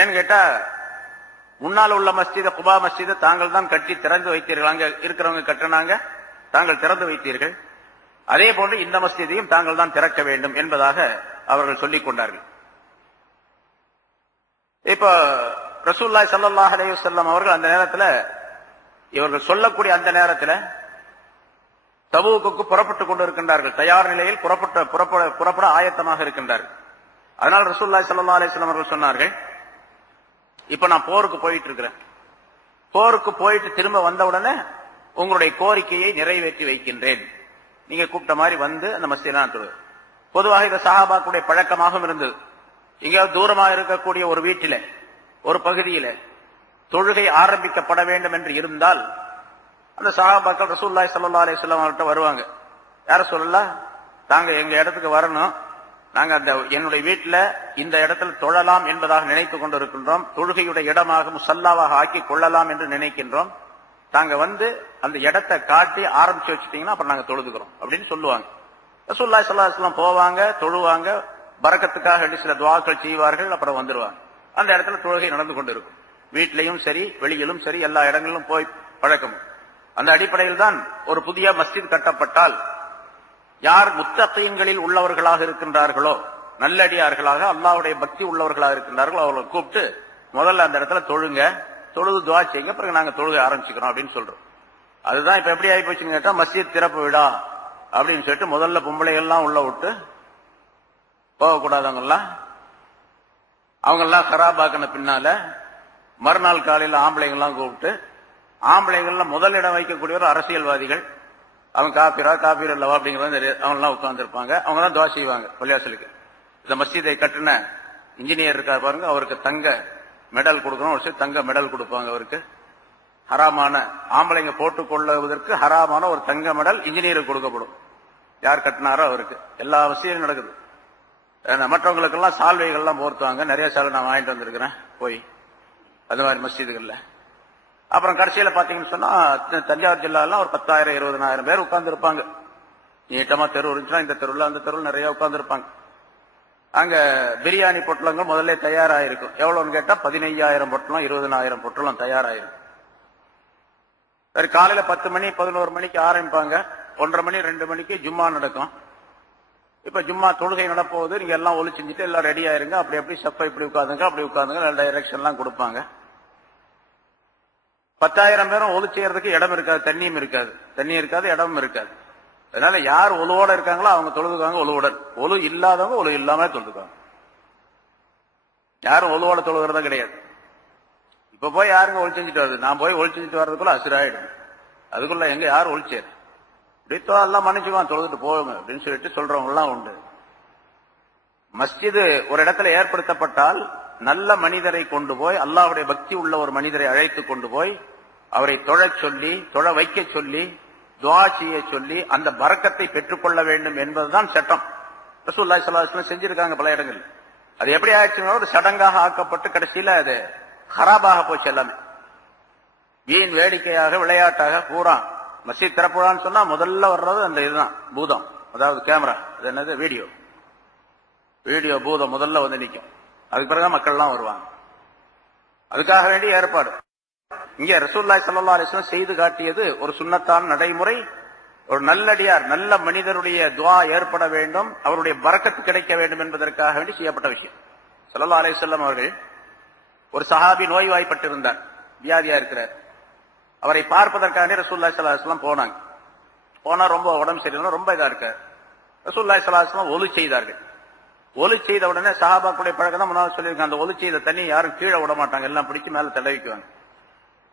ஏன்னு கேட்டா முன்னால் உள்ள மஸ்ஜித குபா மஸ்ஜிதை தாங்கள் தான் கட்டி திறந்து வைத்தீர்கள், அங்க இருக்கிறவங்க கட்டினாங்க, தாங்கள் திறந்து வைத்தீர்கள். அதே போன்று இந்த மஸ்ஜிதையும் தாங்கள் தான் திறக்க வேண்டும் என்பதாக அவர்கள் சொல்லிக் கொண்டார்கள். இப்ப ரசூலுல்லாஹி ஸல்லல்லாஹு அலைஹி வஸல்லம் அவர்கள் அந்த நேரத்தில், இவர்கள் சொல்லக்கூடிய அந்த நேரத்தில் தபூக்குக்கு புறப்பட்டுக் கொண்டு இருக்கின்றார்கள். தயார் நிலையில் புறப்பட ஆயத்தமாக இருக்கின்றார்கள். அதனால் ரசூலுல்லாஹி ஸல்லல்லாஹு அலைஹி வஸல்லம் அவர்கள் சொன்னார்கள், இப்ப நான் போருக்கு போயிட்டு இருக்கிறேன், போருக்கு போயிட்டு திரும்ப வந்த உடனே உங்களுடைய கோரிக்கையை நிறைவேற்றி வைக்கின்றேன், நீங்க கூப்பிட்ட மாதிரி வந்து அந்த மஸ்ஜித். பொதுவாக இந்த சஹாபாக்களுடைய பழக்கமாகவும் இருந்தது. எங்கேயாவது தூரமாக இருக்கக்கூடிய ஒரு வீட்டில ஒரு பகுதியில தொழுகை ஆரம்பிக்கப்பட வேண்டும் என்று இருந்தால் அந்த சஹாபாக்கள் ரசூலுல்லாஹி ஸல்லல்லாஹு அலைஹி வஸல்லம் அவர்கிட்ட வருவாங்க. யார சொல்லலாம், தாங்க எங்க இடத்துக்கு வரணும், நாங்க அந்த என்னுடைய வீட்டுல இந்த இடத்துல தொழலாம் என்பதாக நினைத்துக் கொண்டிருக்கின்றோம், தொழுகையுடைய இடமாக முசல்லாவாக ஆக்கி கொள்ளலாம் என்று நினைக்கின்றோம், தாங்க வந்து அந்த இடத்தை காட்டி ஆரம்பிச்சு வச்சுட்டீங்கன்னா அப்புறம் நாங்க தொழுதுக்கிறோம் அப்படின்னு சொல்லுவாங்க. ரசூலுல்லாஹி ஸல்லல்லாஹு அலைஹி வஸல்லம் போவாங்க, தொழுவாங்க, பரக்கத்துக்காக சில துஆக்கள் செய்வார்கள், அப்புறம் வந்துருவாங்க. அந்த இடத்துல தொழுகை நடந்து கொண்டிருக்கும். வீட்டிலையும் சரி வெளியிலும் சரி எல்லா இடங்களிலும் போய் பழக்கம். அந்த அடிப்படையில் தான் ஒரு புதிய மஸ்ஜித் கட்டப்பட்டால் யார் முத்தகீன்களில் உள்ளவர்களாக இருக்கின்றார்களோ, நல்லடியார்களாக அல்லாஹ்வுடைய பக்தி உள்ளவர்களாக இருக்கின்றார்களோ அவர்களை கூப்பிட்டு முதல்ல அந்த இடத்துல தொழுங்க, தொழுது துஆ செய்யுங்க, பிறகு நாங்க தொழுகை ஆரம்பிச்சுக்கிறோம் அப்படின்னு சொல்றோம். அதுதான் இப்ப எப்படி ஆகி போச்சுன்னு கேட்டா, மஸ்ஜித் திறப்பு விழா அப்படின்னு சொல்லிட்டு முதல்ல பொம்பளைகள்லாம் உள்ள விட்டு போகக்கூடாதவங்கெல்லாம் அவங்கெல்லாம் கராபாக்கின பின்னால மறுநாள் காலையில் ஆம்பளைங்கெல்லாம் கூப்பிட்டு, ஆம்பளைங்கள்ல முதலிடம் வைக்கக்கூடியவர் அரசியல்வாதிகள், அவங்க காபீர் அல்லவா அப்படிங்கிறது அவங்கெல்லாம் உட்கார்ந்து இருப்பாங்க, அவங்க தான் துஆ செய்வாங்க பள்ளியாசலுக்கு. இந்த மஸ்ஜிதை கட்டின இன்ஜினியர் இருக்கார் பாருங்க, அவருக்கு தங்க மெடல் கொடுக்கணும், ஒரு தங்க மெடல் கொடுப்பாங்க அவருக்கு. ஹராமான ஆம்பளைங்க போட்டுக் கொள்வதற்கு ஹராமான ஒரு தங்க மெடல் இன்ஜினியருக்கு கொடுக்கப்படும், யார் கட்டினாரோ அவருக்கு. எல்லா வசதியும் நடக்குது. மற்றவங்களுக்கெல்லாம் சால்வைகள்லாம் போர்த்துவாங்க, நிறைய சால்வை நான் வாங்கிட்டு வந்திருக்கிறேன் போய் அது மாதிரி மஸ்ஜிதுகள்ல. அப்புறம் கடைசியில பாத்தீங்கன்னு சொன்னா தஞ்சாவூர் ஜில்லாலாம் ஒரு 10,000 20,000 பேர் உட்கார்ந்து இருப்பாங்க. நீட்டமா தெரு இருந்துச்சுன்னா இந்த தெருவில் அந்த தெருவில் நிறைய உட்கார்ந்து இருப்பாங்க. அங்க பிரியாணி பொட்டலங்கள் முதல்ல தயாராயிருக்கும். எவ்வளவுன்னு கேட்டா 15,000 பொட்டலம் 20,000 பொட்டலம் தயாராயிருக்கும். சரி, காலையில 10 மணி 11 மணிக்கு ஆரம்பிப்பாங்க, 1:30 மணி 2 மணிக்கு ஜும்மா நடக்கும். இப்ப ஜும்மா தொழுகை நடப்போது, நீங்க எல்லாம் ஒளி செஞ்சுட்டு எல்லாம் ரெடி ஆயிருங்க, அப்படி சப்பை இப்படி உட்காந்துங்க அப்படி உட்காந்துங்க, நல்ல டைரக்ஷன் எல்லாம் கொடுப்பாங்க. 10,000 பேரும் ஒளி செய்யறதுக்கு இடம் இருக்காது, தண்ணியும் இருக்காது, தண்ணி இருக்காது, இடமும் இருக்காது. அதனால யார் ஒழுவோட இருக்காங்களோ அவங்க தொழுதுக்காங்க, ஒழுவுடன். ஒழு இல்லாதவங்க ஒழு இல்லாம தொழுதுக்காங்க. யாரும் ஒழுவோட தொழுகிறதா கிடையாது. இப்ப போய் யாருங்க ஒளி செஞ்சுட்டு வருது, நான் போய் ஒளி செஞ்சுட்டு வர்றதுக்குள்ள அசுராயிடும், அதுக்குள்ள எங்க யார் ஒளிச்சேர் இப்படி எல்லாம் மன்னிச்சுவான் தொழுதுட்டு போகுங்க அப்படின்னு சொல்லிட்டு சொல்றவங்க எல்லாம் உண்டு. மஸ்ஜிது ஒரு இடத்துல ஏற்படுத்தப்பட்டால் நல்ல மனிதரை கொண்டு போய், அல்லாஹ்வுடைய பக்தி உள்ள ஒரு மனிதரை அழைத்து கொண்டு போய் அவரை தொழச் சொல்லி, தொழ வைக்க சொல்லி, துஆ செய்ய சொல்லி அந்த பரக்கத்தை பெற்றுக்கொள்ள வேண்டும் என்பதுதான் சட்டம். ரசூலுல்லாஹி ஸல்லல்லாஹு அலைஹி வஸல்லம் செஞ்சிருக்காங்க பல இடங்கள். அது எப்படி ஆயிடுச்சுன்னா ஒரு சடங்காக ஆக்கப்பட்டு கடைசியில அது ஹராபாக போச்சு. எல்லாமே வீண் வேடிக்கையாக விளையாட்டாக பூரா. மஸ்ஜித் திறப்புடான்னு சொன்னா முதல்ல வர்றது அந்த இதுதான் பூதம், அதாவது கேமரா, அது என்னது வீடியோ பூதம் முதல்ல வந்து நிற்கும். அதுக்கு பிறகு மக்கள்லாம் வருவாங்க. அதுக்காக வேண்டிய ஏற்பாடு. இங்கே ரசூலுல்லாஹி ஸல்லல்லாஹு அலைஹி வஸல்லம் செய்து காட்டியது ஒரு சுன்னத்தான நடைமுறை. ஒரு நல்லடியார் நல்ல மனிதருடைய துஆ ஏற்பட வேண்டும், அவருடைய பரக்கத்து கிடைக்க வேண்டும் என்பதற்காக வேண்டி செய்யப்பட்ட விஷயம். ஸல்லல்லாஹு அலைஹி வஸல்லம் அவர்கள் ஒரு சஹாபி நோய்வாய்ப்பட்டிருந்தார், வியாதியா இருக்கிறார். அவரை பார்ப்பதற்காக ரசூலுல்லாஹி ஸல்லல்லாஹு அலைஹி வஸல்லம் போனாங்க. போனா ரொம்ப உடம்பு சரியில்லை, ரொம்ப இதா இருக்கார். ரசூலுல்லாஹி ஸல்லல்லாஹு அலைஹி வஸல்லம் ஒலு செய்தார்கள். ஒலு செய்த உடனே சஹாபாக்களுடைய பழக்கம் தான் முன்னாடி சொல்லியிருக்காங்க, அந்த ஒலு செய்த தண்ணி யாரும் கீழே விட மாட்டாங்க, எல்லாம் பிடிச்சு மேல தடவிக்குவாங்க.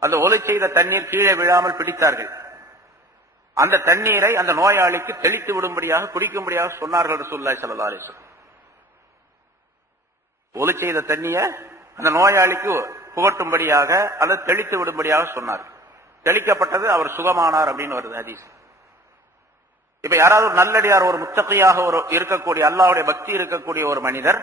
அந்த ஒலு செய்த தண்ணீர் கீழே விழாமல் பிடித்தார்கள். அந்த தண்ணீரை அந்த நோயாளிக்கு தெளித்து விடும்படியாக குடிக்கும்படியாக சொன்னார்கள் ரசூலுல்லாஹி ஸல்லல்லாஹு அலைஹி வஸல்லம். ஒலு செய்த தண்ணியை அந்த நோயாளிக்கு புகட்டும்படியாக அதை தெளித்து விடும்படியாக சொன்னார். தெளிக்கப்பட்டது, அவர் சுகமானார் அப்படின்னு வருது ஹதீஸ். இப்ப யாராவது ஒரு நல்லடியார், ஒரு முத்தகையாக ஒரு இருக்கக்கூடிய அல்லாஹ்வுடைய பக்தி இருக்கக்கூடிய ஒரு மனிதர்,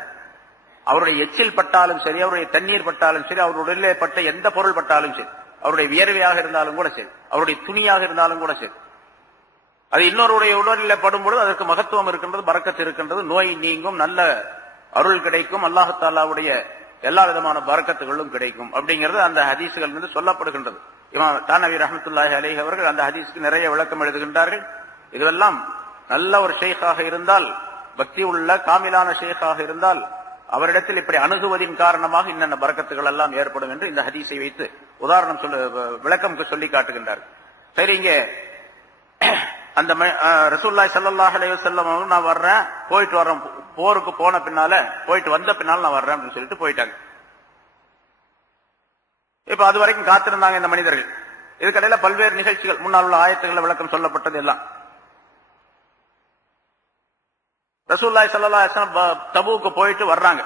அவருடைய எச்சில் பட்டாலும் சரி, அவருடைய தண்ணீர் பட்டாலும் சரி, அவருடைய உடலிலே பட்ட எந்த பொருள் பட்டாலும் சரி, அவருடைய வியர்வையாக இருந்தாலும் கூட சரி, அவருடைய துணியாக இருந்தாலும் கூட சரி, அது இன்னொருடைய உடலில் படும்பொழுது அதற்கு மகத்துவம் இருக்கின்றது, பரக்கத்து இருக்கின்றது, நோய் நீங்கும், நல்ல அருள் கிடைக்கும், அல்லாஹ் தஆலாவுடைய எல்லா விதமான பரக்கத்துகளும் கிடைக்கும் அப்படிங்கிறது அந்த ஹதீசுகள் இருந்து சொல்லப்படுகின்றது. இமாம் தானவி ரஹ்மத்துல்லாஹி அலைஹி அவர்கள் அந்த ஹதீஸ்க்கு நிறைய விளக்கம் எழுதுகின்றார்கள். இதுவெல்லாம் நல்ல ஒரு ஷேக்காக இருந்தால், பக்தி உள்ள காமிலான ஷேக்காக இருந்தால், அவரிடத்தில் இப்படி அணுகுவதின் காரணமாக இன்னென்ன பரக்கத்துகள் எல்லாம் ஏற்படும் என்று இந்த ஹதீஸை வைத்து உதாரணம் விளக்கம் சொல்லி காட்டுகின்றார்கள். சரி, இங்க அந்த ரசூலுல்லாஹி ஸல்லல்லாஹு அலைஹி வஸல்லம் நான் வர்றேன், போயிட்டு வர்றேன், போருக்கு போன பின்னால போயிட்டு வந்த பின்னால நான் வர்றேன் அப்படின்னு சொல்லிட்டு போயிட்டாங்க. இப்ப அது வரைக்கும் காத்திருந்தாங்க இந்த மனிதர்கள். இதுக்கடையில பல்வேறு நிகழ்ச்சிகள், முன்னால் உள்ள ஆயத்துக்கள் விளக்கம் சொல்லப்பட்டது எல்லாம். ரசூலுல்லாஹி ஸல்லல்லாஹு அலைஹி வஸல்லம் தபூக்கு போயிட்டு வர்றாங்க.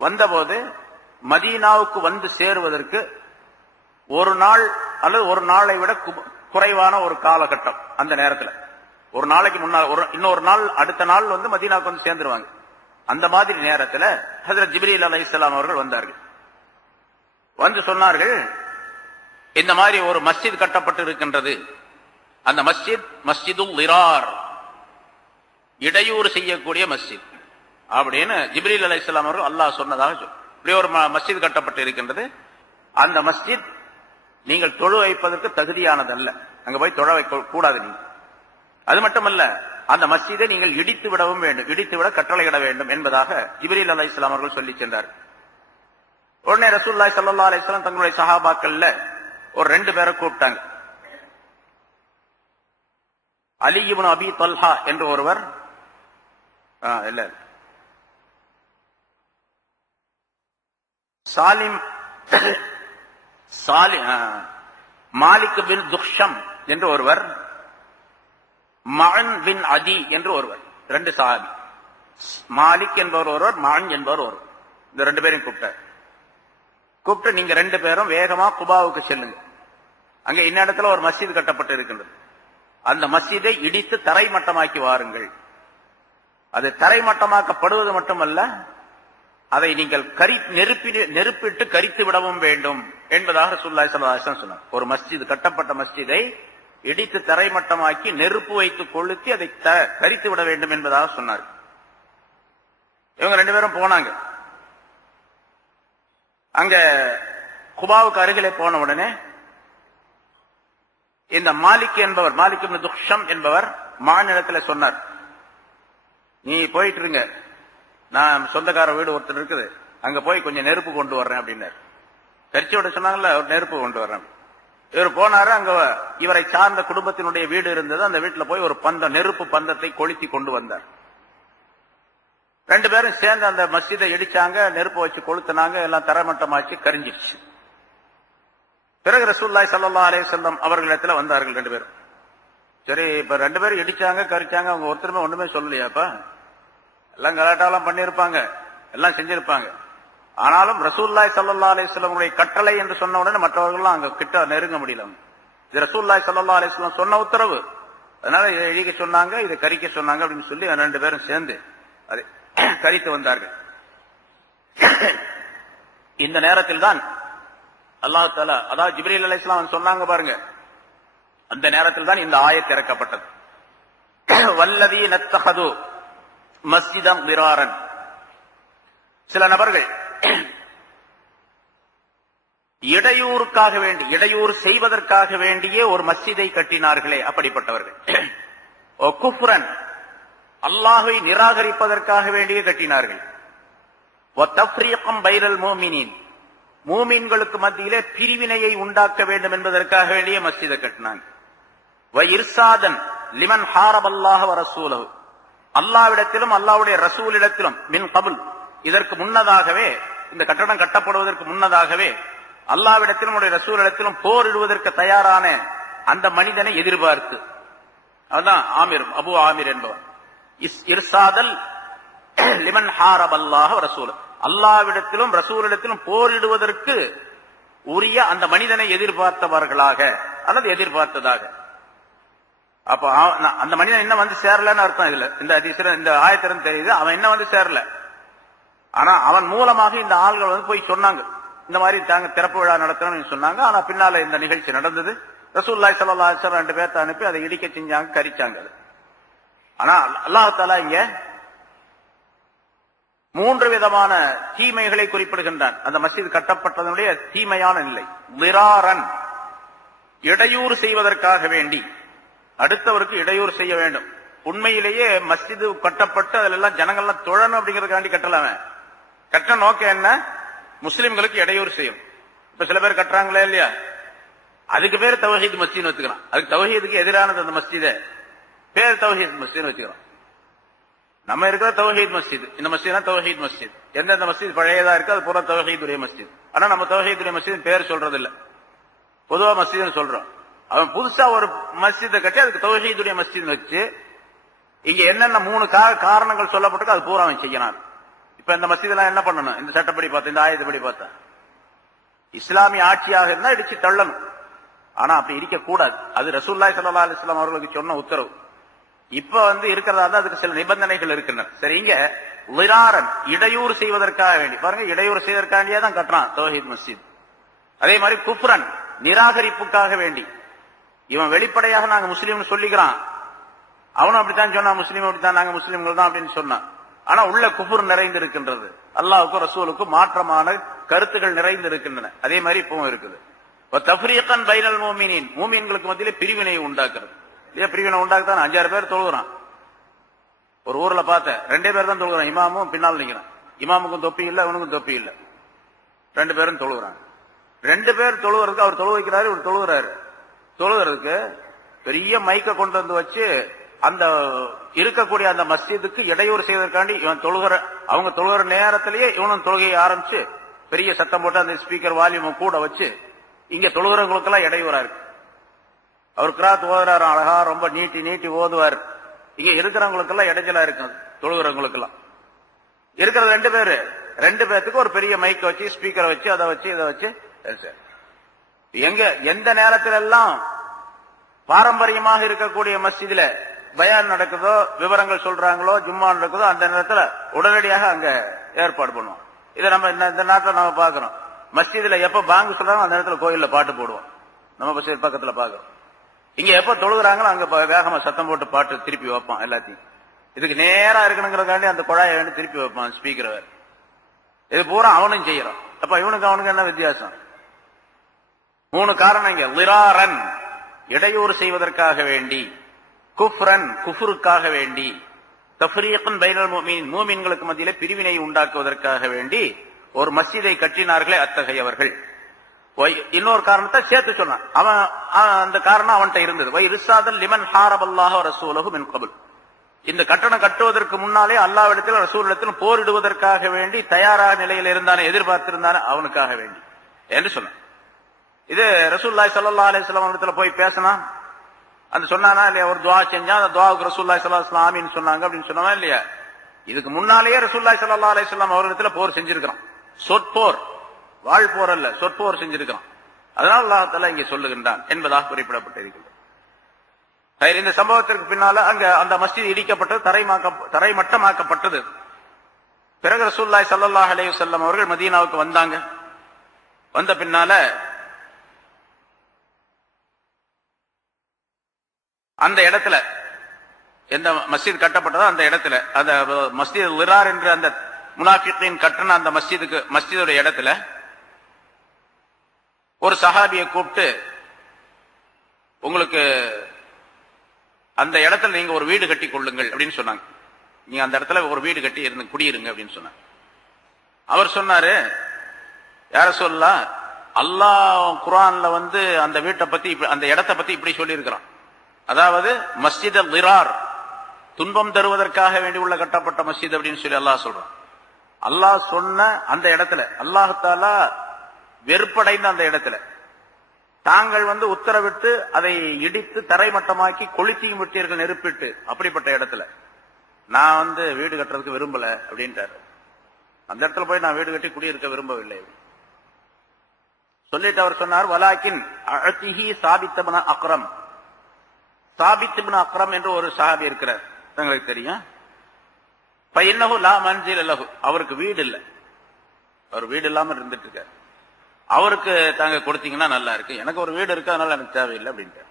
வந்தபோது மதீனாவுக்கு வந்து சேருவதற்கு ஒரு நாள் அல்லது ஒரு நாளை விட குறைவான ஒரு காலகட்டம். அந்த நேரத்தில் ஒரு நாளைக்கு முன்னால் இன்னொரு நாள், அடுத்த நாள் வந்து மதீனாவுக்கு வந்து சேர்ந்துருவாங்க. அந்த மாதிரி நேரத்தில் ஹஜ்ரத் ஜிப்ரீல் அலைஹிஸ்ஸலாம் அவர்கள் வந்தார்கள். வந்து சொன்னார்கள், இந்த மாதிரி ஒரு மஸ்ஜித் கட்டப்பட்டு இருக்கின்றது. அந்த மஸ்ஜித் மஸ்ஜிதுல் லிரார், இடையூறு செய்யக்கூடிய மஸ்ஜித் அப்படின்னு ஜிப்ரீல் அலைஹிஸ்ஸலாம் அவர்கள் அல்லாஹ் சொன்னதாக இப்படி ஒரு மஸ்ஜித் கட்டப்பட்டு இருக்கின்றது. அந்த மஸ்ஜித் நீங்கள் தொழு வைப்பதற்கு தகுதியானதல்ல, அங்க போய் தொழ வைக்க கூடாது. நீங்க அது மட்டுமல்ல, அந்த மஸ்ஜிதை நீங்கள் இடித்து விடவும் வேண்டும், இடித்துவிட கட்டளையிட வேண்டும் என்பதாக ஜிப்ரீல் அலைஹிஸ்ஸலாம் அவர்கள் சொல்லி சென்றார். உடனே ரசூலுல்லாஹி ஸல்லல்லாஹு அலைஹி வஸல்லம் தங்களுடைய சஹாபாக்கள்ல ஒரு 2 பேரை கூப்பிட்டாங்க. அலி இப்னு அபி தல்ஹா என்று ஒருவர், இல்ல மாலிக் பின் துக்ஷம் என்று ஒருவர், மஅன் பின் அதி என்று ஒருவர், 2 சஹாபி. மாலிக் என்பவர் ஒருவர், மஅன் என்பவர் ஒருவர். இந்த 2 பேரையும் கூப்பிட்டு நீங்க 2 பேரும் வேகமா குபாவுக்கு செல்லுங்க. அங்க இன்னிடத்துல ஒரு மஸ்ஜித் கட்டப்பட்டு இருக்கின்றது. அந்த மஸ்ஜிதை இடித்து தரைமட்டமாக்கி வாருங்கள். அது தரைமட்டமாக்கப்படுவது மட்டுமல்ல, அதை நீங்கள் நெருப்பிட்டு கரித்து விடவும் வேண்டும் என்பதாக ரசூலுல்லாஹி ஸல்லல்லாஹு அலைஹி வஸல்லம் சொன்னார். ஒரு மஸ்ஜித், கட்டப்பட்ட மஸ்ஜிதை இடித்து தரைமட்டமாக்கி நெருப்பு வைத்து கொளுத்தி அதை கரித்து விட வேண்டும் என்பதாக சொன்னார். இவங்க 2 பேரும் போனாங்க. அங்க குபாவுக்கு அருகிலே போன உடனே இந்த மாலிக் என்பவர், மாலிக் இப்னு துக்ஷம் என்பவர் மாநிலத்தில் சொன்னார், நீ போயிட்டு இருங்க, நான் சொந்தக்கார வீடு ஒருத்தர் இருக்குது, அங்க போய் கொஞ்சம் நெருப்பு கொண்டு வர்றேன் அப்படின்னாரு. கரிச்சியோட சொன்னாங்கல்ல, நெருப்பு கொண்டு வர்றேன். இவர் போனாரு. அங்க இவரை சார்ந்த குடும்பத்தினுடைய வீடு இருந்தது. அந்த வீட்டுல போய் ஒரு நெருப்பு பந்தத்தை கொளுத்தி கொண்டு வந்தார். 2 பேரும் சேர்ந்து அந்த மஸ்ஜிதை இடிச்சாங்க, நெருப்பு வச்சு கொளுத்தினாங்க, எல்லாம் தரமட்டமாச்சு, கரிஞ்சிருச்சு. பிறகு ரசூலுல்லாஹி ஸல்லல்லாஹு அலைஹி வஸல்லம் அவர்களிடத்துல வந்தார்கள் 2 பேரும். சரி, இப்ப 2 பேரும் இடிச்சாங்க, கரிச்சாங்க, அவங்க ஒருத்தருமே ஒண்ணுமே சொல்லலையாப்பா? எல்லாம் கலாட்டாலாம் பண்ணிருப்பாங்க, எல்லாம் செஞ்சிருப்பாங்க. ஆனாலும் ரசூலுல்லாஹி ஸல்லல்லாஹு அலைஹி வஸல்லம் கட்டளை என்று சொன்ன உடனே மற்றவர்கள் அங்க கிட்ட நெருங்க முடியல. இது ரசூலுல்லாஹி ஸல்லல்லாஹு அலைஹி வஸல்லம் சொன்ன உத்தரவு. அதனால இதை இடிக்க சொன்னாங்க, இதை கரிக்க சொன்னாங்க அப்படின்னு சொல்லி 2 பேரும் சேர்ந்து அதை கரித்து வந்தார்கள். இந்த நேரத்தில் தான் அல்லாஹ் தஆலா, அதாவது ஜிப்ரீல் அலைஹிஸ்ஸலாம் சொன்னாங்க பாருங்க, அந்த நேரத்தில் தான் இந்த ஆயத் இறக்கப்பட்டது. வல்லதீன தஹது மஸ்ஜிதம் திராரன், சில நபர்கள் இடையூறுக்காக வேண்டி, இடையூறு செய்வதற்காக வேண்டிய ஒரு மஸ்ஜிதை கட்டினார்களே, அப்படிப்பட்டவர்கள். ஓ குஃப்ரன், அல்லாஹ்வை நிராகரிப்பதற்காக வேண்டிய கட்டினார்கள். ஓ தஃப்ரீகம் பைனல் முஃமினீன், மூமின்களுக்கு மத்தியிலே பிரிவினையை உண்டாக்க வேண்டும் என்பதற்காக வேண்டிய மஸ்ஜிதை கட்டினாங்க. வ இர்சாதன் லிமன் ஹாரபல்லாஹ வ ரசூலஹு, அல்லாஹ்விடத்திலும் அல்லாஹ்வுடைய ரசூலிடத்திலும் மின் கபுல், இதற்கு முன்னதாகவே, இந்த கட்டடம் கட்டப்படுவதற்கு முன்னதாகவே அல்லாஹ்விடத்திலும் ரசூலிடத்திலும் போரிடுவதற்கு தயாரான அந்த மனிதனை எதிர்பார்த்து, அதுதான் ஆமிர், அபு ஆமிர் என்பவர். இர்சாதல் லிமன் ஹாரபல்லாஹ வ ரசூலஹு, அல்லாஹ்விடத்திலும் ரசூலிடத்திலும் போரிடுவதற்கு உரிய அந்த மனிதனை எதிர்பார்த்தவர்களாக அல்லது எதிர்பார்த்ததாக. அப்ப அந்த மனிதன் என்ன வந்து சேரலன்னு அர்த்தம். இதுல இந்த ஆயத்திரம் தெரியுது, அவன் என்ன வந்து சேரல. ஆனா அவன் மூலமாக இந்த ஆள்கள் வந்து போய் சொன்னாங்க, இந்த மாதிரி தாங்க திறப்பு விழா நடத்தணும்னு சொன்னாங்க. ஆனா பின்னால இந்த நிகழ்ச்சி நடந்தது. ரசூலுல்லாஹி ஸல்லல்லாஹு அலைஹி வஸல்லம் 2 பேர்த்த அனுப்பி அதை இடிக்க செஞ்சாங்க, கரிச்சாங்க. ஆனா அல்லாஹ் தஆலா இங்க 3 விதமான தீமைகளை குறிப்பிடுகின்றான். அந்த மஸ்ஜித் கட்டப்பட்டதனுடைய தீமையான நிலை. லிராரன், இடையூறு செய்வதற்காக வேண்டி, அடுத்தவருக்கு இடையூறு செய்ய வேண்டும். உண்மையிலேயே மஸ்ஜிது கட்டப்பட்டு அதுல எல்லாம் ஜனங்கள்லாம் தொழணும் அப்படிங்கறதுக்காண்டி கட்டலாமே. கட்ட நோக்கம் என்ன? முஸ்லிம்களுக்கு இடையூறு செய்யும். இப்ப சில பேர் கட்டுறாங்களே இல்லையா, அதுக்கு பேர் தௌஹீத் மஸ்ஜித் வச்சுக்கிறான். அதுக்கு தௌஹீதுக்கு எதிரானது அந்த மஸ்ஜித பேர் தௌஹீத் மஸ்ஜித் வச்சுக்கிறான். நம்ம இருக்கிற தௌஹீத் மஸ்ஜித், இந்த மஸ்ஜித் தௌஹீத் மஸ்ஜித். எந்தெந்த மஸ்ஜித் பழையதா இருக்கு அது பூரா தௌஹீதுடைய மஸ்ஜித். ஆனா நம்ம தௌஹீதுடைய மஸ்ஜித் பேர் சொல்றது இல்ல, பொதுவா மஸ்ஜித் சொல்றோம். அவன் புதுசா ஒரு மஸ்ஜிதை கட்டி அதுக்கு தௌஹீதுடைய மஸ்ஜித் வச்சு இங்க என்னென்ன 3 காரணங்கள் சொல்லப்பட்டு அது பூரா அவன் செய்யணும். இப்ப இந்த மஸ்ஜிதெல்லாம் என்ன பண்ணணும்? இந்த சட்டப்படி பார்த்தா, இந்த ஆயத்தப்படி பார்த்தா இஸ்லாமிய ஆட்சியாக இருந்தா இடிச்சு தள்ளணும். ஆனா அப்படி இருக்க கூடாது. அது ரசூலுல்லாஹி ஸல்லல்லாஹு அலைஹி வஸல்லம் அவர்களுக்கு சொன்ன உத்தரவு. இப்ப இருக்கிறதா தான் அதுக்கு சில நிபந்தனைகள் இருக்கின்றன. சரி, இங்க லிராரன், இடையூறு செய்வதற்காக வேண்டி பாருங்க, இடையூறு செய்வதற்காண்டியே தான் கட்டுறான் தௌஹீத் மஸ்ஜித். அதே மாதிரி குஃப்ரன், நிராகரிப்புக்காக வேண்டி. இவன் வெளிப்படையாக நாங்க முஸ்லீம்னு சொல்லிக்கிறான், அவனும் அப்படித்தான் சொன்னான், முஸ்லீம் அப்படித்தான், நாங்க முஸ்லீம்கள் தான் அப்படின்னு சொன்னான். ஆனா உள்ள குஃபுர் நிறைந்து இருக்கின்றது, அல்லாஹ்வுக்கும் ரசூலுக்கும் மாற்றமான கருத்துக்கள் நிறைந்து இருக்கின்றன. அதே மாதிரி இப்பவும் இருக்குது. தஃப்ரீகன் பைனல் முஃமினீன், மூமின்களுக்கு மத்தியிலே பிரிவினை உண்டாக்குறது. இல்லையா, பிரிவினை உண்டாக்குதான். 5-6 பேர் தொழுகிறான். ஒரு ஊர்ல பார்த்தேன், 2 பேர் தான் தொழுகிறான். இமாமும் பின்னால் நிற்கிறான். இமாமுக்கும் தொப்பி இல்லை, அவனுக்கும் தொப்பி இல்லை, 2 பேரும் தொழுகிறான். 2 பேர் தொழுகிறதுக்கு அவர் தொழு வைக்கிறாரு, இவர் தொழுகிறாரு. தொழுகிறதுக்கு பெரிய மைக்க கொண்டு வந்து வச்சு அந்த இருக்கக்கூடிய அந்த மஸ்ஜிதுக்கு இடையூறு செய்வதற்காண்டி இவன் தொழுகிற, அவங்க தொழுகிற நேரத்திலேயே இவனும் தொழுகையை ஆரம்பிச்சு பெரிய சத்தம் போட்டு அந்த ஸ்பீக்கர் வால்யூம் கூட வச்சு இங்க தொழுகிறவங்களுக்கெல்லாம் இடையூறா இருக்கு. அவர் கிராத் ஓதுறாரு, அழகா ரொம்ப நீட்டி நீட்டி ஓதுவார். இங்க இருக்கிறவங்களுக்கெல்லாம் இடைஞ்சலா இருக்கும். தொழுகிறவங்களுக்கெல்லாம் இருக்கிறது 2 பேரு, 2 பேர்த்துக்கு ஒரு பெரிய மைக்க வச்சு ஸ்பீக்கரை வச்சு அதை வச்சு இதை வச்சு எங்க எந்த நேரத்தில எல்லாம் பாரம்பரியமாக இருக்கக்கூடிய மஸ்ஜிதுல பயான் நடக்குதோ, விவரங்கள் சொல்றாங்களோ, ஜும்மா நடக்குதோ, அந்த நேரத்தில் உடனடியாக அங்க ஏற்பாடு பண்ணுவோம். இதை நம்ம இந்த நாட்டில் நம்ம பாக்குறோம். மஸ்ஜிதுல எப்ப பாங்கு சொல்றாங்க அந்த நேரத்தில் கோயில்ல பாட்டு போடுவோம். நம்ம மஸ்ஜித் பக்கத்துல பாக்குறோம். இங்க எப்ப தொழுகிறாங்களோ அங்க வேகமா சத்தம் போட்டு பாட்டு திருப்பி வைப்பான் எல்லாத்தையும். இதுக்கு நேரா இருக்கணுங்கிறதுக்காண்டி அந்த குழாயை வேண்டி திருப்பி வைப்பான் ஸ்பீக்கரை. இது பூரா அவனும் செய்யறான். அப்ப இவனுக்கு அவனுக்கு என்ன வித்தியாசம்? 3 காரணம் இங்க. லிராரன், இடையூறு செய்வதற்காக வேண்டி. குஃப்ரன், குஃபுருக்காக வேண்டி. தஃப்ரீகன் பைனல் முஃமினீன், மூமின்களுக்கு மத்தியிலே பிரிவினை உண்டாக்குவதற்காக வேண்டி ஒரு மஸ்ஜிதை கட்டினார்களே அத்தகையவர்கள். இன்னொரு காரணத்தை சேர்த்து சொன்னான். அவன் அந்த காரணம் அவன்கிட்ட இருந்தது. வை ரிசாதல் லிமன் ஹாரபல்லாஹு ரசூலஹு மின் கபல், இந்த கட்டணம் கட்டுவதற்கு முன்னாலே அல்லாஹ்விடத்தில் ரசூலிடத்தில் போரிடுவதற்காக வேண்டி தயாராக நிலையில் இருந்தானே, எதிர்பார்த்திருந்தானே, அவனுக்காக வேண்டி என்று சொன்னான். இது ரசூலுல்லாஹி ஸல்லல்லாஹு அலைஹி வஸல்லம் இடத்துல போய் பேசினா அந்த சொன்னானா இல்லையா? ஒரு துஆ செஞ்சா அந்த துஆவுக்கு ரசூலுல்லாஹி ஸல்லல்லாஹு அலைஹி வஸல்லம் ஆமீன் சொன்னாங்க அப்படின்னு சொன்னாமா இல்லையா? இதுக்கு முன்னாலேயே ரசூலுல்லாஹி ஸல்லல்லாஹு அலைஹி வஸல்லம் அவர்களிடத்துல போர் செஞ்சிருக்கிறான். சொற்போர், வாழ் போர் அல்ல, சொற்போர் செஞ்சிருக்கிறான். அதனால அல்லாஹ் தஆலா இங்கே சொல்லுகின்றான் என்பதாக குறிப்பிடப்பட்டிருக்கிறது. இந்த சம்பவத்திற்கு பின்னால அங்க அந்த மஸ்ஜித் இடிக்கப்பட்டது, தரைமட்டமாக்கப்பட்டது. பிறகு ரசூலுல்லாஹி ஸல்லல்லாஹு அலைஹி வஸல்லம் அவர்கள் மதீனாவுக்கு வந்தாங்க. வந்த பின்னால அந்த இடத்துல எந்த மஸ்ஜித் கட்டப்பட்டதோ அந்த இடத்துல, அந்த மஸ்ஜித் லிரார் என்ற அந்த முனாஃபிகீன் கட்டின அந்த மஸ்ஜிதுடைய இடத்துல ஒரு சஹாபியை கூப்பிட்டு, உங்களுக்கு அந்த இடத்துல நீங்க ஒரு வீடு கட்டி கொள்ளுங்கள் அப்படின்னு சொன்னாங்க. நீங்க அந்த இடத்துல ஒரு வீடு கட்டி இருந்து குடியிருங்க அப்படின்னு சொன்னாங்க. அவர் சொன்னாரு, யார சொல்லலாம், அல்லாஹ் குர்ஆன்ல அந்த வீட்டை பத்தி, அந்த இடத்தை பத்தி இப்படி சொல்லி இருக்கிறான். அதாவது மஸ்ஜித் லிரார், துன்பம் தருவதற்காக வேண்டி உள்ள கட்டப்பட்ட மஸ்ஜித் அப்படின்னு சொல்லி அல்லாஹ் சொல்றான். அல்லாஹ் சொன்ன அந்த இடத்துல அல்லாஹ் தஆலா வெறுப்படைந்த அந்த இடத்துல தாங்கள் உத்தரவிட்டு அதை இடித்து தரைமட்டமாக்கி கொளுத்தியும் விட்டீர்கள், நெருப்பிட்டு. அப்படிப்பட்ட இடத்துல நான் வீடு கட்டுறதுக்கு விரும்பல அப்படின்ட்டாரு. அந்த இடத்துல போய் நான் வீடு கட்டி குடியிருக்க விரும்பவில்லை சொல்லிட்டு அவர் சொன்னார், வலாக்கின் அஅதிஹி சாபித் இப்னு அக்ரம். சாபித் இப்னு அக்ரம் என்று ஒரு சஹாபி இருக்கிறார், உங்களுக்கு தெரியும். ஃபஇன்னஹு லா மன்சில லஹு, அவருக்கு வீடு இல்லை, அவர் வீடு இல்லாம இருந்துட்டு இருக்கார். அவருக்கு தாங்க கொடுத்தீங்கன்னா நல்லா இருக்கு, எனக்கு ஒரு வீடு இருக்கு, அதனால எனக்கு தேவையில்லை அப்படின்ட்டு.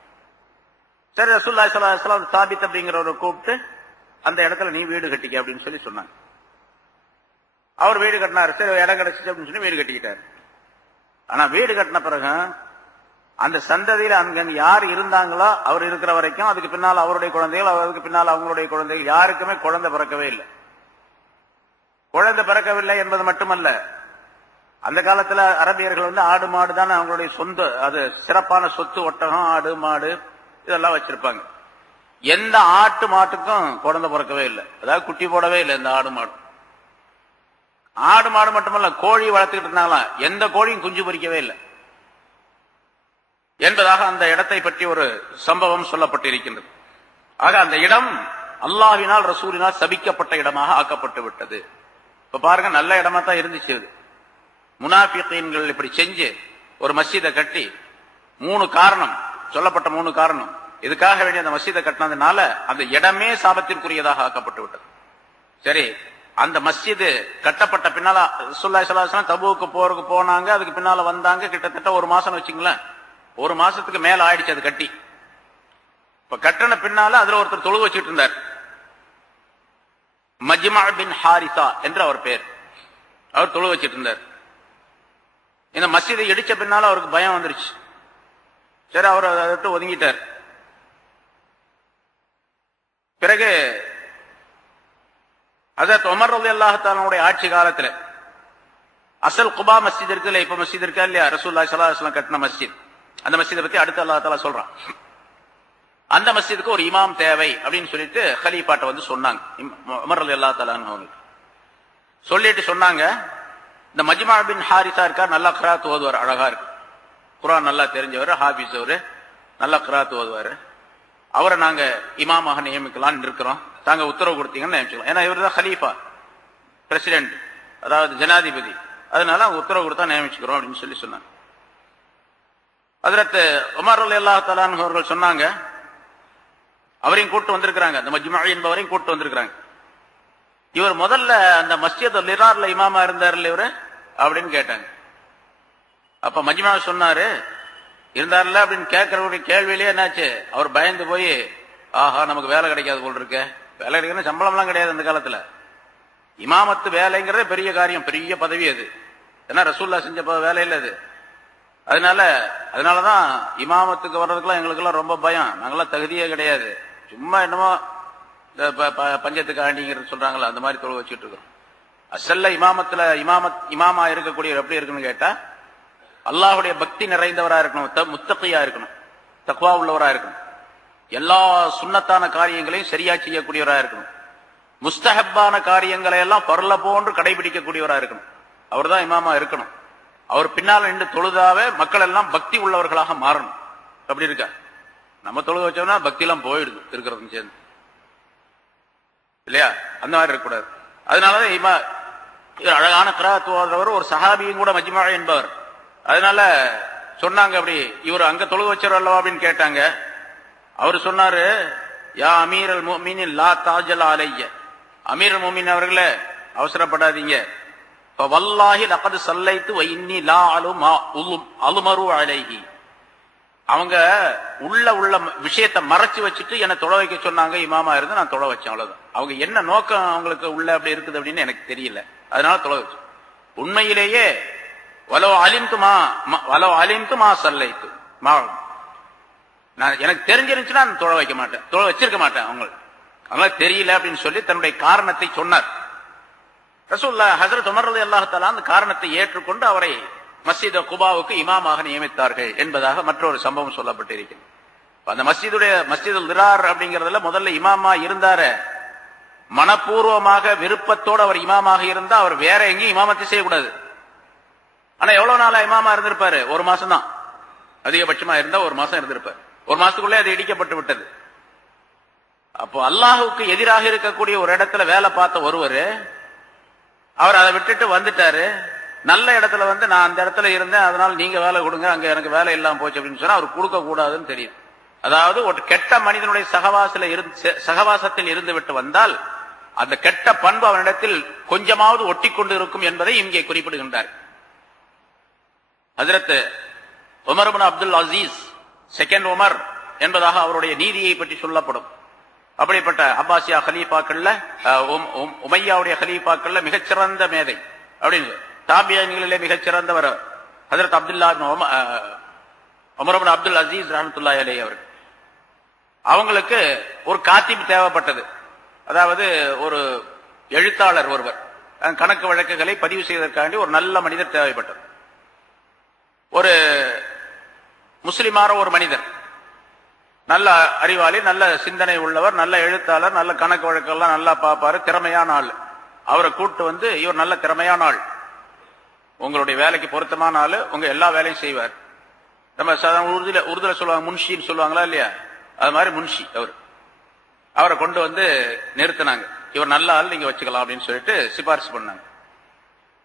சரி, ரசூலுல்லாஹி ஸல்லல்லாஹு அலைஹி வஸல்லம் சாபித் அப்படிங்கிறவரை கூப்பிட்டு அந்த இடத்துல நீ வீடு கட்டிக்க அப்படின்னு சொல்லி சொன்னாங்க. அவர் வீடு கட்டினாரு. சரி, இடம் கிடைச்சிச்சு அப்படின்னு சொல்லி வீடு கட்டிக்கிட்டாரு. ஆனா வீடு கட்டின பிறகு அந்த சந்ததியில அங்க யார் இருந்தாங்களோ அவர் இருக்கிற வரைக்கும் அதுக்கு பின்னால் அவருடைய குழந்தைகள், அவருக்கு பின்னால் அவங்களுடைய குழந்தைகள், யாருக்குமே குழந்தை பிறக்கவே இல்லை. குழந்தை பிறக்கவில்லை என்பது மட்டுமல்ல, அந்த காலத்துல அரபியர்கள் ஆடு மாடு தான் அவங்களுடைய சொந்த, அது சிறப்பான சொத்து. ஒட்டகம், ஆடு, மாடு இதெல்லாம் வச்சிருப்பாங்க. எந்த ஆட்டு மாட்டுக்கும் குழந்தை பிறக்கவே இல்லை, அதாவது குட்டி போடவே இல்லை இந்த ஆடு மாடு. ஆடு மாடு மட்டுமல்ல, கோழி வளர்த்துக்கிட்டு இருந்தாங்களா, எந்த கோழியும் குஞ்சு பொரிக்கவே இல்லை என்பதாக அந்த இடத்தை பற்றி ஒரு சம்பவம் சொல்லப்பட்டிருக்கின்றது. ஆக அந்த இடம் அல்லாஹ்வினால் ரசூலினால் சபிக்கப்பட்ட இடமாக ஆக்கப்பட்டு விட்டது. இப்ப பாருங்க, நல்ல இடமா தான் இருந்துச்சு. முனாஃபிகீன்கள் இப்படி செஞ்சு ஒரு மஸ்ஜிதை கட்டி 3 காரணம் சொல்லப்பட்ட 3 காரணம், இதுக்காக வேண்டிய அந்த மஸ்ஜிதை கட்டினதுனால அந்த இடமே சாபத்திற்குரியதாக ஆக்கப்பட்டு விட்டது. சரி, அந்த மஸ்ஜிது கட்டப்பட்ட பின்னால ரசூலுல்லாஹி ஸல்லல்லாஹு அலைஹி வஸல்லம் தபூக்கு போருக்கு போனாங்க. அதுக்கு பின்னால வந்தாங்க. கிட்டத்தட்ட 1 மாசம் வச்சுங்களேன், 1 மாசத்துக்கு மேல ஆயிடுச்சு அது கட்டி. இப்ப கட்டண பின்னால அதுல ஒருத்தர் தொழுது வச்சுட்டு இருந்தார். மஜ்மா பின் ஹாரிசா என்று அவர் பேர். அவர் தொழுது வச்சுட்டு இருந்தார். இந்த மஸ்ஜிதை இடிச்ச பின்னால அவருக்கு பயம் வந்துருச்சு. சரி, அவர் அதை விட்டு ஒதுங்கிட்டார். பிறகு ஹஜ்ரத் உமர் ரலியல்லாஹு தஆலாவுடைய ஆட்சி காலத்துல அசல் குபா மஸ்ஜித் இருக்குல்ல, இப்ப மஸ்ஜித் இருக்கா இல்லையா, ரசூலுல்லாஹி ஸல்லல்லாஹு அலைஹி வஸல்லம் கட்டின மஸ்ஜித், அந்த மஸ்ஜிதை பத்தி அடுத்து அல்லாஹ் தஆலா சொல்றான். அந்த மஸ்ஜிதுக்கு ஒரு இமாம் தேவை அப்படின்னு சொல்லிட்டு கலீஃபாட்ட வந்து சொன்னாங்க. உமர் ரலியல்லாஹு தஆலா அவங்க சொல்லிட்டு சொன்னாங்க, இந்த மஜ்மா பின் ஹாரிசா இருக்கார், நல்லா கிராத் ஓதுவார், அழகா இருக்கு, குர்ஆன் நல்லா தெரிஞ்சவர், ஹாபிஸ், அவரு நல்லா கிராத் ஓதுவாரு, அவரை நாங்க இமாமாக நியமிக்கலாம்னு இருக்கிறோம், தாங்க உத்தரவு கொடுத்தீங்கன்னு நியமிச்சுக்கலாம். ஏன்னா இவர் தான் ஹலீஃபா, பிரசிடென்ட், அதாவது ஜனாதிபதி, அதனால அவங்க உத்தரவு கொடுத்தா நியமிச்சுக்கிறோம் அப்படின்னு சொல்லி சொன்னாங்க. ஹஜ்ரத் உமர் ரலியல்லாஹு தஆலா அவர்கள் சொன்னாங்க, அவரையும் கூட்டு வந்திருக்கிறாங்க, அந்த மஜ்மா என்பவரையும் கூட்டு வந்திருக்கிறாங்க. இவர் முதல்ல அந்த மஸ்ஜித் லிரார்ல இமாமா இருந்தார்ல இவரு அப்படின்னு கேட்டாங்க. அப்ப மஜ்மா சொன்னாரு, இருந்தார்ல அப்படின்னு கேட்கறவருடைய கேள்வியிலேயே என்னாச்சு, அவர் பயந்து போய், ஆஹா நமக்கு வேலை கிடைக்காது போல் இருக்க, வேலை கிடைக்கணும், சம்பளம்லாம் கிடையாது அந்த காலத்துல, இமாமத்து வேலைங்கிறதே பெரிய காரியம், பெரிய பதவி அது, ஏன்னா ரசூலுல்லாஹ் செஞ்ச வேலை இல்லை அது. அதனாலதான் இமாமத்துக்கு வர்றதுக்குலாம் எங்களுக்கெல்லாம் ரொம்ப பயம், நாங்கெல்லாம் தகுதியே கிடையாது, சும்மா என்னமோ பஞ்சத்துக்கு ஆண்டிங்கிறது சொல்றாங்களா, அந்த மாதிரி தொழில் வச்சுட்டு இருக்கோம். அசல்ல இமாமத்துல இமாமா இருக்கக்கூடிய எப்படி இருக்குன்னு கேட்டா, அல்லாஹுடைய பக்தி நிறைந்தவரா இருக்கணும், முத்தகியா இருக்கணும், தக்வா உள்ளவரா இருக்கணும், எல்லா சுன்னத்தான காரியங்களையும் சரியா செய்யக்கூடியவரா இருக்கணும், முஸ்தஹப்பான காரியங்களை எல்லாம் பரல போன்று கடைபிடிக்கக்கூடியவரா இருக்கணும். அவர் தான் இமாமா இருக்கணும். அவர் பின்னால் நின்று தொழுதாவே மக்கள் எல்லாம் பக்தி உள்ளவர்களாக மாறணும். அப்படி இருக்கா, நம்ம தொழுக வச்சோம்னா பக்தி எல்லாம் போயிடுது இருக்கிறது சேர்ந்து இல்லையா, அந்த மாதிரி இருக்கக்கூடாது. அதனாலதான் அழகான கிராத் ஓதுறவர் ஒரு சஹாபியும் கூட மஜ்மா என்பவர். அதனால சொன்னாங்க, அப்படி இவர் அங்க தொழுக வச்சவர் அல்லவா அப்படின்னு கேட்டாங்க. அவரு சொன்னாரு, யா அமீர் அல் முஃமினீன் லா தாஜல் அலைய, அமீர் அல் முஃமினீன் அவர்களே அவசரப்படாதீங்க, வல்லாஹி லகத் ஸல்லைத்து வ இன்னி லா அலுமரு அலைஹி, அவங்க உள்ள விஷயத்தை மறைச்சு வச்சுட்டு என்ன தொழ வைக்க சொன்னாங்க, இமாமா இருந்து நான் தொழ வச்சேன், அவ்வளவுதான். அவங்க என்ன நோக்கம் அவங்களுக்கு உள்ள அப்படி இருக்குது அப்படின்னு எனக்கு தெரியல, அதனால தொழ வச்சேன். உண்மையிலேயே வலோ அலிம்துமா சல்லைத்து, நான் எனக்கு தெரிஞ்சிருந்துச்சுன்னா நான் தொழ வைக்க மாட்டேன், தொழ வச்சிருக்க மாட்டேன், அவங்கள தெரியல அப்படின்னு சொல்லி தன்னுடைய காரணத்தை சொன்னார். ரசூலுல்லாஹ் ஹஜ்ரத் உமர் ரலியல்லாஹு தஆலா அந்த காரணத்தை ஏற்றுக்கொண்டு அவரை மஸ்ஜித் குபாவுக்கு இமாமாக நியமித்தார்கள் என்பதாக மற்றொரு சம்பவம் சொல்லப்பட்டிருக்கிறது. அந்த மஸ்ஜித் லிரார் அப்படிங்கறதுல முதல்ல இமாமா இருந்தாரு, மனப்பூர்வமாக விருப்பத்தோடு அவர் இமாமாக இருந்தா அவர் வேற எங்கேயும் இமாமத்தை செய்யக்கூடாது. ஆனா எவ்வளவு நாளா இமாமா இருந்திருப்பாரு, 1 மாசம் தான் அதிகபட்சமா இருந்தா, 1 மாசம் இருந்திருப்பாரு. 1 மாசத்துக்குள்ளே அது இடிக்கப்பட்டு விட்டது. அப்போ அல்லாஹுக்கு எதிராக இருக்கக்கூடிய ஒரு இடத்துல வேலை பார்த்த ஒருவர் அவர் அதை விட்டுட்டு வந்துட்டாரு, நல்ல இடத்துல வந்து நான் அந்த இடத்துல இருந்தேன், அதனால நீங்க வேலை கொடுங்க, அங்க எனக்கு வேலை இல்லாம போச்சு அப்படின்னு சொன்னா அவர் கொடுக்க கூடாதுன்னு தெரியும். அதாவது ஒரு கெட்ட மனிதனுடைய சகவாசத்தில் இருந்து விட்டு வந்தால் அந்த கெட்ட பண்பு அவனிடத்தில் கொஞ்சமாவது ஒட்டி கொண்டு இருக்கும் என்பதை இங்கே குறிப்பிடுகின்றார். ஹஜ்ரத் Umar ibn Abdul Azeez second Umar என்பதாக அவருடைய நீதியை பற்றி சொல்லப்படும். அப்படிப்பட்ட அப்பாசியா ஹலீஃபாக்கள்ல உமையாவுடைய ஹலீஃபாக்கள்ல மிகச்சிறந்த மேதை அப்படின்னு தாபியங்களிலே மிகச்சிறந்தவர் ஹஜ்ரத் அப்துல்லா உமர் இப்னு அப்துல் அசீஸ் ரஹ்மத்துல்லாஹி அலைஹி அவர்கள். அவங்களுக்கு ஒரு காத்திப் தேவைப்பட்டது. அதாவது ஒரு எழுத்தாளர் ஒருவர் கணக்கு வழக்குகளை பதிவு செய்வதற்காண்டி ஒரு நல்ல மனிதர் தேவைப்பட்டது. ஒரு முஸ்லிமான ஒரு மனிதர், நல்ல அறிவாளி, நல்ல சிந்தனை உள்ளவர், நல்ல எழுத்தாளர், நல்ல கணக்கு வழக்கெல்லாம் நல்லா பார்ப்பாரு, திறமையான ஆள். அவரை கூட்டு வந்து, இவர் நல்ல திறமையான ஆள், உங்களுடைய வேலைக்கு பொருத்தமான ஆளு, உங்க எல்லா வேலையும் செய்வார். நம்ம சாதாரண உருதுல சொல்லுவாங்க, முன்ஷின்னு சொல்லுவாங்களா இல்லையா, அது மாதிரி முன்ஷி அவர். அவரை கொண்டு வந்து நிறுத்தினாங்க. இவர் நல்ல ஆள், நீங்க வச்சுக்கலாம் அப்படின்னு சொல்லிட்டு சிபாரிசு பண்ணாங்க.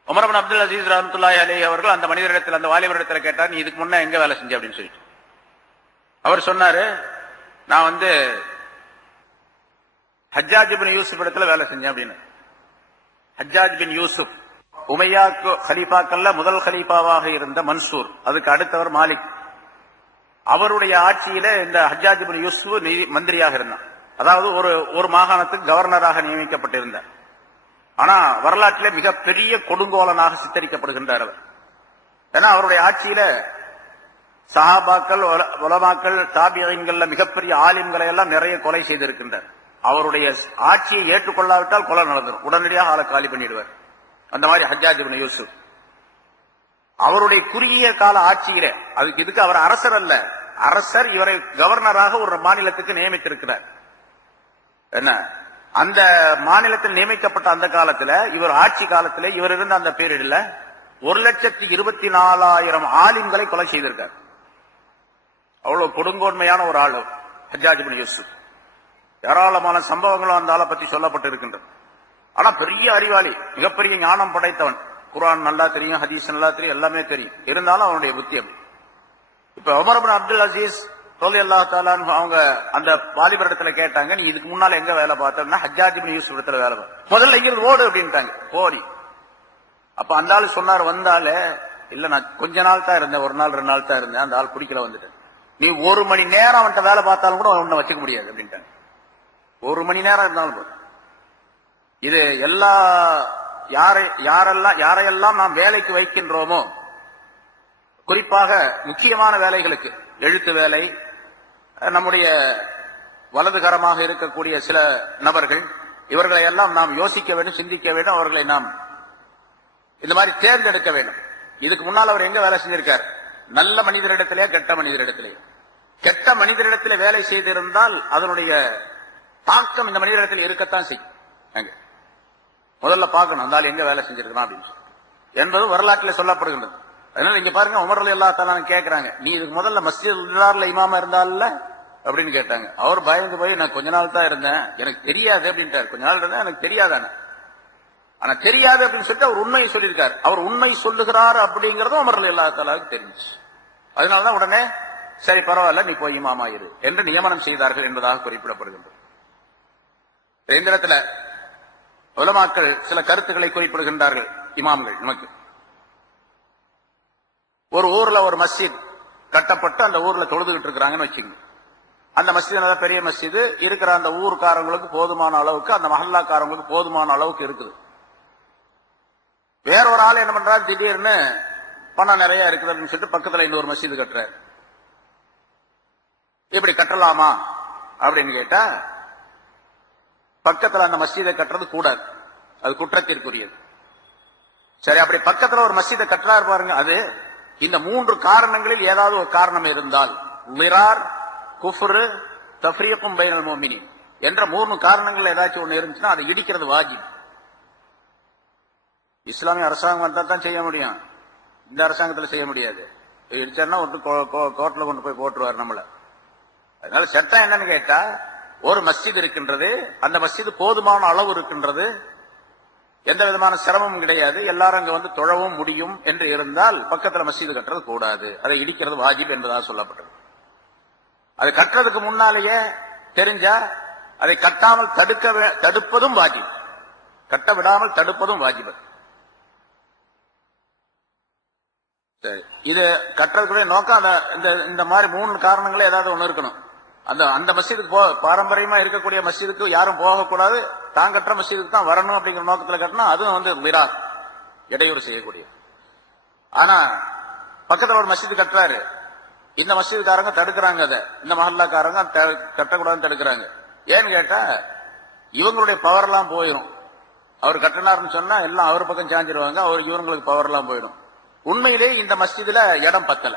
உமர் இப்னு அப்துல் அசீஸ் ரஹ்மத்துல்லாஹி அலைஹி அவர்கள் அந்த மனிதரிடத்தில், அந்த வாலிபரிடத்தில் கேட்டார், நீ இதுக்கு முன்ன எங்க வேலை செஞ்ச அப்படின்னு சொல்லிட்டு. அவர் சொன்னாரு, நான் வந்து ஹஜ்ஜாஜ் பின் யூசுப் இடத்துல வேலை செஞ்சேன் அப்படின்னு. ஹஜ்ஜாஜ் பின் யூசுப் உமையா ஹலீஃபாக்கள்ல முதல் ஹலீஃபாவாக இருந்த மன்சூர், அதுக்கு அடுத்தவர் மாலிக். அவருடைய ஆட்சியில இந்த ஹஜ்ஜாஜ் பின் யூசுப் மந்திரியாக இருந்தார். அதாவது ஒரு மாகாணத்துக்கு கவர்னராக நியமிக்கப்பட்டிருந்தார். ஆனா வரலாற்றிலே மிகப்பெரிய கொடுங்கோலனாக சித்தரிக்கப்படுகின்றார் அவர். ஏன்னா அவருடைய ஆட்சியில சஹாபாக்கள், உலமாக்கள், தாபியீன்கள்ல மிகப்பெரிய ஆலிம்களை எல்லாம் நிறைய கொலை செய்திருக்கின்றார். அவருடைய ஆட்சியை ஏற்றுக்கொள்ளாவிட்டால் கொலை நடந்துடும், உடனடியாக ஆளை காலி பண்ணிடுவார். அந்த மாதிரி ஹஜ்ஜாஜ் இப்னு யூசுப் அவருடைய குறுகிய கால ஆட்சியில, இதுக்கு அவர் அரசர் அல்ல, அரசர் இவரை கவர்னராக ஒரு மாநிலத்துக்கு நியமித்திருக்கிறார். என்ன, அந்த மாநிலத்தில் நியமிக்கப்பட்ட அந்த காலத்துல, இவர் ஆட்சி காலத்துல, இவர் இருந்த அந்த பீரியட்ல 1,24,000 ஆலிம்களை கொலை செய்திருக்கார். அவ்வளவு கொடுங்கோன்மையான ஒரு ஆள் ஹஜ்ஜாஜ் இப்னு யூசுப். ஏராளமான சம்பவங்களும் அந்த ஆளை பற்றி சொல்லப்பட்டு இருக்கின்றது. ஆனா பெரிய அறிவாளி, மிகப்பெரிய ஞானம் படைத்தவன். குர்ஆன் நல்லா தெரியும், ஹதீஸ் நல்லா தெரியும், எல்லாமே தெரியும். இருந்தாலும் அவனுடைய புத்தி அப்படி. இப்ப உமர் இப்னு அப்துல் அசீஸ் ரலியல்லாஹு தஆலா அன்ஹு அவங்க அந்த வாலிபரிடத்துல கேட்டாங்க, நீ இதுக்கு முன்னால எங்க வேலை பார்த்தா? ஹஜ்ஜாஜ் இப்னு யூசுப் இடத்துல வேலை பார்த்த. முதல்ல இங்கிருந்து ஓடு அப்படின்ட்டாங்க, போடி. அப்ப அந்த ஆள் சொன்னார், வந்தாலே இல்ல நான் கொஞ்ச நாள் தான் இருந்தேன், ஒரு நாள் 2 நாள் தான் இருந்தேன், அந்த ஆள் பிடிக்கல வந்துட்டேன். நீ 1 மணி நேரம் அவன்கிட்ட வேலை பார்த்தாலும் கூட உன்னை வச்சுக்க முடியாது அப்படின்ட்டாங்க. 1 மணி நேரம் இருந்தாலும். இது எல்லா யாரையெல்லாம் நாம் வேலைக்கு வைக்கின்றோமோ, குறிப்பாக முக்கியமான வேலைகளுக்கு, எழுத்து வேலை, நம்முடைய வலதுகரமாக இருக்கக்கூடிய சில நபர்கள், இவர்களை எல்லாம் நாம் யோசிக்க வேண்டும், சிந்திக்க வேண்டும், அவர்களை நாம் இந்த மாதிரி தேர்ந்தெடுக்க வேண்டும். இதுக்கு முன்னால் அவர் எங்க வேலை செஞ்சிருக்கார்? நல்ல மனிதரிடத்திலே, கெட்ட மனிதரிடத்திலே. கெட்ட மனிதரிடத்திலே வேலை செய்திருந்தால் அதனுடைய தாக்கம் இந்த மனிதரிடத்தில் இருக்கத்தான் செய்யும். முதல்ல பார்க்கணும் அந்த ஆள் எங்க வேலை செஞ்சிருக்கான் அப்படின்னு என்பது வரலாற்றில் சொல்லப்படுகின்றது. அதனால இங்க பாருங்க, உமர் ரலியல்லாஹு தஆலா கேட்கிறாங்க, நீ இதுக்கு முதல்ல மஸ்ஜிதுல் இமாமா இருந்தால அப்படின்னு கேட்டாங்க. அவர் பயந்து போய், நான் கொஞ்ச நாள் தான் இருந்தேன், எனக்கு தெரியாது அப்படின்ட்டார். கொஞ்ச நாள் இருந்தேன், எனக்கு தெரியாதானே. ஆனா தெரியாது அப்படின்னு சொல்லிட்டு அவர் உண்மையை சொல்லியிருக்காரு. அவர் உண்மை சொல்லுகிறார் அப்படிங்கறதும் உமர் ரலியல்லாஹு தஆலாவுக்கு தெரிஞ்சு. அதனாலதான் உடனே சரி பரவாயில்ல, நீ போய் இமாமா இரு என்று நியமனம் செய்தார்கள் என்பதாக குறிப்பிடப்படுகின்றது. இந்த இடத்துல உலமாக்கள் சில கருத்துக்களை குறிப்பிடுகின்றார்கள். இமாம்கள் நமக்கு ஒரு ஊர்ல ஒரு மஸ்ஜித் கட்டப்பட்டு அந்த ஊர்ல தொழுதுகிட்டு இருக்கிறாங்கன்னு வச்சுக்கோங்க. அந்த மஸ்ஜித் பெரிய மஸ்ஜித் இருக்கிற அந்த ஊருக்காரங்களுக்கு போதுமான அளவுக்கு, அந்த மஹல்லாக்காரங்களுக்கு போதுமான அளவுக்கு இருக்குது. வேற ஒரு ஆள் என்ன பண்றாரு, திடீர்னு பணம் நிறைய இருக்குது அப்படின்னு சொல்லிட்டு பக்கத்துல இன்னொரு மஸ்ஜித் கட்டுறாரு. இப்படி கட்டலாமா அப்படின்னு கேட்டா, பக்கத்துல அந்த மஸ்ஜிதை கட்டுறது கூடாது, அது குற்றத்திற்குரியது. சரி, அப்படி பக்கத்துல ஒரு மஸ்ஜிதை கட்டுறாரு பாருங்க, அது இந்த 3 காரணங்களில் ஏதாவது ஒரு காரணம் இருந்தால், மிரார், குஃப்ரு, தஃப்ரீக்கும் பைனல் முஃமினீன் என்ற 3 காரணங்கள் ஏதாச்சும் ஒண்ணு இருந்துச்சுன்னா அதை இடிக்கிறது வாஜிப். இஸ்லாமிய அரசாங்கம் வந்தா தான் செய்ய முடியும், இந்த அரசாங்கத்துல செய்ய முடியாது. இடிச்சாருன்னா கோர்ட்ல கொண்டு போய் போட்டுருவார் நம்மள. அதனால சட்டம் என்னன்னு கேட்டா, ஒரு மஸ்ஜித் இருக்கின்றது, அந்த மஸ்ஜித் போதுமான அளவு இருக்கின்றது, எந்த விதமான சிரமமும் கிடையாது, எல்லாரும் அங்க வந்து தொழவும் முடியும் என்று இருந்தால் பக்கத்துல மஸ்ஜித் கட்டுறது கூடாது, அதை இடிக்கிறது வாஜிப் என்பதாக சொல்லப்பட்டது. அது கட்டுறதுக்கு முன்னாலேயே தெரிஞ்சா அதை கட்டாமல் தடுப்பதும் வாஜிப், கட்ட விடாமல் தடுப்பதும் வாஜிப். இது கட்டுறதுக்குரிய நோக்கம் இந்த மாதிரி 3 காரணங்களே ஏதாவது ஒண்ணு இருக்கணும். அந்த அந்த மஸ்ஜிதுக்கு பாரம்பரியமா இருக்கக்கூடிய மஸ்ஜிதுக்கு யாரும் போகக்கூடாது, தான் கட்டுற மஸ்ஜிதுக்கு தான் வரணும் அப்படிங்கிற நோக்கத்துல கட்டினா அதுவும் வந்து விரார், இடையூறு செய்யக்கூடிய. ஆனா பக்கத்துல ஒரு மஸ்ஜிது கட்டுறாரு, இந்த மஸ்ஜிதுக்காரங்க தடுக்கிறாங்க, அதை இந்த மஹல்லாக்காரங்க கட்டக்கூடாதுன்னு தடுக்கிறாங்க. ஏன்னு கேட்டா இவங்களுடைய பவர் எல்லாம் போயிடும். அவர் கட்டினார்னு சொன்னா எல்லாம் அவர் பக்கம் சாஞ்சிருவாங்க, இவங்களுக்கு பவர் எல்லாம் போயிடும். உண்மையிலேயே இந்த மஸ்ஜிதுல இடம் பத்தல,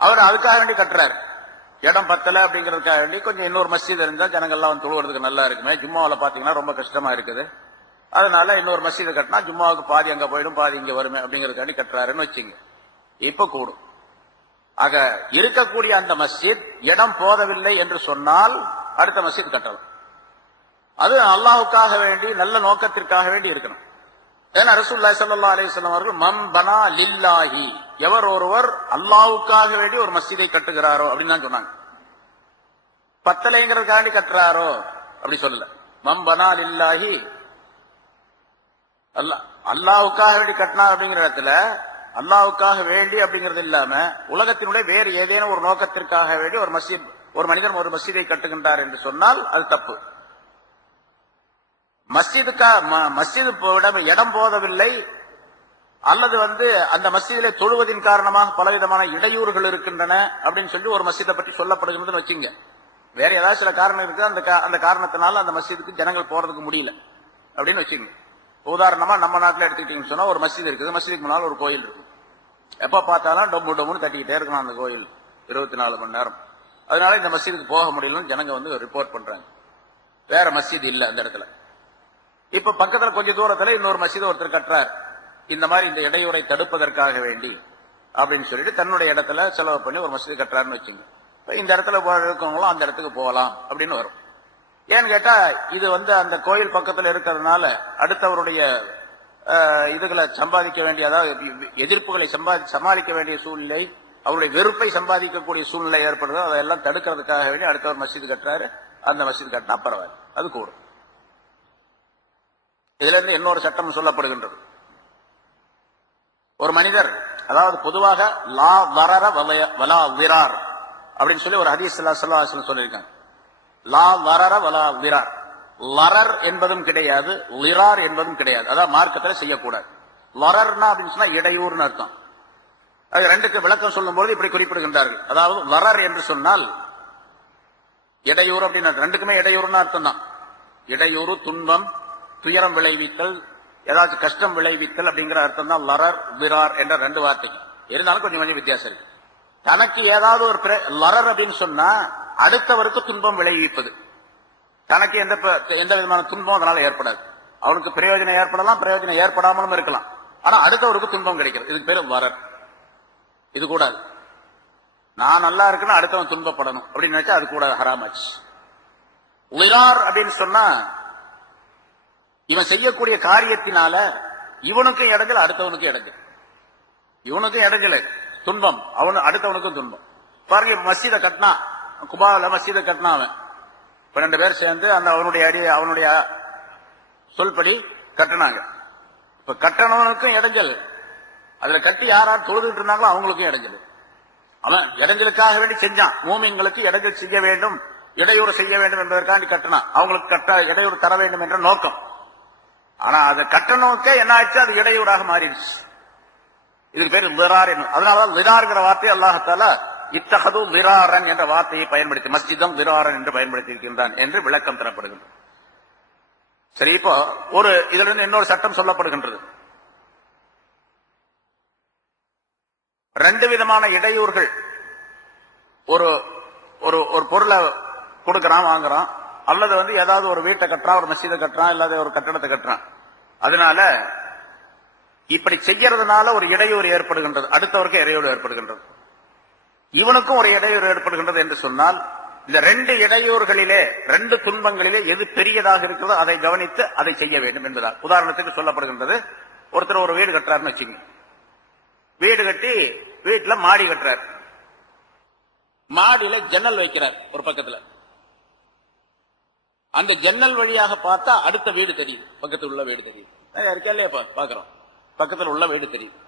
அவர் அதுக்காக வேண்டி கட்டுறாரு. இடம் பத்தல அப்படிங்கறதுக்காக வேண்டி கொஞ்சம் இன்னொரு மஸ்ஜித் இருந்தா ஜனங்கள்லாம் வந்து தொழுவதுக்கு நல்லா இருக்குமே, ஜும்மாவில பாத்தீங்கன்னா ரொம்ப கஷ்டமா இருக்குது, அதனால இன்னொரு மஸ்ஜிதை கட்டினா ஜும்மாவுக்கு பாதி அங்க போயிடும் பாதி இங்க வருமே அப்படிங்கறதுக்காண்டி கட்டுறாருன்னு வச்சுங்க. இப்ப கூடும். ஆக இருக்கக்கூடிய அந்த மஸ்ஜித் இடம் போதவில்லை என்று சொன்னால் அடுத்த மஸ்ஜித் கட்டலாம். அது அல்லாஹுக்காக வேண்டி நல்ல நோக்கத்திற்காக வேண்டி இருக்கணும். ஏன்னா ரசூலுல்லாஹி ஸல்லல்லாஹு அலைஹி வஸல்லம் அவர்கள் மன் பனா லில்லாஹி, எவர் ஒருவர் அல்லாஹ்வுக்காக வேண்டி ஒரு மஸ்ஜிதை கட்டுகிறாரோ அப்படின்னு தான் சொன்னாங்க. பத்தலைங்கிறதுக்காண்டி கட்டுறாரோ அப்படி சொல்லல. மன் பனா லில்லாஹி, அல்லாஹ்வுக்காக வேண்டி கட்டினா அப்படிங்கிற இடத்துல அல்லாஹ்வுக்காக வேண்டி அப்படிங்கிறது இல்லாம உலகத்தினுடைய வேறு ஏதேனும் ஒரு நோக்கத்திற்காக வேண்டி ஒரு மஸ்ஜித், ஒரு மனிதன் ஒரு மஸ்ஜிதை கட்டுகின்றார் என்று சொன்னால் அது தப்பு. மஸ்ஜிது இடம் போதவில்லை அல்லது வந்து அந்த மஸ்ஜிதிலே தொழுவதின் காரணமாக பலவிதமான இடையூறுகள் இருக்கின்றன அப்படின்னு சொல்லி ஒரு மஸ்ஜிதை பற்றி சொல்லப்படுகிறதுன்னு வச்சுங்க. வேற ஏதாவது சில காரணம் இருக்கு, அந்த காரணத்தினால அந்த மஸ்ஜிதுக்கு ஜனங்கள் போறதுக்கு முடியல அப்படின்னு வச்சுங்க. உதாரணமா நம்ம நாட்டில் எடுத்துக்கிட்டீங்கன்னு சொன்னா ஒரு மஸ்ஜித் இருக்குது, மஸ்ஜிதுக்கு முன்னால் ஒரு கோயில் இருக்கு. எப்ப பார்த்தாலும் டொம்மு டொம்முன்னு தட்டிக்கிட்டே இருக்கணும் அந்த கோயில் 24 மணி நேரம். அதனால இந்த மஸ்ஜிதுக்கு போக முடியலன்னு ஜனங்க வந்து ரிப்போர்ட் பண்றாங்க. வேற மஸ்ஜித் இல்ல அந்த இடத்துல. இப்ப பக்கத்துல கொஞ்சம் தூரத்துல இன்னொரு மஸ்ஜித் ஒருத்தர் கட்டுறார், இந்த மாதிரி இந்த இடையூறை தடுப்பதற்காக வேண்டி அப்படின்னு சொல்லிட்டு தன்னுடைய இடத்துல செலவு பண்ணி ஒரு மஸ்ஜித் கட்டுறாருன்னு வச்சுங்க. இந்த இடத்துல இருக்கவங்களும் அந்த இடத்துக்கு போகலாம் அப்படின்னு வரும். ஏன்னு கேட்டா இது வந்து அந்த கோயில் பக்கத்துல இருக்கிறதுனால அடுத்தவருடைய இதுகளை சம்பாதிக்க வேண்டிய, அதாவது எதிர்ப்புகளை சமாளிக்க வேண்டிய சூழ்நிலை, அவருடைய வெறுப்பை சம்பாதிக்கக்கூடிய சூழ்நிலை ஏற்படுது. அதெல்லாம் தடுக்கிறதுக்காக வேண்டி அடுத்தவர் மஸ்ஜித் கட்டுறாரு, அந்த மஸ்ஜித் கட்டினா பரவாயில்ல, அது கூடும். இதுல இருந்து இன்னொரு சட்டம் சொல்லப்படுகின்றது. ஒரு மனிதர், அதாவது பொதுவாக லா வரர வலா விரார் அப்படின்னு சொல்லி ஒரு ஹதீஸ் ஸல்லல்லாஹு அலைஹி வஸல்லம் சொல்லியிருக்காங்க. லா வரர வலா விரார், லரர் என்பதும் கிடையாது, லிரார் என்பதும் கிடையாது. அதாவது மார்க்கத்தில் செய்யக்கூடாது. லரர்னா அப்படின்னு சொன்னா இடையூறுன்னு அர்த்தம். அது ரெண்டுக்கு விளக்கம் சொல்லும் போது இப்படி குறிப்பிடுகின்றார்கள். அதாவது லரர் என்று சொன்னால் இடையூறு அப்படின்னு, ரெண்டுக்குமே இடையூறுன்னு அர்த்தம் தான். இடையூறு, துன்பம், துயரம் விளைவித்தல், ஏதாச்சும் கஷ்டம் விளைவித்தல் அப்படிங்கிற அர்த்தம் தான் லரர் விரார் என்ற ரெண்டு வார்த்தைக்கு. இருந்தாலும் கொஞ்சம் கொஞ்சம் வித்தியாசம் இருக்கு. தனக்கு ஏதாவது ஒரு லரர் அப்படின்னு சொன்னா அடுத்தவருக்கு துன்பம் விளைவிப்பது. தனக்கு எந்த விதமான துன்பம் அதனால ஏற்படாது. அவனுக்கு பிரயோஜனம் ஏற்படலாம், பிரயோஜனம் ஏற்படாமலும் இருக்கலாம். ஆனா அடுத்தவருக்கு துன்பம் கிடைக்கிறது, இதுக்கு பேரு வரர். இது கூடாது. நான் நல்லா இருக்குன்னு அடுத்தவன் துன்பப்படணும் அப்படின்னு நினைச்சா அது கூட ஹராமாச்சு. லிரார் அப்படின்னு சொன்னா இவன் செய்யக்கூடிய காரியத்தினால இவனுக்கும் இடைஞ்சல், அடுத்தவனுக்கும் இடைஞ்சல். இவனுக்கும் இடைஞ்சல் துன்பம், அவனு அடுத்தவனுக்கும் துன்பம். பாருங்க, இப்ப மஸ்ஜிதை கட்டினா, குபாவில் மஸ்ஜிதை கட்டினா அவன் 2 பேர் சேர்ந்து அந்த அவனுடைய சொல்படி கட்டினாங்க. இப்ப கட்டணவனுக்கும் இடைஞ்சல், அதுல கட்டி யாரார் தொழுதுட்டு இருந்தாங்களோ அவங்களுக்கும் இடைஞ்சல். அவன் இடைஞ்சலுக்காக வேண்டி செஞ்சான். மூமின்களுக்கு இடைஞ்சல் செய்ய வேண்டும், இடையூறு செய்ய வேண்டும் என்பதற்காண்டி கட்டினான். அவங்களுக்கு இடையூறு தர வேண்டும் என்ற நோக்கம். ஆனா அது கட்டணோக்கே என்ன ஆச்சு, அது இடையூறாக மாறிடுச்சு. இதுக்கு பேர் லிரார். அதனாலதான் லிரார்ங்கிற வார்த்தையை அல்லாஹ் தஆலா இத்தஹது லிராரன் என்ற வார்த்தையை பயன்படுத்தி மஸ்ஜிதம் லிராரன் என்று பயன்படுத்தி இருக்கின்றான் என்று விளக்கம் தரப்படுகின்றது. சரி, இப்போ இதுல இருந்து இன்னொரு சட்டம் சொல்லப்படுகின்றது. 2 விதமான இடையூறுகள். ஒரு பொருளை கொடுக்கறான், வாங்குறான், அல்லது வந்து ஏதாவது ஒரு வீட்டை கட்டுறான், ஒரு மஸ்ஜிதை கட்டுறான், இல்லாத ஒரு கட்டடத்தை கட்டுறான். அதனால இப்படி செய்யறதுனால ஒரு இடையூறு ஏற்படுகின்றது, அடுத்தவருக்கு இடையூறு ஏற்படுகின்றது, இவனுக்கும் ஒரு இடையூறு ஏற்படுகின்றது என்று சொன்னால் இந்த 2 இடையூறுகளிலே 2 துன்பங்களிலே எது பெரியதாக இருக்கிறதோ அதை கவனித்து அதை செய்ய வேண்டும் என்பதால். உதாரணத்துக்கு சொல்லப்படுகின்றது, ஒருத்தர் ஒரு வீடு கட்டுறாருன்னு வச்சுங்க. வீடு கட்டி வீட்டுல மாடி கட்டுறார். மாடியில ஜன்னல் வைக்கிறார் ஒரு பக்கத்துல. அந்த ஜன்னல் வழியாக பார்த்தா அடுத்த வீடு தெரியுது, பக்கத்தில் உள்ள வீடு தெரியுது. இருக்கா இல்லையா, பாக்குறோம், பக்கத்தில் உள்ள வீடு தெரியுது.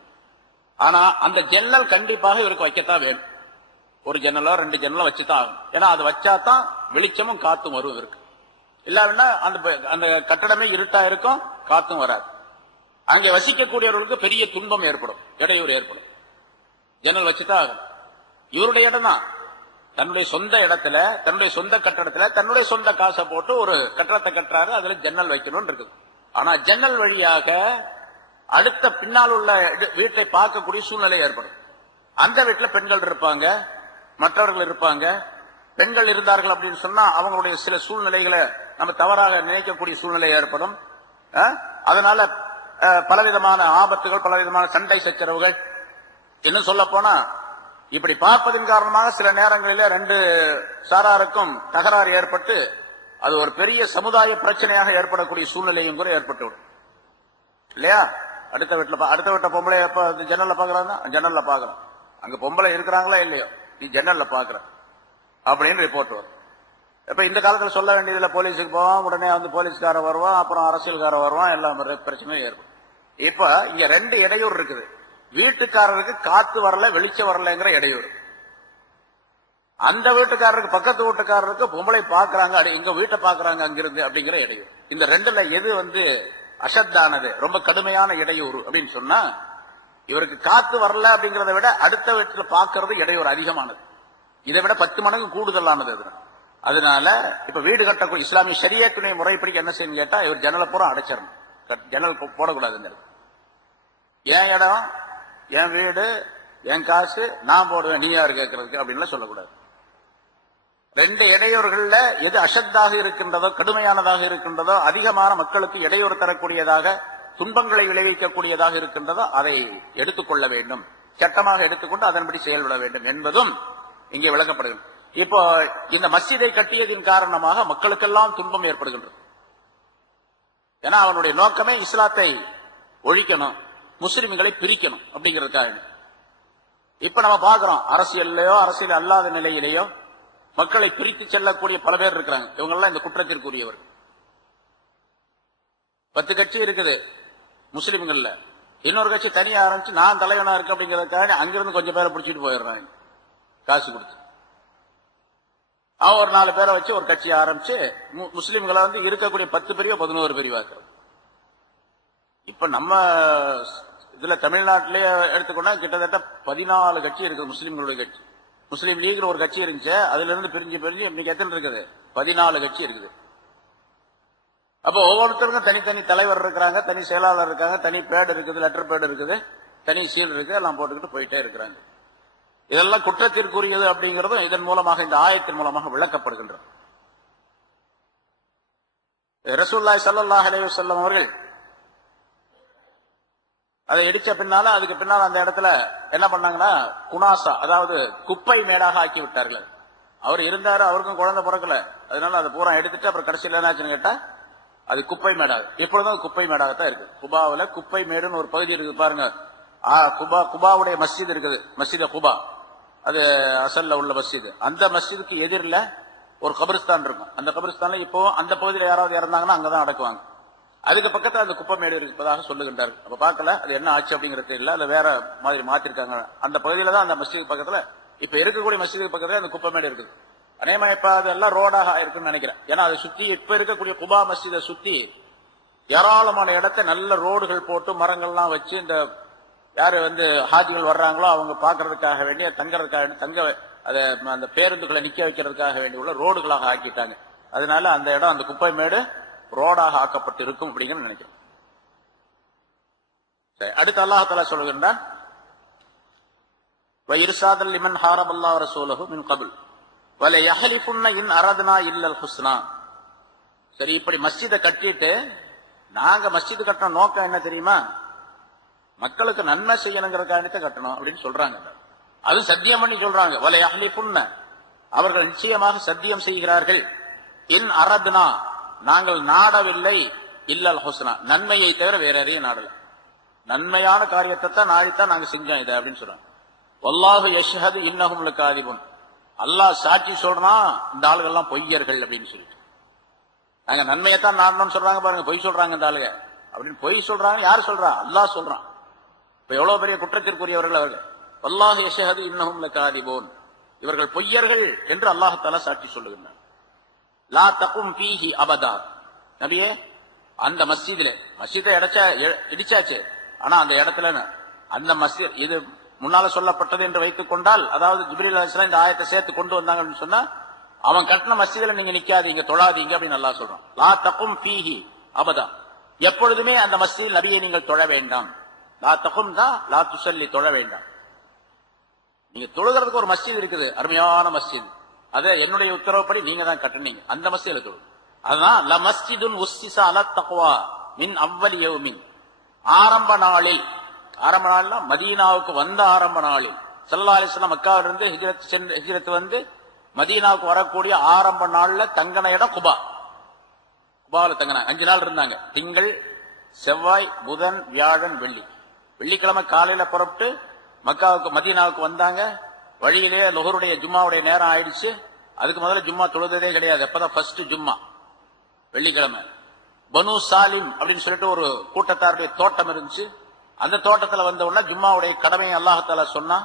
ஆனா அந்த ஜன்னல் கண்டிப்பாக இவருக்கு வைக்கத்தான் வேணும். ஒரு ஜன்னலோ 2 ஜன்னலோ வச்சுதான் ஆகும். ஏன்னா அது வச்சாதான் வெளிச்சமும் காத்தும் வரும் இருக்கு. இல்லாவின்னா அந்த கட்டடமே இருட்டா இருக்கும், காத்தும் வராது. அங்கே வசிக்கக்கூடியவர்களுக்கு பெரிய துன்பம் ஏற்படும், இடையூறு ஏற்படும். ஜன்னல் வச்சுதான் ஆகும். இவருடைய இடம் தான், தன்னுடைய சொந்த இடத்துல, தன்னுடைய சொந்த கட்டடத்துல, தன்னுடைய சொந்த காசை போட்டு ஒரு கட்டடத்தை கட்டுறாரு, அதுல ஜன்னல் வைக்கணும்னு இருக்குது. ஆனா ஜன்னல் வழியாக அடுத்த பின்னால் உள்ள வீட்டை பார்க்கக்கூடிய சூழ்நிலை ஏற்படும். அந்த வீட்டுல பெண்கள் இருப்பாங்க, மற்றவர்கள் இருப்பாங்க. பெண்கள் இருந்தார்கள் அப்படின்னு சொன்னா அவங்களுடைய சில சூழ்நிலைகளை நம்ம தவறாக நினைக்கக்கூடிய சூழ்நிலை ஏற்படும். அதனால பலவிதமான ஆபத்துகள், பலவிதமான சண்டை சச்சரவுகள். இன்னும் சொல்ல போனா இப்படி பார்ப்பதன் காரணமாக சில நேரங்களில 2 சாராருக்கும் தகராறு ஏற்பட்டு அது ஒரு பெரிய சமுதாய பிரச்சனையாக ஏற்படக்கூடிய சூழ்நிலையும் கூட ஏற்பட்டுவிடும் இல்லையா? அடுத்த வீட்டுல பொம்பளை எப்ப ஜன்னல்ல பாக்குறாங்க, ஜன்னல்ல பாக்குறோம். அங்க பொம்பளை இருக்கிறாங்களா இல்லையோ, நீ ஜன்னல்ல பாக்குற அப்படின்னு ரிப்போர்ட் வரும். இப்ப இந்த காலத்துல சொல்ல வேண்டியதுல போலீஸுக்கு போவான், உடனே போலீஸ்கார வருவான், அப்புறம் அரசியல்கார வருவான், எல்லா பிரச்சனையும் ஏற்படும். இப்ப இங்க 2 இடையூறு இருக்குது. வீட்டுக்காரருக்கு காத்து வரல, வெளிச்சம் வரலங்கிற இடையூறு. அந்த வீட்டுக்காரருக்கு, பக்கத்து வீட்டுக்காரருக்கு பொம்பளை பாக்குறாங்க, எங்க வீட்டை பாக்குறாங்க அங்கிருந்து அப்படிங்கிற இடையூறு. இந்த 2ல எது அசத்தானது, ரொம்ப கடுமையான இடையூறு அப்படின்னு சொன்னா, இவருக்கு காத்து வரல அப்படிங்கறத விட அடுத்த வீட்டுல பாக்குறது இடையூறு அதிகமானது. இதை விட 10 மடங்கு கூடுதலானது. அதனால இப்ப வீடு கட்டக்கூடிய இஸ்லாமிய ஷரியத்துடைய முறைப்படி என்ன செய்யணும் கேட்டா, இவர் ஜன்னலை பூரா அடைச்சிடணும், ஜன்னல் போடக்கூடாதுங்கிறது. என் இடம், என் வீடு, என் காசு, நான் போடுவேன், நீ யாரு கேட்கறதுக்கு அப்படின்னு சொல்லக்கூடாது. 2 இடையூறுகள்ல எது அசத்தாக இருக்கின்றதோ, கடுமையானதாக இருக்கின்றதோ, அதிகமான மக்களுக்கு இடையூறு தரக்கூடியதாக, துன்பங்களை விளைவிக்கக்கூடியதாக இருக்கின்றதோ அதை எடுத்துக்கொள்ள வேண்டும், சட்டமாக எடுத்துக்கொண்டு அதன்படி செயல்பட வேண்டும் என்பதும் இங்கே விளக்கப்படுகிறது. இப்போ இந்த மஸ்ஜிதை கட்டியதின் காரணமாக மக்களுக்கெல்லாம் துன்பம் ஏற்படுகின்றது. ஏன்னா அவனுடைய நோக்கமே இஸ்லாத்தை ஒழிக்கணும், முஸ்லிம்களை பிரிக்கணும் அப்படிங்கிறதுக்காக. இப்ப நம்ம பாக்குறோம், அரசியல்லையோ அரசியல் அல்லாத நிலையிலேயோ மக்களை பிரித்து செல்லக்கூடிய பல பேர் இருக்கிறாங்க. இவங்க எல்லாம் இந்த குற்றத்திற்குரியவர். 10 கட்சி இருக்குது முஸ்லிம்கள்ல, இன்னொரு கட்சி தனியா ஆரம்பிச்சு நான் தலைவனா இருக்கு அப்படிங்கறதுக்காக அங்கிருந்து கொஞ்சம் பேரை பிடிச்சிட்டு போயிடுறாங்க காசு கொடுத்து. அவன் ஒரு 4 பேரை வச்சு ஒரு கட்சியை ஆரம்பிச்சு முஸ்லிம்களை இருக்கக்கூடிய 10 பிரிவு 11 பிரிவாக்குறது. இப்ப நம்ம இதுல தமிழ்நாட்டிலேயே எடுத்துக்கொண்டா கிட்டத்தட்ட 14 கட்சி இருக்குது முஸ்லிம்களுடைய கட்சி. முஸ்லீம் லீக் ஒரு கட்சி இருந்துச்சு, அதுல இருந்து பிரிஞ்சு இன்னைக்கு எத்தனை இருக்குது? 14 கட்சி இருக்குது. அப்போ ஒவ்வொருத்தருக்கும் தனித்தனி தலைவர் இருக்கிறாங்க, தனி செயலாளர் இருக்காங்க, தனி பேடு இருக்குது, லெட்டர் பேடு இருக்குது, தனி சீல் இருக்கு, எல்லாம் போட்டுக்கிட்டு போயிட்டே இருக்கிறாங்க. இதெல்லாம் குற்றத்திற்குரியது அப்படிங்கறதும் இதன் மூலமாக, இந்த ஆயத்தின் மூலமாக விளக்கப்படுகின்றது. ரசூலுல்லாஹி ஸல்லல்லாஹு அலைஹி வஸல்லம் அவர்கள் அதை இடிச்ச பின்னால, அதுக்கு பின்னால அந்த இடத்துல என்ன பண்ணாங்கன்னா குனாசா, அதாவது குப்பை மேடாக ஆக்கி விட்டார்கள். அவர் இருந்தாரு, அவருக்கும் குழந்தை பிறக்கல, அதனால அதை பூரா எடுத்துட்டு அப்புறம் கடைசியில் என்னாச்சுன்னு கேட்டா அது குப்பை மேடாக, எப்பொழுதும் குப்பை மேடாகத்தான் இருக்கு. குபாவுல குப்பை மேடுன்னு ஒரு பகுதி இருக்குது பாருங்க. குபாவுடைய மஸ்ஜித் இருக்குது, மஸ்ஜித் குபா, அது அசல்ல உள்ள மஸ்ஜித். அந்த மஸ்ஜிதுக்கு எதிரில் ஒரு கபிரிஸ்தான் இருக்கும். அந்த கபிரிஸ்தான்ல இப்போ அந்த பகுதியில் யாராவது இறந்தாங்கன்னா அங்கதான் அடக்குவாங்க. அதுக்கு பக்கத்துல அந்த குப்பை மேடு இருப்பதாக சொல்லுகின்றார். அப்ப பார்க்கல அது என்ன ஆச்சு அப்படிங்கிறது இல்ல, அது வேற மாதிரி மாத்திருக்காங்க. அந்த பகுதியில தான் அந்த மஸ்ஜித் பக்கத்துல, இப்ப இருக்கக்கூடிய மஸ்ஜித் பக்கத்துல அந்த குப்பை மேடு இருக்குது. அநேகமா இப்ப அதெல்லாம் ரோடாக இருக்குன்னு நினைக்கிறேன். ஏன்னா அதை சுத்தி இப்ப இருக்கக்கூடிய குபா மஸ்ஜிதை சுத்தி ஏராளமான இடத்தை நல்ல ரோடுகள் போட்டு மரங்கள்லாம் வச்சு, இந்த யாரு ஹாஜிகள் வர்றாங்களோ அவங்க பாக்குறதுக்காக வேண்டிய தங்குறதுக்காக அந்த பேருந்துகளை நிக்க வைக்கிறதுக்காக வேண்டிய உள்ள ரோடுகளாக ஆக்கிட்டாங்க. அதனால அந்த இடம், அந்த குப்பை மேடு ரோடாக ஆக்கப்பட்டு இருக்கும் அப்படிங்கிற நினைக்கிறேன். அடுத்து அல்லாஹ் தஆலா சொல்லுகின்றான், வயிர்சாதல் லிமன் ஹாரபல்லாஹு ரசூலஹு மின் கபில் வல யஹலிஃபுன்ன இன் அரத்னா இல்லல் ஹுஸ்னா. சரி, இப்படி மஸ்ஜிதை கட்டிட்டு நாங்க மஸ்ஜித் கட்டின நோக்கம் என்ன தெரியுமா? மக்களுக்கு நன்மை செய்யணுங்கிறதுக்காக கட்டணும் அப்படின்னு சொல்றாங்க. அது சத்தியம் பண்ணி சொல்றாங்க. வல யஹலிஃபுன்ன, அவர்கள் நிச்சயமாக சத்தியம் செய்கிறார்கள். இன் அரத்னா, நாங்கள் நாடவில்லை, இல்லல் ஹுஸ்னா, நன்மையை தவிர வேற எதையும் நாடல. நன்மையான காரியத்தை தான் நாடித்தான் நாங்க செஞ்சோம் இதை அப்படின்னு சொல்றோம். வல்லாஹு யஷ்ஹது இன்னஹும் லகாதிபுன், அல்லாஹ் சாட்சி சொல்றான் இந்த ஆளுகள்லாம் பொய்யர்கள் அப்படின்னு சொல்லிட்டு. நாங்க நன்மையத்தான் நாடணும்னு சொல்றாங்க பாருங்க, பொய் சொல்றாங்க இந்த ஆளுங்க அப்படின்னு. பொய் சொல்றாங்க யார் சொல்றா? அல்லாஹ் சொல்றான். இப்ப எவ்வளவு பெரிய குற்றத்திற்குரியவர்கள் அவர்கள். வல்லாஹு யஷ்ஹது இன்னஹும் லகாதிபுன், இவர்கள் பொய்யர்கள் என்று அல்லாஹ் தஆலா சாட்சி சொல்லுகிறார். லா தகும் ஃபீஹி அபதா. நபியே, அந்த மஸ்ஜிதை இடிச்சாச்சு, ஆனா அந்த இடத்துல அந்த மஸ்ஜித் இது முன்னால சொல்லப்பட்டது என்று வைத்துக் கொண்டால், அதாவது ஜிப்ரீல் அலைஹிஸ்ஸலாம் இந்த ஆயத்தை சேர்த்து கொண்டு வந்தாங்க அப்படின்னு சொன்னா, அவன் கட்டின மஸ்ஜிதுல நீங்க நிக்காதீங்க, தொழாதீங்க அப்படின்னு அல்லாஹ் சொல்றான். லா தகும் ஃபீஹி அபதா, எப்பொழுதுமே அந்த மஸ்ஜிதில் நபியை நீங்கள் தொழ வேண்டாம். லா தகும் தான் லா துஸல்லி, தொழ வேண்டாம். நீங்க தொழுகிறதுக்கு ஒரு மஸ்ஜித் இருக்குது, அருமையான மஸ்ஜித், அதை என்னுடைய உத்தரவுப்படி நீங்க தான் கட்டுனீங்க, அந்த மஸ்ஜிதில் தொழு. அதுதான் ல மஸ்ஜிதுன் உஸ்ஸிஸா அலா தக்வா மின் அவ்வலி யௌமின். ஆரம்ப நாளில் மதீனாவுக்கு வந்த ஆரம்ப நாளில் ஸல்லல்லாஹு அலைஹி வஸல்லம் மக்காவிலிருந்து ஹிஜ்ரத் வந்து மதீனாவுக்கு வரக்கூடிய ஆரம்ப நாள்ல தங்கின இடம் குபா. குபாவில் தங்கினாங்க. 5 நாள் இருந்தாங்க. திங்கள், செவ்வாய், புதன், வியாழன், வெள்ளிக்கிழமை காலையில புறப்பட்டு மதீனாவுக்கு வந்தாங்க. வழியிலேயே லுஹருடைய ஜும்மாவுடைய நேரம் ஆயிடுச்சு. அதுக்கு முதல்ல ஜும்மா தொழுததே கிடையாது. அப்பதான் ஃபர்ஸ்ட் ஜும்மா, வெள்ளிக்கிழமை. பனு சாலிம் அப்படின்னு சொல்லிட்டு ஒரு கூட்டத்தாருடைய தோட்டம் இருந்துச்சு. அந்த தோட்டத்துல வந்த உடனே ஜும்மாவுடைய கடமையை அல்லாஹ் தஆலா சொன்னா.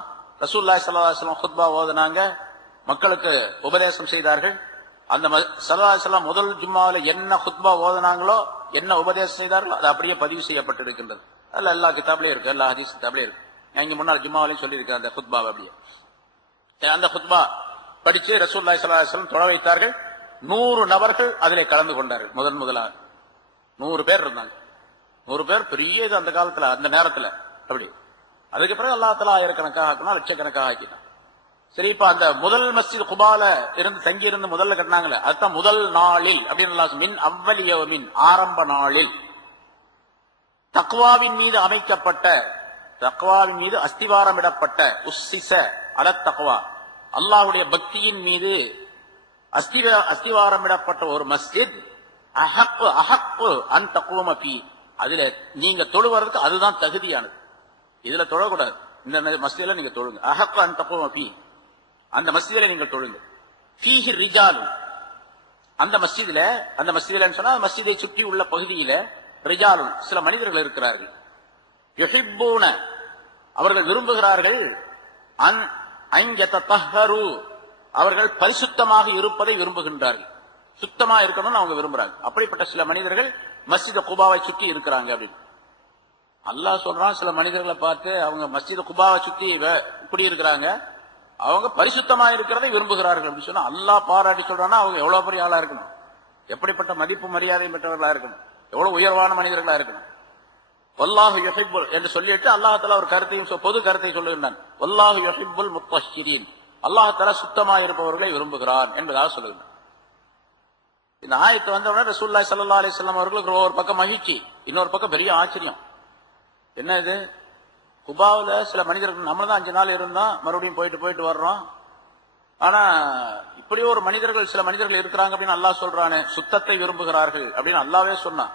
ரசூலுல்லாஹி ஸல்லல்லாஹு அலைஹி வஸல்லம் குத்பா ஓதுனாங்க, மக்களுக்கு உபதேசம் செய்தார்கள். அந்த ஸல்லல்லாஹு அலைஹி வஸல்லம் முதல் ஜும்மாவில என்ன குத்பா ஓதுனாங்களோ, என்ன உபதேசம் செய்தார்களோ, அது அப்படியே பதிவு செய்யப்பட்டிருக்கின்றது. அதுல எல்லா கிதாப்லயும் இருக்கு, எல்லா ஹதீஸ் கிதாப்லயும் இருக்கு. இங்க முன்னாள் ஜும்மாவிலையும் சொல்லியிருக்கேன் அந்த குத்பாவை. அப்படியே அந்த குத்பா படிச்சு ரசூலுல்லாஹி ஸல்லல்லாஹு அலைஹி வஸல்லம் தொழ வைத்தார்கள். 100 நபர்கள் அதிலே கலந்து கொண்டார்கள். முதலாக 100 பேர் இருந்தாங்க. 100 பேர் பெரிய இது அந்த காலத்துல, அந்த நேரத்துல. அப்படி அதுக்கு பிறகு அல்லாஹ் தஆலா ஆயிரக்கணக்காக ஆக்கினா, லட்சக்கணக்காக ஆக்கினான். சரி, இப்ப அந்த முதல் மஸ்ஜித் குபால இருந்து தங்கி இருந்து முதல்ல கட்டினாங்களே, அதுதான் முதல் நாளில் அப்படின்னு அல்லாஹ் மின் அவ்வலி யௌமின், ஆரம்ப நாளில் தக்வாவின் மீது அமைக்கப்பட்ட, தக்வாவின் மீது அஸ்திவாரமிடப்பட்ட, உஸ்ஸிஸ அல தக்வா, அல்லாஹ்வுடைய பக்தியின் மீது அஸ்திவாரமிடப்பட்ட ஒரு மஸ்ஜித். அஹக்கு அன் தக்வம ஃபீ, அதுல நீங்க தொழுவதற்கு அதுதான் தகுதியானது. இதுல தொழக்கூடாது, இந்த மஸ்ஜிதுல நீங்க தொழுங்க. அஹக்கு அன் தக்வம ஃபீ, அந்த மஸ்ஜிதுல நீங்கள் தொழுங்க. ஃபீஹி ரிஜாலு, அந்த மஸ்ஜிதுல சொன்னா மஸ்ஜிதை சுற்றி உள்ள பகுதியில ரிஜாலு, சில மனிதர்கள் இருக்கிறார்கள். யுஹிப்பூன, அவர்கள் விரும்புகிறார்கள். அன் யததஹரு, அவர்கள் பரிசுத்தமாக இருப்பதை விரும்புகின்றார்கள். சுத்தமா இருக்கணும்னு அவங்க விரும்புறாங்க. அப்படிப்பட்ட சில மனிதர்கள் மஸ்ஜித் குபாவை சுற்றி இருக்கிறாங்க அப்படின்னு அல்லாஹ் சொல்றான். சில மனிதர்களை பார்த்து, அவங்க மஸ்ஜித் குபாவை சுற்றி இப்படி இருக்கிறாங்க, அவங்க பரிசுத்தமா இருக்கிறதை விரும்புகிறார்கள் அப்படின்னு சொன்னா அல்லாஹ் பாராட்டி சொல்றான்னா அவங்க எவ்வளவு பெரிய ஆளா இருக்கணும், எப்படிப்பட்ட மதிப்பு மரியாதை பெற்றவர்களா இருக்கணும், எவ்வளவு உயர்வான மனிதர்களா இருக்கணும். வல்லாஹு யுஹிப்புல் என்று சொல்லிட்டு அல்லாஹ் தஆலா ஒரு கருத்தையும் பொது கருத்தை சொல்லுகின்றான். வல்லாஹு யுஹிப்புல் முத்தஹ்ஹிரீன், அல்லாஹ் தஆலா சுத்தமா இருப்பவர்களை விரும்புகிறான் என்பதாக சொல்லுகின்றான். இந்த ஆயத்து வந்த உடனே ரசூலுல்லாஹி ஸல்லல்லாஹு அலைஹி வஸல்லம் அவர்களுக்கு ஒரு பக்கம் மகிழ்ச்சி, இன்னொரு பக்கம் பெரிய ஆச்சரியம். என்ன இது, குபாவுல சில மனிதர்கள், நம்ம தான் 5 நாள் இருந்தோம், மறுபடியும் போயிட்டு வர்றோம், ஆனா இப்படி ஒரு மனிதர்கள், சில மனிதர்கள் இருக்கிறாங்க அப்படின்னு அல்லாஹ் சொல்றானே, சுத்தத்தை விரும்புகிறார்கள் அப்படின்னு அல்லாஹ்வே சொன்னான்.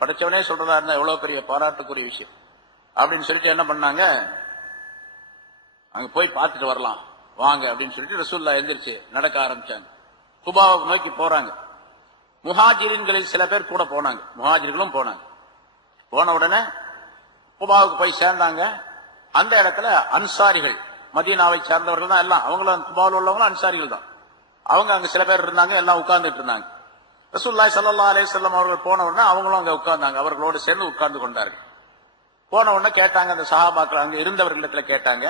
படைச்சவனே சொல்றதா இருந்தா எவ்வளவு பெரிய பாராட்டுக்குரிய விஷயம் அப்படின்னு சொல்லிட்டு என்ன பண்ணாங்க, அங்க போய் பார்த்துட்டு வரலாம் வாங்க அப்படின்னு சொல்லிட்டு ரசூலுல்லாஹ் எந்திரிச்சு நடக்க ஆரம்பிச்சாங்க. குபாவை நோக்கி போறாங்க. முஹாஜிரின்களில் சில பேர் கூட போனாங்க, முஹாஜிர்களும் போனாங்க. போன உடனே குபாவுக்கு போய் சேர்ந்தாங்க. அந்த இடத்துல அன்சாரிகள், மதீனாவை சேர்ந்தவர்கள் தான் எல்லாம், அவங்களும் குபாவில் உள்ளவங்களும் அன்சாரிகள் தான். அவங்க அங்க சில பேர் இருந்தாங்க, எல்லாம் உட்கார்ந்துட்டு இருந்தாங்க. ரசூலுல்லாஹி ஸல்லல்லாஹு அலைஹி வஸல்லம் அவர்கள் போன உடனே அவங்களும் அங்க உட்கார்ந்தாங்க, அவர்களோடு சேர்ந்து உட்கார்ந்து கொண்டார்கள். போன உடனே கேட்டாங்க, அந்த சஹாபாக்கள் அங்க இருந்தவர்களிடத்துல கேட்டாங்க,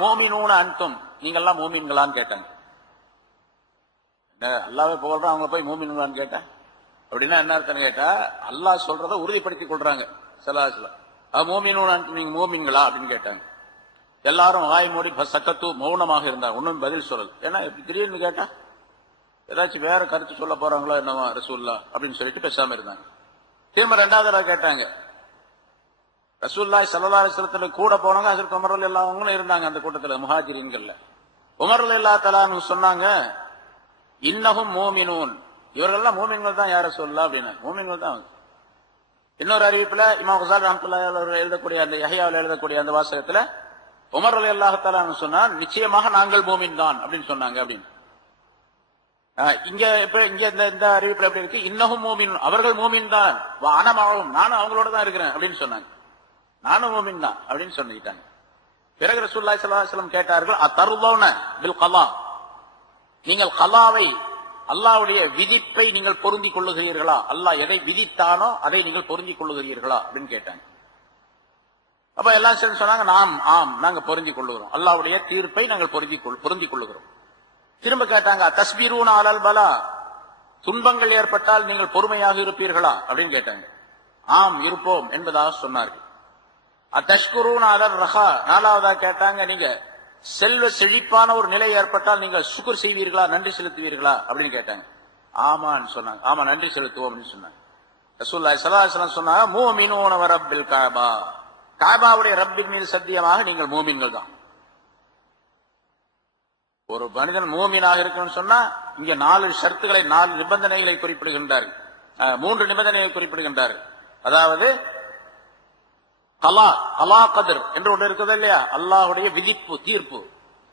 மோமினூன அன்தும், நீங்க எல்லாம் மோமின்களான்னு கேட்டாங்க. அல்லாஹ்வே புகழ்றான், அவங்க போய் மோமின்களான்னு கேட்டேன் அப்படின்னா என்ன அர்த்தம் கேட்டா, அல்லாஹ் சொல்றதை உறுதிப்படுத்தி கொள்றாங்க. மோமினூன அன்தும், நீங்க மோமின்களா அப்படின்னு கேட்டாங்க. எல்லாரும் வாய் மூடி சக்கத்து மௌனமாக இருந்தாங்க, ஒன்னும் பதில் சொல்லல. ஏன்னா திடீர்னு கேட்டா ஏதாச்சும் வேற கருத்து சொல்ல போறாங்களோ என்னவா ரசூலுல்லாஹ் அப்படின்னு சொல்லிட்டு பேசாம இருந்தாங்க. திரும்ப 2வது தடவை கேட்டாங்க. ரசூலுல்லாஹி ஸல்லல்லாஹு அலைஹி வஸல்லம் கூட போனவங்க ஹஜ்ரத் உமர் ரலியல்லாஹு அன்ஹு இருந்தாங்க அந்த கூட்டத்துல, முஹாஜிரின்கள்ல. உமர் ரலியல்லாஹு தஆலா அன்ஹு சொன்னாங்க, இன்னஹும் மூமினூன், இவர்கள்லாம் மூமின்கள் தான் யார் ரசூலுல்லாஹ் அப்படின்னா, மூமின்கள் தான். இன்னொரு அறிவிப்புல இமாம் கஸாலி ரஹ்மத்துல்லாஹி அலைஹி எழுதக்கூடிய அந்த யஹ்யாவில் எழுதக்கூடிய அந்த வாசகத்துல உமர் ரலியல்லாஹு தஆலா அன்ஹு சொன்னார், நிச்சயமாக நாங்கள் மூமின் தான் அப்படின்னு சொன்னாங்க. அப்படின்னு இங்க இந்த அறிவிப்புல எப்படி இருக்கு, இன்னஹும் மூமின், அவர்கள் மூமின் தான், அனமாவும், நானும் அவங்களோட தான் இருக்கிறேன் அப்படின்னு சொன்னாங்க. நானும் மூமின் தான் அப்படின்னு சொல்லிட்டாங்க. பிறகு ரசூலுல்லாஹி ஸல்லல்லாஹு அலைஹி வஸல்லம் கேட்டார்கள், அத்தர்லௌன பில் கலா, நீங்கள் கலாவை அல்லாஹ்வுடைய விதிப்பை நீங்கள் பொருந்திக் கொள்ளுகிறீர்களா? அல்லாஹ் எதை விதித்தானோ அதை நீங்கள் பொருந்திக் கொள்ளுகிறீர்களா அப்படின்னு கேட்டாங்க. அப்ப எல்லாம் சேர்ந்து சொன்னாங்க, நாம் ஆம் நாங்க பொருந்திக் கொள்ளுகிறோம், அல்லாஹ்வுடைய தீர்ப்பை நாங்கள் பொருந்திக் கொள்ளுகிறோம். திரும்ப கேட்டாங்க, தஸ்பீரூன அலல் பலா, துன்பங்கள் ஏற்பட்டால் நீங்கள் பொறுமையாக இருப்பீர்களா அப்படின்னு கேட்டாங்க. ஆம் இருப்போம் என்பதாக சொன்னார்கள். அத்தஷ்குரூன அலர் ரஹா, நாலாவதா கேட்டாங்க, நீங்க செல்வ செழிப்பான ஒரு நிலை ஏற்பட்டால் நீங்கள் சுக்குர் செய்வீர்களா, நன்றி செலுத்துவீர்களா அப்படின்னு கேட்டாங்க. ஆமான்னு சொன்னாங்க. ஆமா நன்றி செலுத்துவோம் அப்படின்னு சொன்னாங்க. ரசூலுல்லாஹி ஸல்லல்லாஹு அலைஹி வஸல்லம் சொன்னாங்க, மூமினூன வ ரப்பில் கஅபா, கஅபாவுடைய ரப்பின் மீது சத்தியமாக நீங்கள் மூமின்கள் தான். ஒரு மனிதன் மூமினாக இருக்கணும்னு சொன்னா இங்க 4 ஷர்த்துகளை 4 நிபந்தனைகளை குறிப்பிடுகின்றார்கள், 3 நிபந்தனைகளை குறிப்பிடுகின்றார்கள். அதாவது கலா கதிர் என்று ஒன்று இருக்குது இல்லையா, அல்லாஹ்வுடைய விதிப்பு தீர்ப்பு,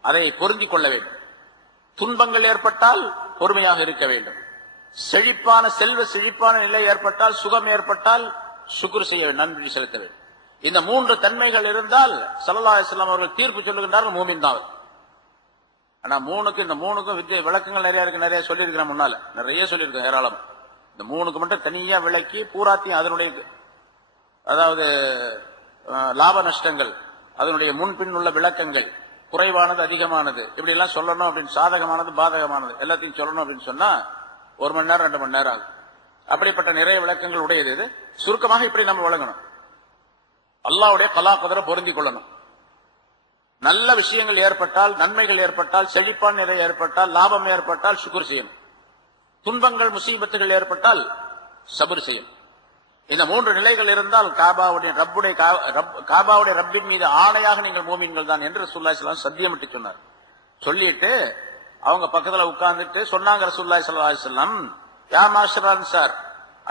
அதை பொருந்திக் கொள்ள வேண்டும். துன்பங்கள் ஏற்பட்டால் பொறுமையாக இருக்க வேண்டும். செல்வ செழிப்பான நிலை ஏற்பட்டால், சுகம் ஏற்பட்டால் சுக்ர் செய்ய வேண்டும், நன்றி செலுத்த வேண்டும். இந்த 3 தன்மைகள் இருந்தால் ஸல்லல்லாஹு அலைஹி வஸல்லம் அவர்கள் தீர்ப்பு சொல்லுகின்றார்கள், மூமின் தான். ஆனா இந்த மூணுக்கும் விளக்கங்கள் நிறைய இருக்கு, நிறைய சொல்லியிருக்கிறேன், முன்னால நிறைய சொல்லியிருக்கேன் ஏராளம். இந்த 3க்கு மட்டும் தனியா விளக்கி பூராத்தையும் அதனுடைய அதாவது லாப நஷ்டங்கள், அதனுடைய முன்பின் உள்ள விளக்கங்கள், குறைவானது அதிகமானது, இப்படி எல்லாம் சொல்லணும் அப்படின்னு, சாதகமானது பாதகமானது எல்லாத்தையும் சொல்லணும் அப்படின்னு சொன்னா 1 மணி நேரம் 2 மணி நேரம் ஆகும். அப்படிப்பட்ட நிறைய விளக்கங்கள் உடையது இது. சுருக்கமாக இப்படி நம்ம வழங்கணும், அல்லாஹ்வுடைய கலா கதரை பொருந்திக் கொள்ளணும். நல்ல விஷயங்கள் ஏற்பட்டால், நன்மைகள் ஏற்பட்டால், செழிப்பான நிலை ஏற்பட்டால், லாபம் ஏற்பட்டால் சுக்ர் செய்யணும். துன்பங்கள் முசீபத்துகள் ஏற்பட்டால் சபர் செய்யணும். இந்த 3 நிலைகள் இருந்தால் காபாவுடைய ரப்பின் மீது ஆணையாக நீங்கள் மூமின்கள் தான் என்று ரசூலுல்லாஹி ஸல்லல்லாஹு அலைஹி வஸல்லம் சத்தியமிட்டு சொன்னார். சொல்லிட்டு அவங்க பக்கத்துல உட்கார்ந்துட்டு சொன்னாங்க ரசூலுல்லாஹி ஸல்லல்லாஹு அலைஹி வஸல்லம், யா மாஷர் அன்சார்,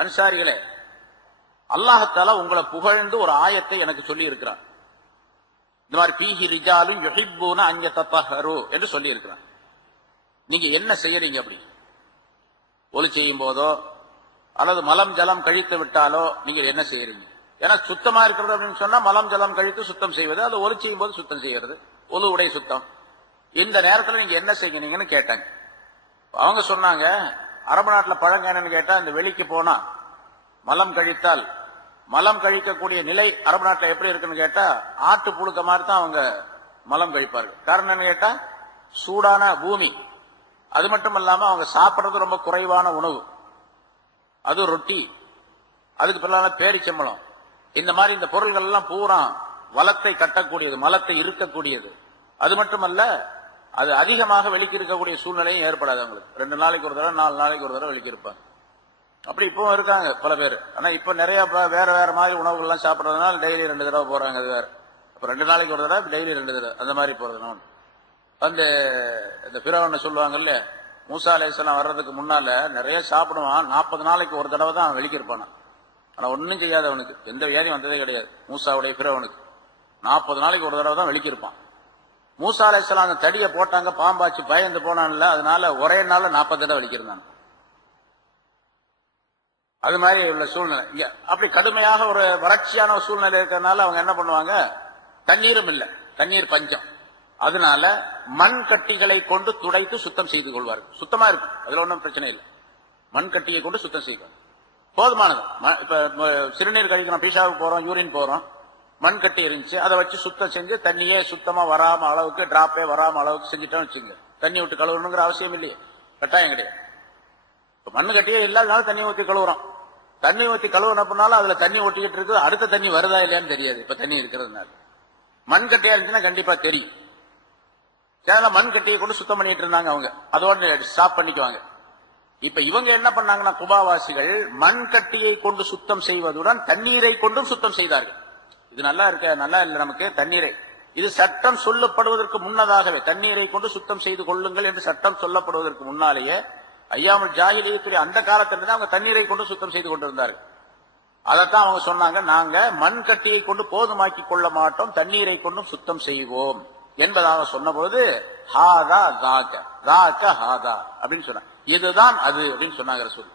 அன்சாரிகளே, அல்லாஹ் தஆலா உங்களை புகழ்ந்து ஒரு ஆயத்தை எனக்கு சொல்லி இருக்கிறார். இந்த மாதிரி ஃபீஹி ரிஜாலுன் யுஹிப்பூன அன் யததஹரு என்று சொல்லி இருக்கிறார். நீங்க என்ன செய்யறீங்க? அப்படி ஒலி செய்யும் போதோ அல்லது மலம் ஜலம் கழித்து விட்டாலோ நீங்கள் என்ன செய்யறீங்க? ஏன்னா சுத்தமா இருக்கிறது அப்படின்னு சொன்னா மலம் ஜலம் கழித்து சுத்தம் செய்வது, அது ஒலி செய்யும் போது சுத்தம் செய்யறது, ஒலு உடை சுத்தம். இந்த நேரத்தில் நீங்க என்ன செய்யறீங்கன்னு கேட்டாங்க. அவங்க சொன்னாங்க, அரபு நாட்டில் பழங்க என்னன்னு கேட்டா, இந்த வெளிக்கு போனா மலம் கழித்தால், மலம் கழிக்கக்கூடிய நிலை அரபு நாட்டில் எப்படி இருக்குன்னு கேட்டா, ஆட்டு புழுக்க மாதிரி தான் அவங்க மலம் கழிப்பார்கள். காரணம் என்னன்னு கேட்டா, சூடான பூமி, அது மட்டும் இல்லாம அவங்க சாப்பிட்றது ரொம்ப குறைவான உணவு, அது ரொட்டி, அதுக்கு பிறகு பேரிச்சம்பளம், இந்த மாதிரி இந்த பொருள்கள் எல்லாம் பூரா வளத்தை கட்டக்கூடியது, மலத்தை இருக்கக்கூடியது. அது மட்டுமல்ல, அது அதிகமாக வெளிக்கு இருக்கக்கூடிய சூழ்நிலையும் ஏற்படாது அவங்களுக்கு. 2 நாளைக்கு ஒரு தடவை 4 நாளைக்கு ஒரு தடவை வெளிக்கு இருப்பாங்க. அப்படி இப்பவும் இருக்காங்க பல பேர். ஆனா இப்ப நிறைய வேற வேற மாதிரி உணவுகள்லாம் சாப்பிடறதுனால டெய்லி 2 தடவை போறாங்க. அது வேற. அப்ப 2 நாளைக்கு ஒரு தடவை, டெய்லி 2 தடவை அந்த மாதிரி போறதுனால இந்த பிறவனை சொல்லுவாங்க இல்லையா, மூசா அலைஹிஸ்ஸலாம் வர்றதுக்கு முன்னால நிறைய சாப்பிடுவான், 40 நாளைக்கு ஒரு தடவை தான் அவன் வெளிக்கு இருப்பான். ஆனா ஒன்னும் செய்யாத அவனுக்கு, எந்த வியாதியும் வந்ததே கிடையாது. மூசாவுடைய பிறவனுக்கு 40 நாளைக்கு ஒரு தடவை தான் வெளிக்கு இருப்பான். மூசா அலைஹிஸ்ஸலாம் அந்த தடியை போட்டாங்க, பாம்பாச்சு பயந்து போனான்ல, அதனால ஒரே நாள்ல 40 தடவை வெளிக்கிருந்தான். அது மாதிரி உள்ள சூழ்நிலை இங்க. அப்படி கடுமையாக ஒரு வறட்சியான ஒரு சூழ்நிலை இருக்கிறதுனால அவங்க என்ன பண்ணுவாங்க, தண்ணீரும் இல்லை, தண்ணீர் பஞ்சம். அதனால மண் கட்டிகளை கொண்டு துடைத்து சுத்தம் செய்து கொள்வார்கள். சுத்தமா இருக்கும், அதுல ஒன்றும் பிரச்சனை இல்லை. மண் கட்டியை கொண்டு சுத்தம் செய்வாங்க, போதுமானது. இப்ப சிறுநீர் கழிக்கணும், பீஷாவுக்கு போறோம், யூரின் போறோம், மண் கட்டி இருந்துச்சு, அதை வச்சு சுத்தம் செஞ்சு தண்ணியே சுத்தமா வராம அளவுக்கு, டிராப்பே வராம அளவுக்கு செஞ்சுட்டோம் வச்சுங்க. தண்ணி விட்டு கழுவணுங்கிற அவசியம் இல்லையே, கட்டாயம் கிடையாது. மண்ணு கட்டியே இல்லாதனால தண்ணி ஊற்றி கழுவுறோம். தண்ணி ஊற்றி கழுவுனப்பனாலும் அதுல தண்ணி ஒட்டிக்கிட்டு இருக்குது, அடுத்த தண்ணி வருதா இல்லையான்னு தெரியாது. இப்ப தண்ணி இருக்கிறதுனால மண் கட்டியா இருந்துச்சுன்னா கண்டிப்பா தெரியும். மண் கட்டியை கொண்டு சுத்தம் பண்ணிட்டு இருந்தாங்க அவங்க, அதோட ஸ்டாப் பண்ணிக்குவாங்க. இப்ப இவங்க என்ன பண்ணாங்கன்னா, குபாவாசிகள் மண் கட்டியை கொண்டு சுத்தம் செய்வதுடன் தண்ணீரை கொண்டும் சுத்தம் செய்தார்கள். இது நல்லா இருக்க, நல்லா இல்லை நமக்கு தண்ணீரை. இது சட்டம் சொல்லப்படுவதற்கு முன்னதாகவே தண்ணீரை கொண்டு சுத்தம் செய்து கொள்ளுங்கள் என்று சட்டம் சொல்லப்படுவதற்கு முன்னாலேயே ஐயாமுல் ஜாஹிலிய்யத்துடைய அந்த காலத்திலிருந்து அவங்க தண்ணீரை கொண்டு சுத்தம் செய்து கொண்டிருந்தார்கள். அதைத்தான் அவங்க சொன்னாங்க, நாங்க மண் கட்டியை கொண்டு போதுமாக்கி கொள்ள மாட்டோம், தண்ணீரை கொண்டும் சுத்தம் செய்வோம் என்பதாக சொன்ன பொழுது ஹாதா தாக்க ஹாதா அப்படின்னு சொன்னாங்க. இதுதான் அது அப்படின்னு சொன்னாங்க ரசூல்.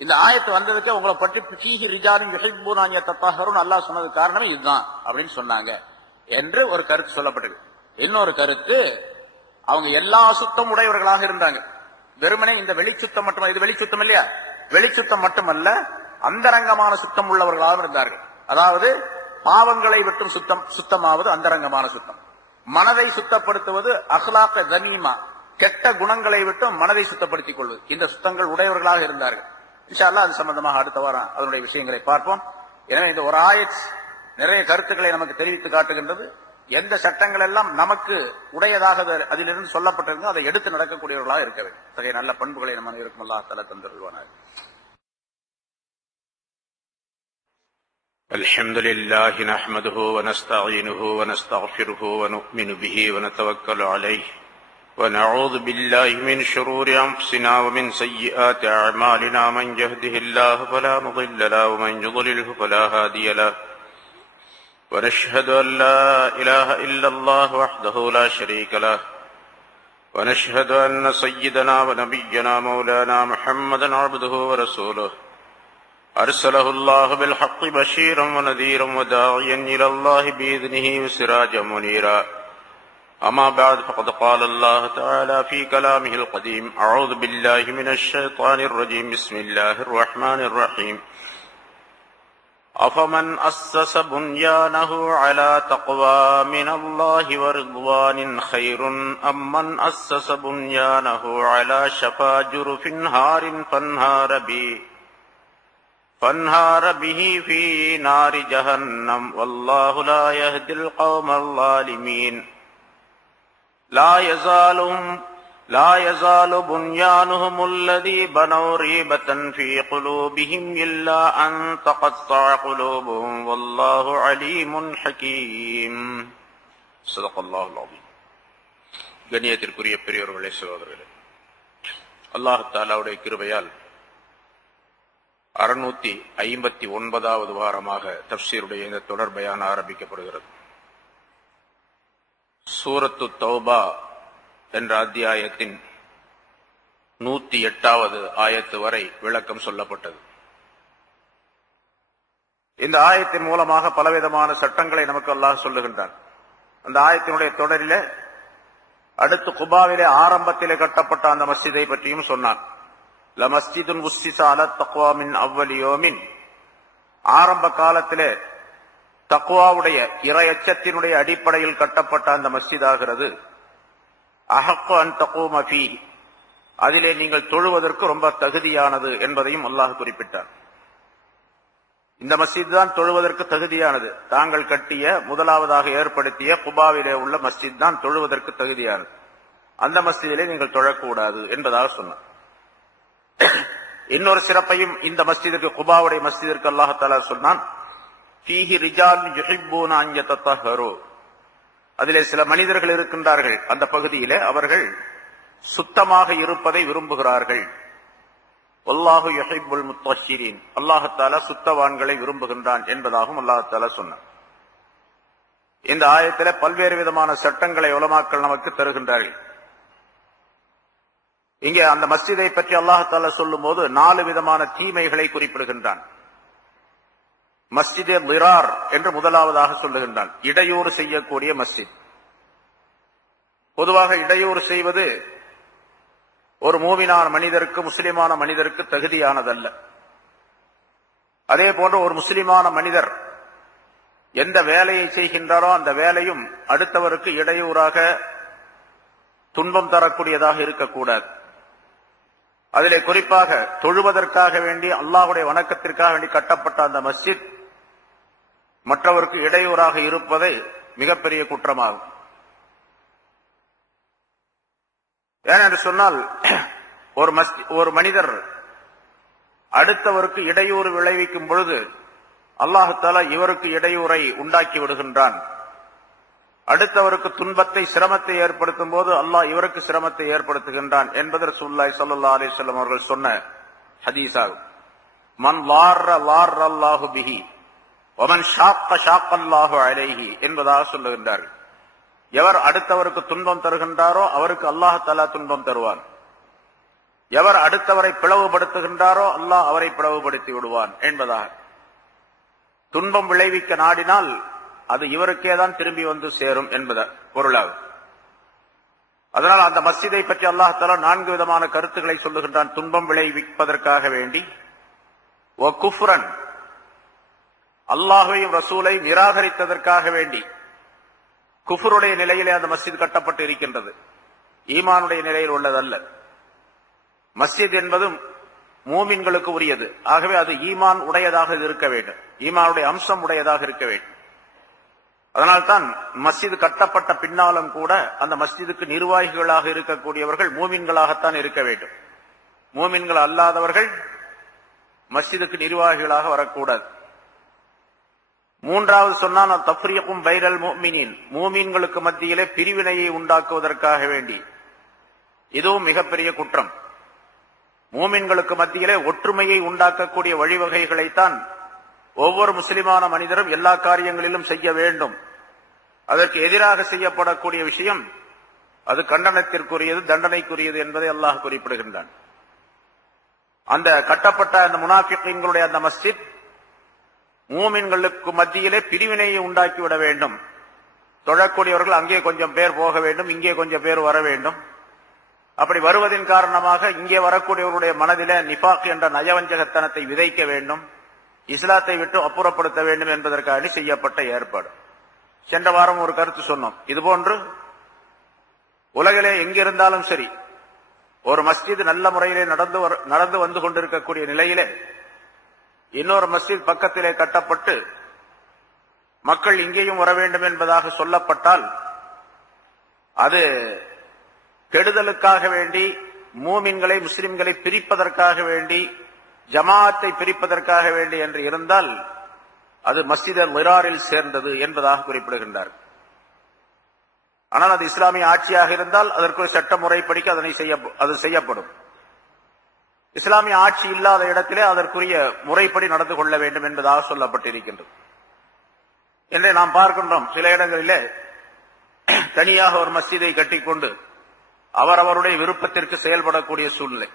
இந்த ஆயத்து வந்ததுக்கு உங்களை பற்றி ஃபீஹி ரிஜாலுன் யுஹிப்பூன அன் யததஹருன் அல்லாஹ் சொன்னது காரணம் இதுதான் அப்படின்னு சொன்னாங்க. என்று ஒரு கருத்து சொல்லப்பட்டது. இன்னொரு கருத்து, அவங்க எல்லா சுத்தம் உடையவர்களாக இருந்தாங்க. வெறுமனே இந்த வெளிச்சுத்தம் மட்டும், இது வெளிச்சுத்தம் இல்லையா, வெளிச்சுத்தம் மட்டுமல்ல, அந்தரங்கமான சுத்தம் உள்ளவர்களாக இருந்தார்கள். அதாவது பாவங்களை விட்டும் சுத்தமாவது அந்தரங்கமான சுத்தம். மனதை சுத்தப்படுத்துவது அஹ்லாக தமீமா, கெட்ட குணங்களை விட்டும் மனதை சுத்தப்படுத்திக் கொள்வது. இந்த சுத்தங்கள் உடையவர்களாக இருந்தார்கள். இன்ஷா அல்லாஹ் அது சம்பந்தமாக அடுத்த வாரம் அதனுடைய விஷயங்களை பார்ப்போம். எனவே இந்த ஒரு ஆயத் நிறைய கருத்துக்களை நமக்கு தெரிவித்து காட்டுகின்றது. எந்த சட்டங்கள் எல்லாம் நமக்கு உடையதாக அதிலிருந்து சொல்லப்பட்டிருந்தோ அதை எடுத்து நடக்கக்கூடியவர்களாக இருக்க வேண்டும். அத்தகைய நல்ல பண்புகளை நம்ம இருக்கும் அல்லாஹ் தஆலா தந்தருள்வானாக. الحمد لله نحمده ونستعينه ونستغفره ونؤمن به ونتوكل عليه ونعوذ بالله من شرور أنفسنا ومن سيئات أعمالنا. من يهده الله فلا مضل له ومن يضلله فلا هادي له. ونشهد أن لا إله إلا الله وحده لا شريك له. ونشهد أن سيدنا ونبينا مولانا محمدا عبده ورسوله أرسله الله بالحق بشيرا ونذيرا وداعيا إلى الله بإذنه وسراجا منيرا. أما بعد فقد قال الله تعالى في كلامه القديم: أعوذ بالله من الشيطان الرجيم. بسم الله الرحمن الرحيم. أفمن أسس بنيانه على تقوى من الله ورضوان خير أم من أسس بنيانه على شفا جرف نهار فانهار به في نار جهنم والله لا يهدي القوم الظالمين. لا يزال بنيانهم الذي بنوا ريبة في قلوبهم إلا أن تقطع قلوبهم والله عليم حكيم. صدق الله العظيم. கண்ணியத்திற்குரிய பெரியோர்களே, சகோதரர்களே, அல்லாஹ் தஆலாவுடைய கிருபையால் 659வது வாரமாக தஃப்சீருடைய இந்த தொடர் பயான் ஆரம்பிக்கப்படுகிறது. சூரத்து தௌபா என்ற அத்தியாயத்தின் 108வது ஆயத்து வரை விளக்கம் சொல்லப்பட்டது. இந்த ஆயத்தின் மூலமாக பலவிதமான சட்டங்களை நமக்கு அல்லாஹ் சொல்லுகின்றான். அந்த ஆயத்தினுடைய தொடரிலே அடுத்து குபாவிலே ஆரம்பத்திலே கட்டப்பட்ட அந்த மஸ்ஜிதை பற்றியும் சொன்னான். லமஸ்ஜிதுன் உஸ்ஸிஸ அலா தக்வா மின் அவ்வலி யௌமின், ஆரம்ப காலத்திலே தக்வாவுடைய இறையச்சத்தினுடைய அடிப்படையில் கட்டப்பட்ட அந்த மஸ்ஜித் ஆகிறது. அஹக்கு அன் தகூம ஃபீஹி, அதிலே நீங்கள் தொழுவதற்கு ரொம்ப தகுதியானது என்பதையும் அல்லாஹ் குறிப்பிட்டார். இந்த மஸ்ஜித் தான் தொழுவதற்கு தகுதியானது. தாங்கள் கட்டிய முதலாவதாக ஏற்படுத்திய குபாவிலே உள்ள மஸ்ஜித் தான் தொழுவதற்கு தகுதியானது. அந்த மஸ்ஜிதிலே நீங்கள் தொழக்கூடாது என்பதாக சொன்னார். இன்னொரு சிறப்பையும் இந்த மஸ்ஜிதுக்கு, குபாவுடைய மஸ்ஜிதிற்கு அல்லாஹ் தஆலா சொன்னான். ஃபீஹி ரிஜால் யுஹிப்பூன அன் யதத்தஹரு, அதிலே சில மனிதர்கள் இருக்கின்றார்கள், அந்த பகுதியிலே அவர்கள் சுத்தமாக இருப்பதை விரும்புகிறார்கள். வல்லாஹு யுஹிப்புல் முத்தஹ்ஹிரீன், அல்லாஹ் தஆலா சுத்தவான்களை விரும்புகின்றான் என்பதாகவும் அல்லாஹ் தஆலா சொன்னார். இந்த ஆயத்திலே பல்வேறு விதமான சட்டங்களை உலமாக்கள் நமக்கு தருகின்றார்கள். இங்கே அந்த மஸ்ஜிதை பற்றி அல்லாஹ் தஆலா சொல்லும் போது 4 விதமான தீமைகளை குறிப்பிடுகின்றான். மஸ்ஜிதே லிரார் என்று முதலாவதாக சொல்லுகின்றான். இடையூறு செய்யக்கூடிய மஸ்ஜித். பொதுவாக இடையூறு செய்வது ஒரு மூமினான மனிதருக்கு, முஸ்லிமான மனிதருக்கு தகுதியானதல்ல. அதே போன்று ஒரு முஸ்லிமான மனிதர் எந்த வேலையை செய்கின்றாரோ அந்த வேலையும் அடுத்தவருக்கு இடையூறாக துன்பம் தரக்கூடியதாக இருக்கக்கூடாது. அதிலே குறிப்பாக தொழுவதற்காக வேண்டி, அல்லாஹ்வுடைய வணக்கத்திற்காக வேண்டி கட்டப்பட்ட அந்த மஸ்ஜித் மற்றவருக்கு இடையூறாக இருப்பதை மிகப்பெரிய குற்றமாகும். ஏனென்று சொன்னால், ஒரு மனிதர் அடுத்தவருக்கு இடையூறு விளைவிக்கும் பொழுது அல்லாஹ் தஆலா இவருக்கு இடையூறை உண்டாக்கி விடுகின்றான். அடுத்தவருக்கு துன்பத்தை, சிரமத்தை ஏற்படுத்தும் போது அல்லாஹ் இவருக்கு சிரமத்தை ஏற்படுத்துகின்றான் என்பது ரசூலுல்லாஹி ஸல்லல்லாஹு அலைஹி வஸல்லம் அவர்கள் சொன்ன ஹதீஸாகும். மன் லார்ர லார்ரல்லாஹு பிஹி வமன் ஷாக்க ஷாக்கல்லாஹு அலைஹி என்பதாக சொல்லுகின்றார்கள். எவர் அடுத்தவருக்கு துன்பம் தருகின்றாரோ அவருக்கு அல்லாஹ் தஆலா துன்பம் தருவான். எவர் அடுத்தவரை பிளவுபடுத்துகின்றாரோ அல்லாஹ் அவரை பிளவுபடுத்தி விடுவான் என்பதாக. துன்பம் விளைவிக்க நாடினால் அது இவருக்கே தான் திரும்பி வந்து சேரும் என்பது பொருளாகும். அதனால் அந்த மஸ்ஜிதை பற்றி அல்லாஹ் தஆலா 4 விதமான கருத்துக்களை சொல்லுகின்றான். துன்பம் விளைவிப்பதற்காக வேண்டி, வ குஃப்ரன், அல்லாஹ்வையும் ரசூலை நிராகரித்ததற்காக வேண்டி. குஃபருடைய நிலையிலே அந்த மஸ்ஜித் கட்டப்பட்டு இருக்கின்றது, ஈமானுடைய நிலையில் உள்ளதல்ல. மஸ்ஜித் என்பது மூமின்களுக்கு உரியது. ஆகவே அது ஈமான் உடையதாக இருக்க வேண்டும், ஈமானுடைய அம்சம் உடையதாக இருக்க வேண்டும். அதனால்தான் மஸ்ஜித் கட்டப்பட்ட பின்னாலும் கூட அந்த மஸ்ஜிதுக்கு நிர்வாகிகளாக இருக்கக்கூடியவர்கள் மூமின்களாகத்தான் இருக்க வேண்டும். மூமின்கள் அல்லாதவர்கள் மஸ்ஜிதுக்கு நிர்வாகிகளாக வரக்கூடாது. மூன்றாவது சொன்னால் தஃப்ரீக்கும் பைனல் முஃமினீன், மூமின்களுக்கு மத்தியிலே பிரிவினையை உண்டாக்குவதற்காக வேண்டி. இதுவும் மிகப்பெரிய குற்றம். மூமின்களுக்கு மத்தியிலே ஒற்றுமையை உண்டாக்கக்கூடிய வழிவகைகளைத்தான் ஒவ்வொரு முஸ்லிமான மனிதரும் எல்லா காரியங்களிலும் செய்ய வேண்டும். அதற்கு எதிராக செய்யப்படக்கூடிய விஷயம் அது கண்டனத்திற்குரியது, தண்டனைக்குரியது என்பதை அல்லாஹ் குறிப்பிடுகின்றான். அந்த கட்டப்பட்ட அந்த முனாஃபிகீன்களுடைய அந்த மஸ்ஜித் மூமின்களுக்கு மத்தியிலே பிரிவினையை உண்டாக்கிவிட வேண்டும். தொழக்கூடியவர்கள் அங்கே கொஞ்சம் பேர் போக வேண்டும், இங்கே கொஞ்சம் பேர் வர வேண்டும். அப்படி வருவதன் காரணமாக இங்கே வரக்கூடியவருடைய மனதிலே நிஃபாக் என்ற நயவஞ்சகத்தனத்தை விதைக்க வேண்டும், இஸ்லாத்தை விட்டு அப்புறப்படுத்த வேண்டும் என்பதற்காக செய்யப்பட்ட ஏற்பாடு. சென்ற வாரம் ஒரு கருத்து சொன்னோம். இதுபோன்று உலகிலே எங்கிருந்தாலும் சரி, ஒரு மஸ்ஜித் நல்ல முறையிலே நடந்து வந்து கொண்டிருக்கக்கூடிய நிலையிலே இன்னொரு மஸ்ஜித் பக்கத்திலே கட்டப்பட்டு மக்கள் இங்கேயும் வர வேண்டும் என்பதாக சொல்லப்பட்டால் அது கெடுதலுக்காக வேண்டி, மூமின்களை முஸ்லிம்களை பிரிப்பதற்காக வேண்டி, ஜமாஅத்தை பிரிப்பதற்காக வேண்டி என்று இருந்தால் அது மஸ்ஜித் அல்-மிராரில் சேர்ந்தது என்பதாக குறிப்பிடுகின்றார். ஆனால் அது இஸ்லாமிய ஆட்சியாக இருந்தால் அதற்கு சட்ட முறைப்படிக்கு அது செய்யப்படும். இஸ்லாமிய ஆட்சி இல்லாத இடத்திலே அதற்குரிய முறைப்படி நடந்து கொள்ள வேண்டும் என்பதாக சொல்லப்பட்டிருக்கின்றது. என்று நாம் பார்க்கின்றோம், சில இடங்களிலே தனியாக ஒரு மஸ்ஜிதை கட்டிக்கொண்டு அவரவருடைய விருப்பத்திற்கு செயல்படக்கூடிய சூழ்நிலை.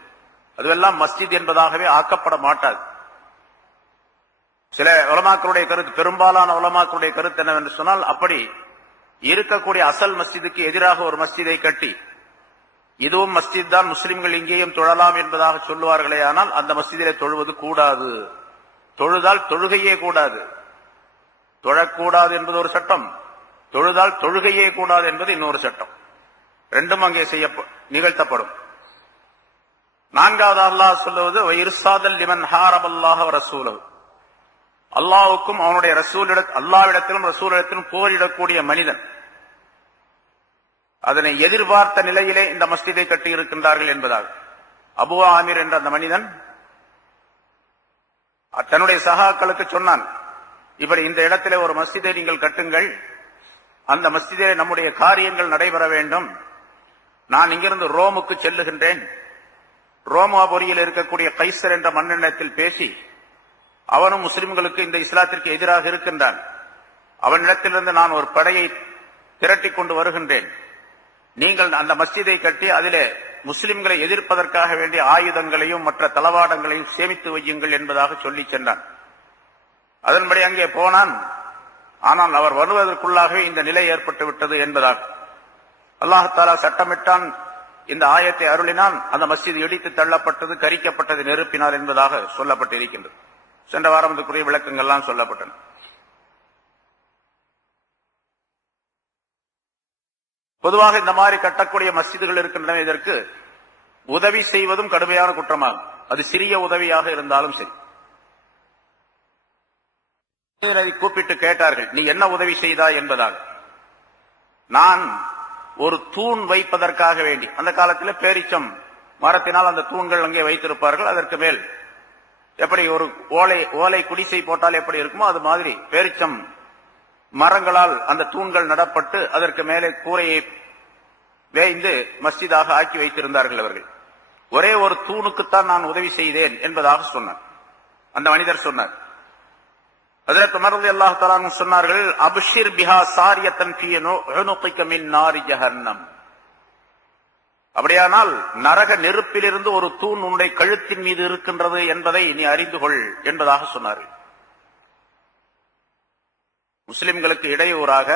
அதுவெல்லாம் மஸ்ஜித் என்பதாகவே ஆக்கப்பட மாட்டாது. சில உலமாக்களுடைய கருத்து, பெரும்பாலான உலமாக்களுடைய கருத்து என்னவென்று சொன்னால், அப்படி இருக்கக்கூடிய அசல் மஸ்ஜிதுக்கு எதிராக ஒரு மஸ்ஜிதை கட்டி இதுவும் மஸ்ஜித் தான், முஸ்லிம்கள் இங்கேயும் தொழலாம் என்பதாக சொல்லுவார்களே, ஆனால் அந்த மஸ்ஜிதிலே தொழுவது கூடாது. தொழுதால் தொழுகையே கூடாது. தொழக்கூடாது என்பது ஒரு சட்டம், தொழுதால் தொழுகையே கூடாது என்பது இன்னொரு சட்டம். ரெண்டும் அங்கே நிகழ்த்தப்படும். நான்காவது அல்லாஹ் சொல்லுவது இர்சாதல் லிமன் ஹாரபல்லாஹ வ ரசூலஹு, அல்லாஹ்வுக்கும் அவனுடைய அல்லாஹ்விடத்திலும் ரசூலிடத்திலும் போரிடக்கூடிய மனிதன் அதனை எதிர்பார்த்த நிலையிலே இந்த மஸ்ஜிதை கட்டி இருக்கின்றார்கள் என்பதாக. அபூ ஆமிர் என்ற அந்த மனிதன் தன்னுடைய சகாக்களுக்கு சொன்னான், இப்படி இந்த இடத்திலே ஒரு மஸ்ஜிதை நீங்கள் கட்டுங்கள், அந்த மஸ்ஜிதிலே நம்முடைய காரியங்கள் நடைபெற வேண்டும். நான் இங்கிருந்து ரோமுக்கு செல்லுகின்றேன், ரோமாபுரியில் இருக்கக்கூடிய கைசர் என்ற மன்னனிடத்தில் பேசி, அவனும் முஸ்லிம்களுக்கு இந்த இஸ்லாத்திற்கு எதிராக இருக்கின்றான், அவனிடத்திலிருந்து நான் ஒரு படையை திரட்டிக் கொண்டு வருகின்றேன், நீங்கள் அந்த மஸ்ஜிதை கட்டி அதிலே முஸ்லிம்களை எதிர்ப்பதற்காக வேண்டிய ஆயுதங்களையும் மற்ற தளவாடங்களையும் சேமித்து வையுங்கள் என்பதாக சொல்லி சென்றான். அதன்படி அங்கே போனான். ஆனால் அவர் வருவதற்குள்ளாகவே இந்த நிலை ஏற்பட்டு விட்டது என்பதாக அல்லாஹ் தஆலா சட்டமிட்டான். இந்த ஆயத்தை அருளினான். அந்த மஸ்ஜித் இடித்து தள்ளப்பட்டது, கரிக்கப்பட்டது நெருப்பினால் என்பதாக சொல்லப்பட்டிருக்கின்றது. சென்ற வாரம் இதுக்குரிய விளக்கங்கள்லாம் சொல்லப்பட்டன. பொதுவாக இந்த மாதிரி கட்டக்கூடிய மஸ்ஜிதுகள் இருக்கின்றன. இதற்கு உதவி செய்வதும் கடுமையான குற்றமாகும். அது சிறிய உதவியாக இருந்தாலும் சரி. கூப்பிட்டு கேட்டார்கள், நீ என்ன உதவி செய்தாய் என்பதாக. நான் ஒரு தூண் வைப்பதற்காக வேண்டி, அந்த காலத்தில் பேரிச்சம் மரத்தினால் அந்த தூண்கள் அங்கே வைத்திருப்பார்கள். அதற்கு மேல் எப்படி ஒரு ஓலை குடிசை போட்டால் எப்படி இருக்குமோ அது மாதிரி பேரிச்சம் மரங்களால் அந்த தூண்கள் நடப்பட்டு அதற்கு மேலே கூரையை வேய்ந்து மஸ்ஜிதாக ஆக்கி வைத்திருந்தார்கள் அவர்கள். ஒரே ஒரு தூணுக்குத்தான் நான் உதவி செய்தேன் என்பதாக சொன்னார் அந்த மனிதர். சொன்னார் ஹஜ்ரத் உமர் ரலியல்லாஹு தஆலா அன்ஹு சொன்னார்கள், அப்ஷிர் பிஹா சாரியத்தன் ஃபீ உனுகிக மின் நாரி ஜஹன்னம், அப்படியானால் நரக நெருப்பிலிருந்து ஒரு தூண் உன்னுடைய கழுத்தின் மீது இருக்கின்றது என்பதை நீ அறிந்து கொள் என்பதாக சொன்னார்கள். முஸ்லிம்களுக்கு இடையூறாக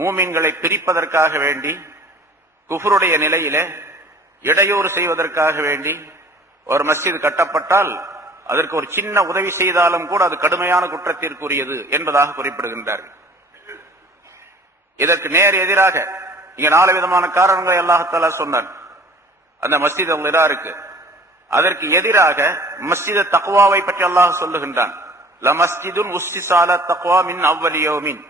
மூமின்களை பிரிப்பதற்காக வேண்டி, குஃபருடைய நிலையிலே இடையூறு செய்வதற்காக வேண்டி ஒரு மஸ்ஜித் கட்டப்பட்டால் அதற்கு ஒரு சின்ன உதவி செய்தாலும் கூட அது கடுமையான குற்றத்திற்குரியது என்பதாக குறிப்பிடுகின்றார்கள். இதற்கு நேர் எதிராக இங்க 4 விதமான காரணங்களை அல்லாஹ் தஆலா சொன்னான் அந்த மஸ்ஜித் இருக்கு. அதற்கு எதிராக மஸ்ஜித் தக்வாவை பற்றி அல்லாஹ் சொல்லுகின்றான். லமஸ்ஜிதுன் உஸ்ஸிஸா அலா தக்வா மின் அவ்வலி யௌமின்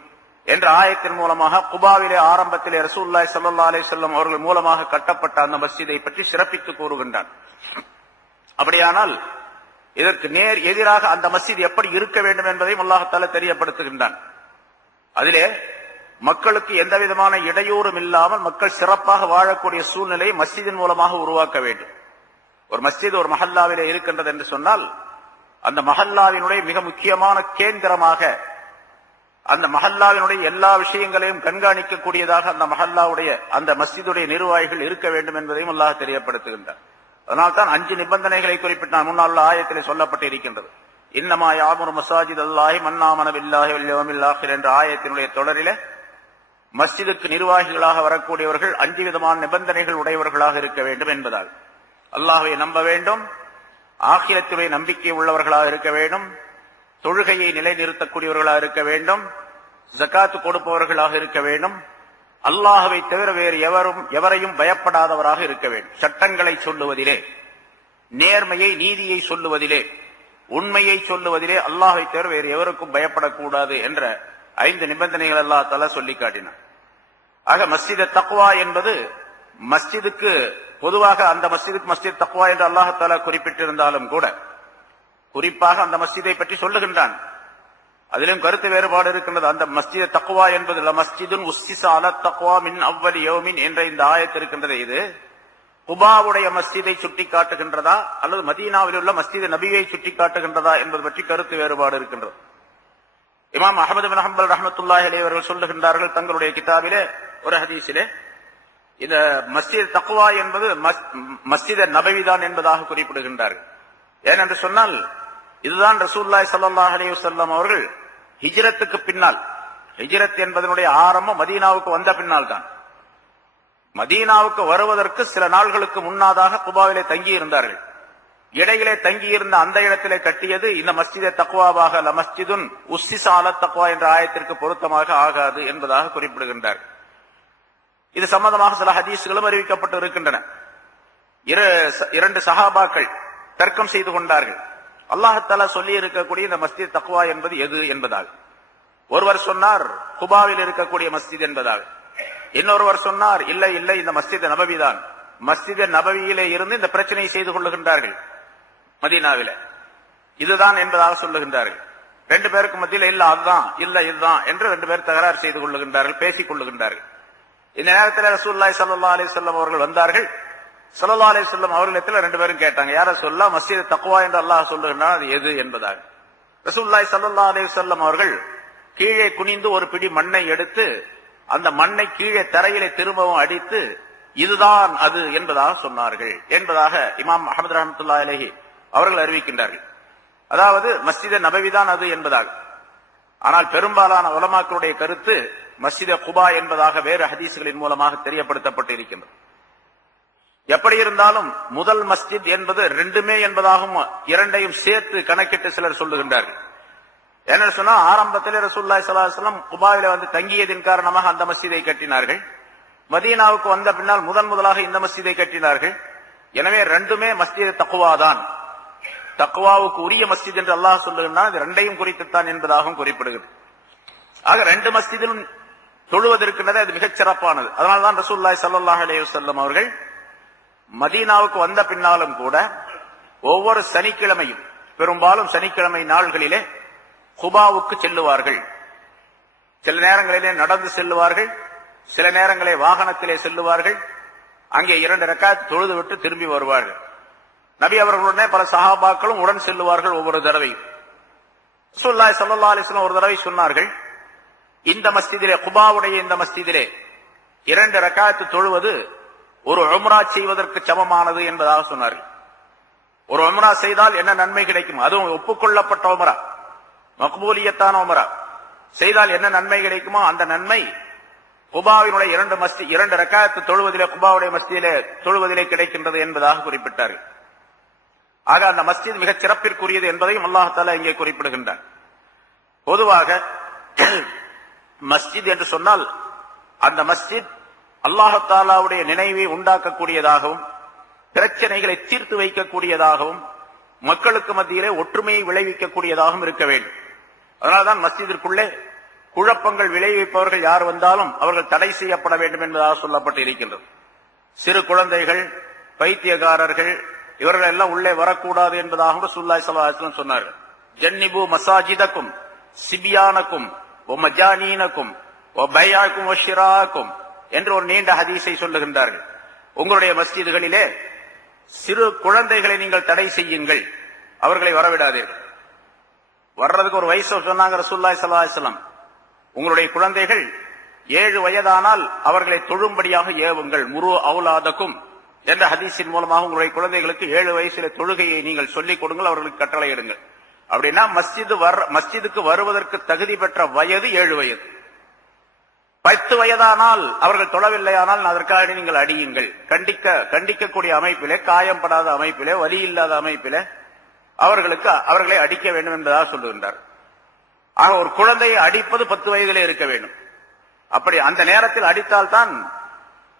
என்ற ஆயத்தின் மூலமாக குபாவிலே ஆரம்பத்திலே ரசூலுல்லாஹி ஸல்லல்லாஹு அலைஹி வஸல்லம் அவர்கள் மூலமாக கட்டப்பட்ட அந்த மஸ்ஜிதை பற்றி சிறப்பித்து கூறுகின்றான். அப்படியானால் இதற்கு நேர் எதிராக அந்த மஸ்ஜித் எப்படி இருக்க வேண்டும் என்பதையும் அல்லாஹ் தஆலா தெரியப்படுத்துகின்றான். அதிலே மக்களுக்கு எந்த விதமான இடையூறும் இல்லாமல் மக்கள் சிறப்பாக வாழக்கூடிய சூழ்நிலையை மஸ்ஜிதின் மூலமாக உருவாக்க வேண்டும். ஒரு மஸ்ஜித் ஒரு மஹல்லாவிலே இருக்கின்றது என்று சொன்னால் அந்த மஹல்லாவினுடைய மிக முக்கியமான கேந்திரமாக, அந்த மஹல்லாவினுடைய எல்லா விஷயங்களையும் கண்காணிக்கக்கூடியதாக அந்த மஹல்லாவுடைய அந்த மஸ்ஜிதுடைய நிர்வாகிகள் இருக்க வேண்டும் என்பதையும் அல்லாஹ் தெரியப்படுத்துகின்றார். அதனால்தான் 5 நிபந்தனைகளை குறிப்பிட்டு நான் முன்னால் உள்ள ஆயத்திலே சொல்லப்பட்டு இருக்கின்றது. இன்னமா யாமுரு மசாஜித் அல்லாஹி மன் ஆமன பில்லாஹி வல் யௌமில் ஆகிர் என்ற ஆயத்தினுடைய தொடரிலே மஸ்ஜிதுக்கு நிர்வாகிகளாக வரக்கூடியவர்கள் 5 விதமான நிபந்தனைகள் உடையவர்களாக இருக்க வேண்டும் என்பதால் அல்லாஹ்வை நம்ப வேண்டும், ஆகிரத்துடைய நம்பிக்கை உள்ளவர்களாக இருக்க வேண்டும், தொழுகையை நிலைநிறுத்தக்கூடியவர்களாக இருக்க வேண்டும், ஜகாத்து கொடுப்பவர்களாக இருக்க வேண்டும், அல்லாஹ்வை தவிர வேறு எவரையும் பயப்படாதவராக இருக்க வேண்டும். சட்டங்களை சொல்லுவதிலே, நேர்மையை நீதியை சொல்லுவதிலே, உண்மையை சொல்லுவதிலே அல்லாஹ்வை தவிர வேறு எவருக்கும் பயப்படக்கூடாது என்ற 5 நிபந்தனைகள் அல்லாஹ் தஆலா சொல்லி காட்டினார். ஆக மஸ்ஜித் தக்வா என்பது மஸ்ஜிதுக்கு பொதுவாக அந்த மஸ்ஜிதுக்கு மஸ்ஜித் தக்வா என்று அல்லாஹ் தஆலா குறிப்பிட்டிருந்தாலும் கூட குறிப்பாக அந்த மஸ்ஜிதை பற்றி சொல்லுகின்றான். அதிலும் கருத்து வேறுபாடு இருக்கின்றது. அந்த மஸ்ஜித் தக்வா என்பது மஸ்ஜிதுன் உஸ்ஸிஸா அலா தக்வா மின் அவ்வலி யௌமின் என்ற இந்த ஆயத்து இருக்கின்றது. இது குபாவுடைய மஸ்ஜிதை சுட்டி காட்டுகின்றதா அல்லது மதீனாவில் உள்ள மஸ்ஜித் நபியை சுட்டி காட்டுகின்றதா என்பது பற்றி கருத்து வேறுபாடு இருக்கின்றது. இமாம் அஹ்மது பின் ஹம்பல் ரஹ்மத்துல்லாஹி அலைஹி அவர்கள் சொல்லுகின்றார்கள் தங்களுடைய கிதாபிலே ஒரு ஹதீஸிலே, இந்த மஸ்ஜித் தக்வா என்பது மஸ்ஜித் நபவி தான் என்பதாக குறிப்பிடுகின்றார்கள். ஏனென்று சொன்னால் இதுதான் ரசூலுல்லாஹி ஸல்லல்லாஹு அலைஹி வஸல்லம் அவர்கள் ஹிஜ்ரத்துக்கு பின்னால், ஹிஜ்ரத் என்பதனுடைய ஆரம்பம் மதீனாவுக்கு வந்த பின்னால் தான். மதீனாவுக்கு வருவதற்கு சில நாள்களுக்கு முன்னாதாக குபாவிலே தங்கி இருந்தார்கள். இடையிலே தங்கியிருந்த அந்த இடத்திலே கட்டியது இந்த மஸ்ஜிதை தக்வாவாக லமஸ்ஜிதுன் உஸ்ஸிஸா அலா தக்வா என்ற ஆயத்திற்கு பொருத்தமாக ஆகாது என்பதாக குறிப்பிடுகின்றார். இது சம்பந்தமாக சில ஹதீஸ்களும் அறிவிக்கப்பட்டு இருக்கின்றன. 2 சஹாபாக்கள் தர்க்கம் செய்து கொண்டார்கள். அல்லாஹ் தஆலா சொல்லி இருக்கக்கூடிய இந்த மஸ்ஜித் தக்வா என்பது எது என்பதாக. ஒருவர் சொன்னார் குபாவில் இருக்கக்கூடிய மஸ்ஜித் என்பதாக. இன்னொருவர் சொன்னார் இல்லை இல்லை இந்த மஸ்ஜித் நபவி தான். மஸ்ஜித் நபவியிலே இருந்து இந்த பிரச்சனையை செய்து கொள்ளுகின்றார்கள் மதீனாவில, இதுதான் என்பதாக சொல்லுகின்றார்கள். 2 பேருக்கு மத்தியில் இல்ல அதுதான் இல்ல இதுதான் என்று 2 பேர் தகராறு செய்து கொள்ளுகின்றார்கள், பேசிக் கொள்ளுகின்றார்கள். இந்த நேரத்தில் ரசூலுல்லாஹி ஸல்லல்லாஹு அலைஹி வஸல்லம் அவர்கள் வந்தார்கள். ஸல்லல்லாஹு அலைஹி வஸல்லம் அவர்களிடத்தில் 2 பேரும் கேட்டாங்க, யார சொல்லா மஸ்ஜித் தக்வா என்று அல்லாஹ் சொல்லுகின்றான், அது எது என்பதாக. ரசூலுல்லாஹி ஸல்லல்லாஹு அலைஹி வஸல்லம் அவர்கள் கீழே குனிந்து ஒரு பிடி மண்ணை எடுத்து அந்த மண்ணை கீழே தரையிலே திரும்பவும் அடித்து இதுதான் அது என்பதாக சொன்னார்கள் என்பதாக இமாம் அஹ்மது ரஹ்மத்துல்லாஹி அலைஹி அவர்கள் அறிவிக்கின்றார்கள். அதாவது மஸ்ஜித் நபவி தான் அது என்பதாக. ஆனால் பெரும்பாலான உலமாக்களுடைய கருத்து மஸ்ஜித் குபா என்பதாக வேறு ஹதீஸ்களின் மூலமாக தெரியப்படுத்தப்பட்டு இருக்கின்றது. எப்படி இருந்தாலும் முதல் மஸ்ஜித் என்பது 2மே என்பதாகவும் 2ஐயும் சேர்த்து கணக்கிட்டு சிலர் சொல்லுகின்றார்கள். என்ன சொன்னா ஆரம்பத்திலே ரசூலுல்லாஹி ஸல்லல்லாஹு அலைஹி வஸல்லம் குபாவிலே வந்து தங்கியதின் காரணமாக அந்த மஸ்ஜிதை கட்டினார்கள். மதீனாவுக்கு வந்த பின்னால் முதலாக இந்த மஸ்ஜிதை கட்டினார்கள். எனவே 2மே மஸ்ஜித் தக்வா தான், தக்வாவுக்கு உரிய மஸ்ஜித் என்று அல்லாஹ் சொல்லுகின்றான். இது 2ஐயும் குறித்துத்தான் என்பதாகவும் குறிப்பிடுகிறது. ஆக 2 மஸ்ஜிதிலும் தொழுவது இருக்கின்றது, அது மிகச் சிறப்பானது. அதனால்தான் ரசூலுல்லாஹி ஸல்லல்லாஹு அலைஹி வஸல்லம் அவர்கள் மதீனாவுக்கு வந்த பின்னாலும் கூட ஒவ்வொரு சனிக்கிழமையும், பெரும்பாலும் சனிக்கிழமை நாள்களிலே குபாவுக்கு செல்லுவார்கள். சில நேரங்களிலே நடந்து செல்லுவார்கள், சில நேரங்களே வாகனத்திலே செல்லுவார்கள். அங்கே 2 ரக்காத் தொழுது விட்டு திரும்பி வருவார்கள். நபி அவர்களுடனே பல சஹாபாக்களும் உடன் செல்லுவார்கள் ஒவ்வொரு தடவையும். ரசூலுல்லாஹி ஸல்லல்லாஹு அலைஹி வஸல்லம் ஒரு தடவை சொன்னார்கள், இந்த மஸ்ஜிதிலே, குபாவுடைய இந்த மஸ்ஜிதிலே 2 ரக்காத் தொழுவது ஒரு உம்ரா செய்வதற்கு சமமானது என்பதாக சொன்னார்கள். ஒரு உம்ரா செய்தால் என்ன நன்மை கிடைக்கும், அதுவும் ஒப்புக்கொள்ளப்பட்ட உம்ரா, மக்பூலியத்தான உம்ரா, செய்தால் என்ன நன்மை கிடைக்குமோ அந்த நன்மை குபாவினுடைய 2 ரக்காயத்து தொழுவதிலே, குபாவுடைய மஸ்ஜிதிலே தொழுவதிலே கிடைக்கின்றது என்பதாக குறிப்பிட்டார்கள். ஆக அந்த மஸ்ஜித் மிகச் சிறப்பிற்குரியது என்பதையும் அல்லாஹ் தஆலா இங்கே குறிப்பிடுகின்றார். பொதுவாக மஸ்ஜித் என்று சொன்னால் அந்த மஸ்ஜித் அல்லாஹ் தஆலாவுடைய நினைவை உண்டாக்கக்கூடியதாகவும் பிரச்சனைகளை தீர்த்து வைக்கக்கூடியதாகவும் மக்களுக்கு மத்தியிலே ஒற்றுமையை விளைவிக்கக்கூடியதாகவும் இருக்க வேண்டும். அதனால்தான் மஸ்ஜிதிற்குள்ளே குழப்பங்கள் விளைவிப்பவர்கள் யார் வந்தாலும் அவர்கள் தடை செய்யப்பட வேண்டும் என்பதாக சொல்லப்பட்டு இருக்கின்றது. சிறு குழந்தைகள், பைத்தியக்காரர்கள் இவர்கள் எல்லாம் உள்ளே வரக்கூடாது என்பதாக ரசூலுல்லாஹி ஸல்லல்லாஹு அலைஹி வஸல்லம் சொன்னார்கள். ஜன்னிபு மசாஜிதக்கும் சிபியானக்கும் வ மஜானீனக்கும் வ பையாக்கும் வ ஷிராக்கும் என்று ஒரு நீண்ட ஹதீஸை சொல்லுகின்றார்கள். உங்களுடைய மஸ்ஜிதுகளிலே சிறு குழந்தைகளை நீங்கள் தடை செய்யுங்கள், அவர்களை வரவிடாதீர்கள். வர்றதுக்கு ஒரு வயசு சொன்னாங்க ரசூலுல்லாஹி ஸல்லல்லாஹு அலைஹி வஸல்லம். உங்களுடைய குழந்தைகள் 7 வயதானால் அவர்களை தொழும்படியாக ஏவுங்கள். முரு அவுலாதக்கும் என்ற ஹதீஸின் மூலமாக உங்களுடைய குழந்தைகளுக்கு 7 வயசுல தொழுகையை நீங்கள் சொல்லிக் கொடுங்கள், அவர்களுக்கு கட்டளையிடுங்கள். அப்படின்னா மஸ்ஜிதுக்கு வருவதற்கு தகுதி பெற்ற வயது 7 வயது. 10 வயதானால் அவர்கள் தொழவில்லையானால் அதற்காக நீங்கள் அடியுங்கள். கண்டிக்கக்கூடிய அமைப்பிலே, காயம்படாத அமைப்பிலே, வலி இல்லாத அமைப்பிலே அவர்களை அடிக்க வேண்டும் என்பதாக சொல்லுகின்றார். ஆக ஒரு குழந்தையை அடிப்பது 10 வயதிலே இருக்க வேண்டும். அப்படி அந்த நேரத்தில் அடித்தால்தான்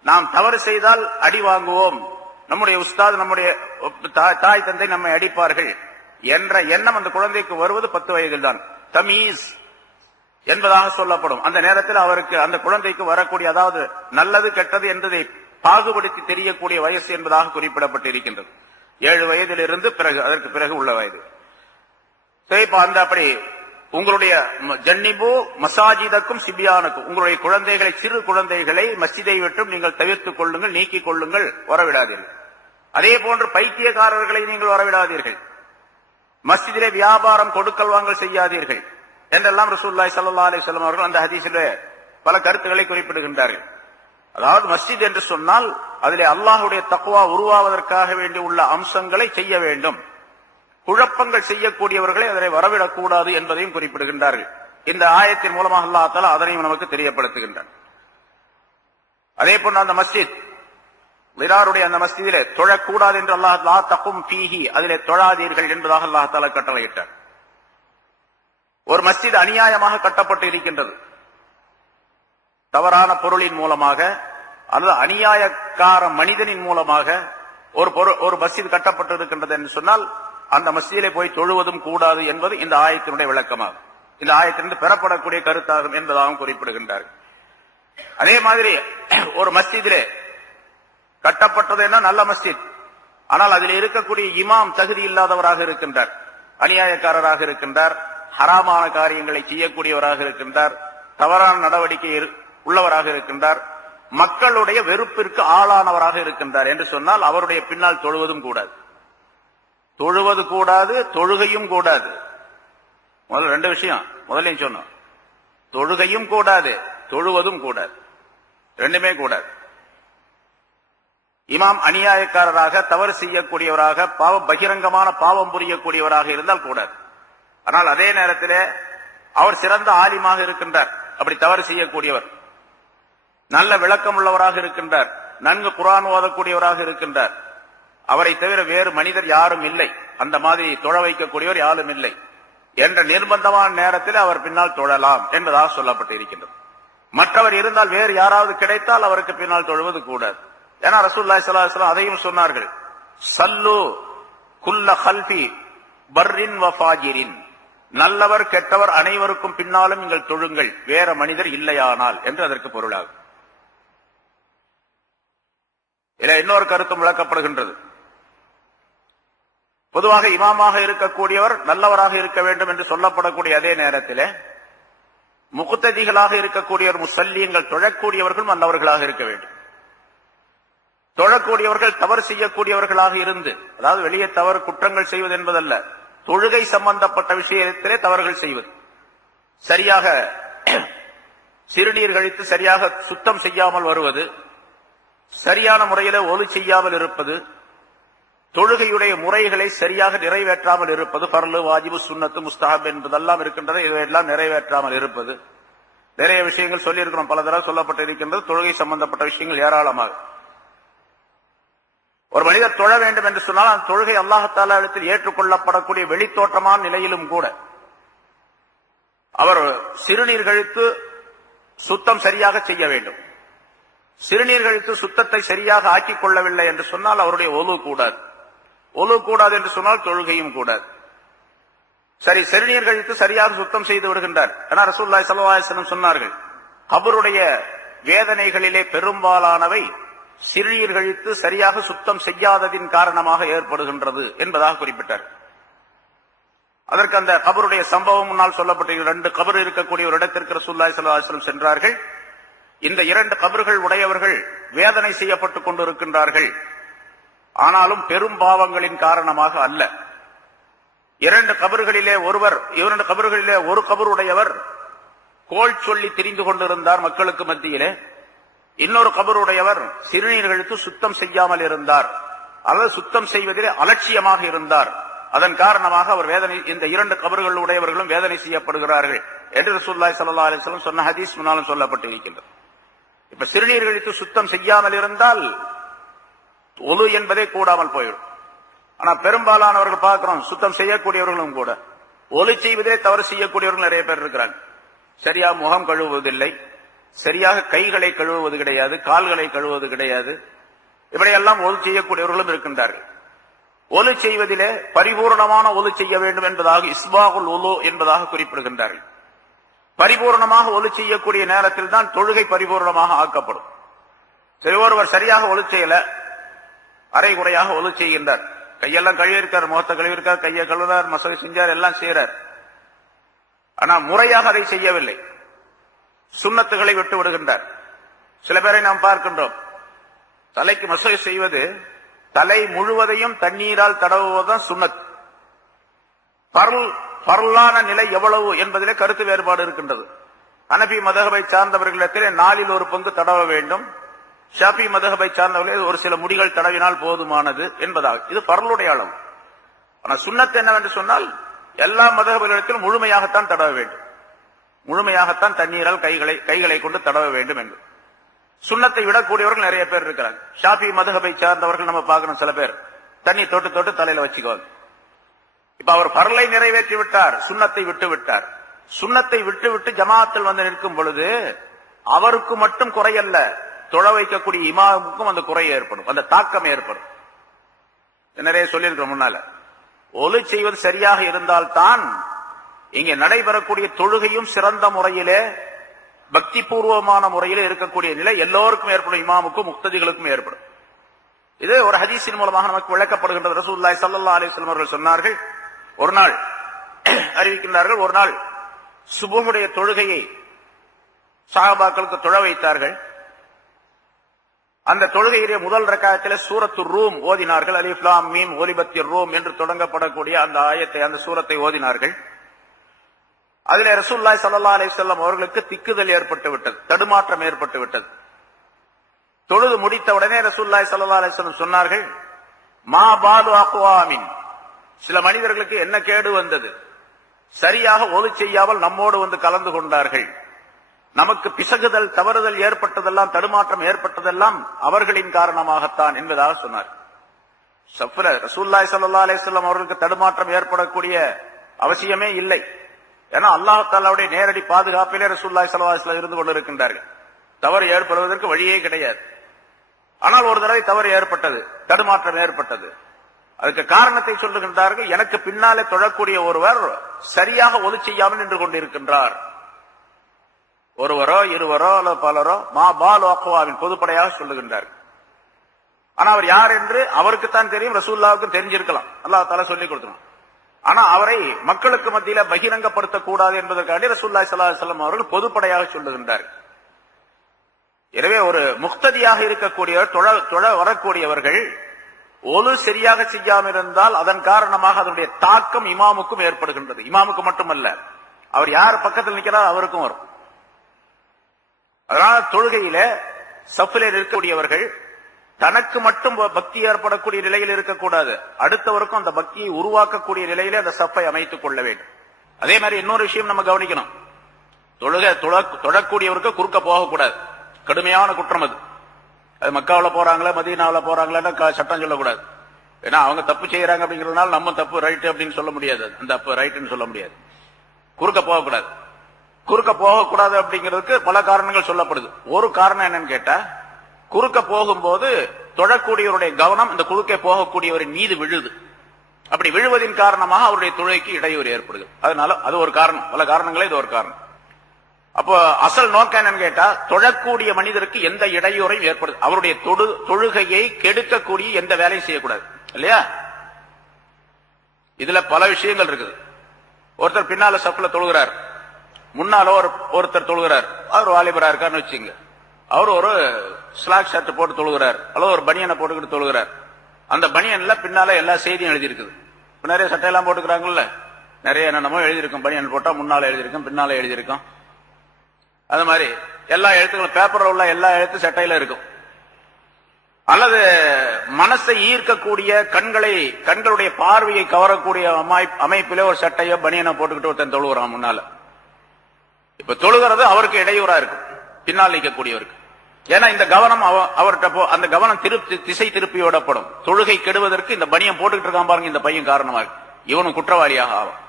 நாம் தவறு செய்தால் அடி வாங்குவோம், நம்முடைய உஸ்தாத், நம்முடைய தாய் தந்தை நம்மை அடிப்பார்கள் என்ற எண்ணம் அந்த குழந்தைக்கு வருவது 10 வயதில் தான். தமீஸ் என்பதாக சொல்லப்படும். அந்த நேரத்தில் அவருக்கு, அந்த குழந்தைக்கு வரக்கூடிய, அதாவது நல்லது கெட்டது என்பதை பாகுபடுத்தி தெரியக்கூடிய வயசு என்பதாக குறிப்பிடப்பட்டு இருக்கின்றது. 7 வயதிலிருந்து அதற்கு பிறகு உள்ள வயது. அந்த அப்படி உங்களுடைய ஜன்னிபு மசாஜிதக்கும் சிபியானுக்கும், உங்களுடைய குழந்தைகளை, சிறு குழந்தைகளை மஸ்ஜிதை விட்டும் நீங்கள் தவிர்த்துக் கொள்ளுங்கள், நீக்கிக் கொள்ளுங்கள், வரவிடாதீர்கள். அதே போன்று பைத்தியக்காரர்களை நீங்கள் வரவிடாதீர்கள். மஸ்ஜிதிலே வியாபாரம் கொடுக்கல் வாங்கல் செய்யாதீர்கள் என்றெல்லாம் ரசூலுல்லாஹி ஸல்லல்லாஹு அலைஹி வஸல்லம் அவர்கள் அந்த ஹதீஸிலே பல கருத்துக்களை குறிப்பிடுகின்றார்கள். அதாவது மஸ்ஜித் என்று சொன்னால் அதிலே அல்லாஹ்வுடைய தக்வா உருவாவதற்காக வேண்டி உள்ள அம்சங்களை செய்ய வேண்டும். குழப்பங்கள் செய்யக்கூடியவர்களை அதனை வரவிடக்கூடாது என்பதையும் குறிப்பிடுகின்றார்கள். இந்த ஆயத்தின் மூலமாக அல்லாஹ் தஆலா அதனையும் நமக்கு தெரியப்படுத்துகின்றார். அதே போன்று அந்த மஸ்ஜித் லிராருடைய அந்த மஸ்ஜிதிலே தொழக்கூடாது என்று அல்லாஹ் லா தகும் ஃபீஹி, அதிலே தொழாதீர்கள் என்பதாக அல்லாஹ் தஆலா கட்டளையிட்டார். ஒரு மஸ்ஜித் அநியாயமாக கட்டப்பட்டு இருக்கின்றது, தவறான பொருளின் மூலமாக அல்லது அநியாயக்கார மனிதனின் மூலமாக ஒரு மஸ்ஜித் கட்டப்பட்டு இருக்கின்றது என்று சொன்னால் அந்த மஸ்ஜிதிலே போய் தொழுவதும் கூடாது என்பது இந்த ஆயத்தினுடைய விளக்கமாகும். இந்த ஆயத்திலிருந்து பெறப்படக்கூடிய கருத்தாகும் என்பதாகவும் குறிப்பிடுகின்றார். அதே மாதிரி ஒரு மஸ்ஜிதிலே கட்டப்பட்டது என்ன, நல்ல மஸ்ஜித், ஆனால் அதில் இருக்கக்கூடிய இமாம் தகுதி இல்லாதவராக இருக்கின்றார், அநியாயக்காரராக இருக்கின்றார், ஹராமான காரியங்களை செய்யக்கூடியவராக இருக்கின்றார், தவறான நடவடிக்கை உள்ளவராக இருக்கின்றார், மக்களுடைய வெறுப்பிற்கு ஆளானவராக இருக்கின்றார் என்று சொன்னால் அவருடைய பின்னால் தொழுவதும் கூடாது. தொழுவது கூடாது, தொழுகையும் கூடாது. முதல்ல 2 விஷயம் முதல்ல சொன்னோம். தொழுகையும் கூடாது, தொழுவதும் கூடாது, ரெண்டுமே கூடாது. இமாம் அநியாயக்காரராக, தவறு செய்யக்கூடியவராக, பகிரங்கமான பாவம் புரியக்கூடியவராக இருந்தால் கூடாது. ஆனால் அதே நேரத்தில் அவர் சிறந்த ஆலிமாக இருக்கின்றார், அப்படி தவறு செய்யக்கூடியவர், நல்ல விளக்கம் உள்ளவராக இருக்கின்றார், நன்கு குர்ஆன் ஓதக்கூடியவராக இருக்கின்றார், அவரை தவிர வேறு மனிதர் யாரும் இல்லை, அந்த மாதிரி தொழ வைக்கக்கூடியவர் யாரும் இல்லை என்ற நிர்பந்தமான நேரத்தில் அவர் பின்னால் தொழலாம் என்பதாக சொல்லப்பட்டு இருக்கின்றது. மற்றவர் இருந்தால், வேறு யாராவது கிடைத்தால் அவருக்கு பின்னால் தொழுவது கூடாது. ஏன்னா ரசூலுல்லாஹி ஸல்லல்லாஹு அலைஹி வஸல்லம் அதையும் சொன்னார்கள், சல்லு குல்ல கல்பி பர்ரின் வ ஃபாஜிரின், நல்லவர் கெட்டவர் அனைவருக்கும் பின்னாலும் நீங்கள் தொழுங்கள், வேற மனிதர் இல்லையானால் என்று அதற்கு பொருளாகும். இதில் இன்னொரு கருத்தும் விளக்கப்படுகின்றது. பொதுவாக இமாமாக இருக்கக்கூடியவர் நல்லவராக இருக்க வேண்டும் என்று சொல்லப்படக்கூடிய அதே நேரத்தில் முக்ததிகளாக இருக்கக்கூடியவர், முஸல்லீன்கள், தொழக்கூடியவர்கள் நல்லவர்களாக இருக்க வேண்டும். தொழக்கூடியவர்கள் தவறு செய்யக்கூடியவர்களாக இருந்து, அதாவது வெளியே தவறு குற்றங்கள் செய்வது என்பதல்ல, தொழுகை சம்பந்தப்பட்ட விஷயத்திலே தவறுகள் செய்வது, சரியாக சிறுநீர் கழித்து சரியாக சுத்தம் செய்யாமல் வருவது, சரியான முறையில ஒலு செய்யாமல் இருப்பது, தொழுகையுடைய முறைகளை சரியாக நிறைவேற்றாமல் இருப்பது, பர்லு, வாஜிபு, சுன்னத்து, முஸ்தஹப் என்பதெல்லாம் இருக்கின்றது. இதையெல்லாம் நிறைவேற்றாமல் இருப்பது. நிறைய விஷயங்கள் சொல்லி இருக்கிறோம், பல தடவை சொல்லப்பட்டு இருக்கின்றது. தொழுகை சம்பந்தப்பட்ட விஷயங்கள் ஏராளமாக. ஒரு மனிதர் தொழ வேண்டும் என்று சொன்னால் அந்த தொழுகை அல்லாஹ் தஆலா இடத்தில் ஏற்றுக்கொள்ளப்படக்கூடிய வெளித்தோற்றமான நிலையிலும் கூட அவர் சிறுநீர் கழித்து சுத்தம் சரியாக செய்ய வேண்டும். சிறுநீர் கழித்து சுத்தத்தை சரியாக ஆக்கிக் கொள்ளவில்லை என்று சொன்னால் அவருடைய ஒலு கூடாது. ஒலு கூடாது என்று சொன்னால் தொழுகையும் கூடாது. சரி, சிறுநீர் கழித்து சரியாக சுத்தம் செய்து விடுகின்றார். ஆனா ரசூலுல்லாஹி ஸல்லல்லாஹு அலைஹி வஸல்லம் சொன்னார்கள், கபருடைய வேதனைகளிலே பெரும்பாலானவை சிறுநீர் கழித்து சரியாக சுத்தம் செய்யாததின் காரணமாக ஏற்படுகின்றது என்பதாக குறிப்பிட்டார். அதற்கு அந்த கபருடைய சம்பவம் முன்னால் சொல்லப்பட்ட 2 கபர் இருக்கக்கூடிய ஒரு இடத்திற்கு ரசூலுல்லாஹி ஸல்லல்லாஹு அலைஹி வஸல்லம் சென்றார்கள். இந்த 2 கபர்கள் உடையவர்கள் வேதனை செய்யப்பட்டுக் கொண்டிருக்கின்றார்கள். ஆனாலும் பெரும் பாவங்களின் காரணமாக அல்ல. 2 கபர்களிலே ஒரு கபருடையவர் கோல் சொல்லி திரிந்து கொண்டிருந்தார் மக்களுக்கு மத்தியிலே. இன்னொரு கபருடையவர் சிறுநீர் கழித்து சுத்தம் செய்யாமல் இருந்தார், அல்லது சுத்தம் செய்வதிலே அலட்சியமாக இருந்தார். அதன் காரணமாக அவர் வேதனை, இந்த 2 கபர்கள் உடையவர்களும் வேதனை செய்யப்படுகிறார்கள் என்று ரசூலுல்லாஹி ஸல்லல்லாஹு அலைஹி வஸல்லம் சொன்ன ஹதீஸ் முன்னாலும் சொல்லப்பட்டிருக்கின்றது. இப்ப சிறுநீர் கழித்து சுத்தம் செய்யாமல் இருந்தால் ஒலு என்பதே கூடாமல் போயிடும். ஆனா பெரும்பாலானவர்கள் பார்க்கிறோம், சுத்தம் செய்யக்கூடியவர்களும் கூட ஒலு செய்வதே தவறு செய்யக்கூடியவர்கள் நிறைய பேர் இருக்கிறாங்க. சரியா முகம் கழுவுவதில்லை, சரியாக கைகளை கழுவுவது கிடையாது, கால்களை கழுவுவது கிடையாது. இப்படியெல்லாம் ஒலு செய்யக்கூடியவர்களும் இருக்கின்றார்கள். ஒலு செய்வதிலே பரிபூர்ணமான ஒலு செய்ய வேண்டும் என்பதாக இஸ்பாகுல் ஒலு என்பதாக குறிப்பிடுகின்றார்கள். பரிபூர்ணமாக ஒலு செய்யக்கூடிய நேரத்தில் தான் தொழுகை பரிபூர்ணமாக ஆக்கப்படும். சரி, ஒருவர் சரியாக ஒலு செய்யல, அரை குறையாக ஒலு செய்கின்றார். கையெல்லாம் கழுவிருக்கார், முகத்தை கழுவிருக்கார், கையை கழுவினார், மசகை செஞ்சார், எல்லாம் செய்யறார். ஆனா முறையாக அதை செய்யவில்லை, சுன்னத்துகளை விட்டு விடுகின்றார். சில பேரை நாம் பார்க்கின்றோம், தலைக்கு மசகை செய்வது தலை முழுவதையும் தண்ணீரால் தடவுவதுதான் சுன்னத். பரலான நிலை எவ்வளவு என்பதிலே கருத்து வேறுபாடு இருக்கின்றது. ஹனபி மதஹபை சார்ந்தவர்களிடத்திலே 4 1 பங்கு தடவ வேண்டும். ஷாஃபி மதஹபை சார்ந்தவர்களே ஒரு சில முடிகள் தடவினால் போதுமானது என்பதாக. இது பரலுடைய அளவு. ஆனா சுன்னத் என்னவென்று சொன்னால் எல்லா மதஹபுகளிடத்திலும் முழுமையாகத்தான் தடவ வேண்டும், முழுமையாகத்தான் தண்ணீரால் கைகளை கொண்டு தடவ வேண்டும் என்று. சுன்னத்தை விடக்கூடியவர்கள் நிறைய பேர் இருக்கிறாங்க. ஷாஃபி மதஹபை சார்ந்தவர்கள் நம்ம பார்க்கணும், சில பேர் தண்ணி தொட்டு தொட்டு தலையில வச்சுக்குவாங்க. இப்ப அவர் பரலை நிறைவேற்றி விட்டார், சுன்னத்தை விட்டு விட்டார். சுன்னத்தை விட்டு விட்டு ஜமாத்தில் வந்து நிற்கும் பொழுது அவருக்கு மட்டும் குறையல்ல, தொழ வைக்கக்கூடிய இமாமுக்கும் அந்த குறை ஏற்படும், அந்த தாக்கம் ஏற்படும். நிறைய சொல்லியிருக்கிறோம் முன்னால. ஒலு செய்வது சரியாக இருந்தால்தான் இங்கே நடைபெறக்கூடிய தொழுகையும் சிறந்த முறையிலே பக்தி பூர்வமான முறையிலே இருக்கக்கூடிய நிலை எல்லோருக்கும் ஏற்படும், இமாமுக்கும் முக்ததிகளுக்கும் ஏற்படும். இது ஒரு ஹதீஸின் மூலமாக நமக்கு விளக்கப்படுகின்றது. ரசூலுல்லாஹி ஸல்லல்லாஹு அலைஹி வஸல்லம் அவர்கள் சொன்னார்கள், ஒரு நாள் அறிவிக்கின்றார்கள், ஒரு நாள் சுபஹுடைய தொழுகையை சஹாபாக்களுக்கு தொழ வைத்தார்கள். அந்த தொழுகையிலே முதல் ரக்காயத்திலே சூரத்து ரூம் ஓதினார்கள். அலிஃப் லாம் மீம் ஒலிபத்திர் ரூம் என்று தொடங்கப்படக்கூடிய அந்த ஆயத்தை, அந்த சூரத்தை ஓதினார்கள். அதிலே ரசூலுல்லாஹி ஸல்லல்லாஹு அலைஹி வஸல்லம் அவர்களுக்கு திக்குதல் ஏற்பட்டு விட்டது, தடுமாற்றம் ஏற்பட்டு விட்டது. தொழுது முடித்த உடனே ரசூலுல்லாஹி ஸல்லல்லாஹு அலைஹி வஸல்லம் சொன்னார்கள், மா பாலு அக்வாமின், சில மனிதர்களுக்கு என்ன கேடு வந்தது, சரியாக ஒலு செய்யாமல் நம்மோடு வந்து கலந்து கொண்டார்கள். நமக்கு பிசகுதல், தவறுதல் ஏற்பட்டதெல்லாம், தடுமாற்றம் ஏற்பட்டதெல்லாம் அவர்களின் காரணமாகத்தான் என்பதாக சொன்னார். சஃப்ர ரசூலுல்லாஹி ஸல்லல்லாஹு அலைஹி வஸல்லம் அவர்களுக்கு தடுமாற்றம் ஏற்படக்கூடிய அவசியமே இல்லை. ஏன்னா அல்லாஹ் தஆலாவுடைய நேரடி பாதுகாப்பிலே ரசூலுல்லாஹி ஸல்லல்லாஹு அலைஹி வஸல்லம் இருந்து கொண்டிருக்கின்றார்கள். தவறு ஏற்படுவதற்கு வழியே கிடையாது. ஆனால் ஒரு தடவை தவறு ஏற்பட்டது, தடுமாற்றம் ஏற்பட்டது. அதுக்கு காரணத்தை சொல்லுகின்றார்கள், எனக்கு பின்னாலே தொழக்கூடிய ஒருவர் சரியாக ஒலு செய்யாமல் நின்று கொண்டிருக்கின்றார். ஒருவரோ இருவரோ அல்லது பலரோ மா பாலு அக்வாவின் பொதுப்படையாக சொல்லுகின்றார். ஆனா அவர் யார் என்று அவருக்குத்தான் தெரியும், ரசூலுல்லாஹ்வுக்கும் தெரிஞ்சிருக்கலாம், அல்லாஹ் தஆலா சொல்லிக் கொடுத்தான். ஆனா அவரை மக்களுக்கு மத்தியில பகிரங்கப்படுத்தக் கூடாது என்பதற்காண்டி ரசூலுல்லாஹி ஸல்லல்லாஹு அலைஹி வஸல்லம் அவர்கள் பொதுப்படையாக சொல்லுகின்றார். எனவே ஒரு முக்ததியாக இருக்கக்கூடியவர், தொழ வரக்கூடியவர்கள் ஒலு சரியாக செய்யாமல் இருந்தால் அதன் காரணமாக அதனுடைய தாக்கம் இமாமுக்கும் ஏற்படுகின்றது. இமாமுக்கு மட்டுமல்ல, அவர் யார் பக்கத்தில் நிற்கிறார் அவருக்கும் வரும். அதனால தொழுகையில சஃபிலே இருக்கக்கூடியவர்கள் தனக்கு மட்டும் பக்தி ஏற்படக்கூடிய நிலையில் இருக்கக்கூடாது, அடுத்தவருக்கும் அந்த பக்தியை உருவாக்கக்கூடிய நிலையிலே அந்த சஃப்பை அமைத்துக் கொள்ள வேண்டும். அதே மாதிரி இன்னொரு விஷயம் நம்ம கவனிக்கணும், தொழக்கூடியவருக்கு குறுக்க போகக்கூடாது. கடுமையான குற்றம் அது. அது மக்காவில் போறாங்களா மதீனாவில் போறாங்களா சட்டம் சொல்லக்கூடாது. ஏன்னா அவங்க தப்பு செய்யறாங்க அப்படிங்கிறதுனால நம்ம தப்பு ரைட் அப்படின்னு சொல்ல முடியாது, அந்த தப்பு ரைட்னு சொல்ல முடியாது. குறுக்க போகக்கூடாது. குறுக்க போகக்கூடாது அப்படிங்கிறதுக்கு பல காரணங்கள் சொல்லப்படுது. ஒரு காரணம் என்னன்னு கேட்டா, குறுக்க போகும்போது தொழக்கூடியவருடைய கவனம் இந்த குறுக்கே போகக்கூடியவரின் மீது விழுது. அப்படி விழுவதின் காரணமாக அவருடைய தொழுகைக்கு இடையூறு ஏற்படுது. அதனால அது ஒரு காரணம், பல காரணங்களே இது ஒரு காரணம். அப்போ அசல் நோக்கம் என்னன்னு கேட்டா, தொழக்கூடிய மனிதருக்கு எந்த இடையூறையும் ஏற்படுது, அவருடைய தொழுகையை கெடுக்கக்கூடிய எந்த வேலையும் செய்யக்கூடாது இல்லையா? இதுல பல விஷயங்கள் இருக்குது. ஒருத்தர் பின்னால சப்ல தொழுகிறார், முன்னால ஒருத்தர் தொழுகிறார், அவர் வாலிபரா இருக்காருன்னு வச்சுங்க, அவர் ஒரு ஸ்லாக் ஷர்ட் போட்டு தொழுகிறார் அல்லது ஒரு பனியனை போட்டுக்கிட்டு தொழுகிறார். அந்த பனியன்ல பின்னால எல்லா செய்தியும் எழுதியிருக்குது. இப்ப நிறைய சட்டையெல்லாம் போட்டுக்கிறாங்கல்ல, நிறைய என்னென்னமோ எழுதியிருக்கும். பனியன் போட்டா முன்னால எழுதியிருக்கும், பின்னால எழுதியிருக்கும். அது மாதிரி எல்லா எழுத்துக்களும் பேப்பர்ல உள்ள எல்லா எழுத்து சட்டையில இருக்கும். அல்லது மனசை ஈர்க்கக்கூடிய கண்களுடைய பார்வையை கவரக்கூடிய அமைப்பிலே ஒரு சட்டையோ பனியனை போட்டுக்கிட்டு ஒருத்தன் தொழுகிறான் முன்னால. இப்ப தொழுகிறது அவருக்கு இடையூறா இருக்கும், பின்னால் நிற்கக்கூடியவருக்கு. ஏன்னா இந்த கவனம் அவர்கிட்ட அந்த கவனம் திசை திருப்பி விடப்படும். தொழுகை கெடுவதற்கு இந்த பனியன் போட்டுக்கிட்டு இருக்கான் பாருங்க, இந்த பையன் காரணமாக இவனும் குற்றவாளியாக ஆகும்.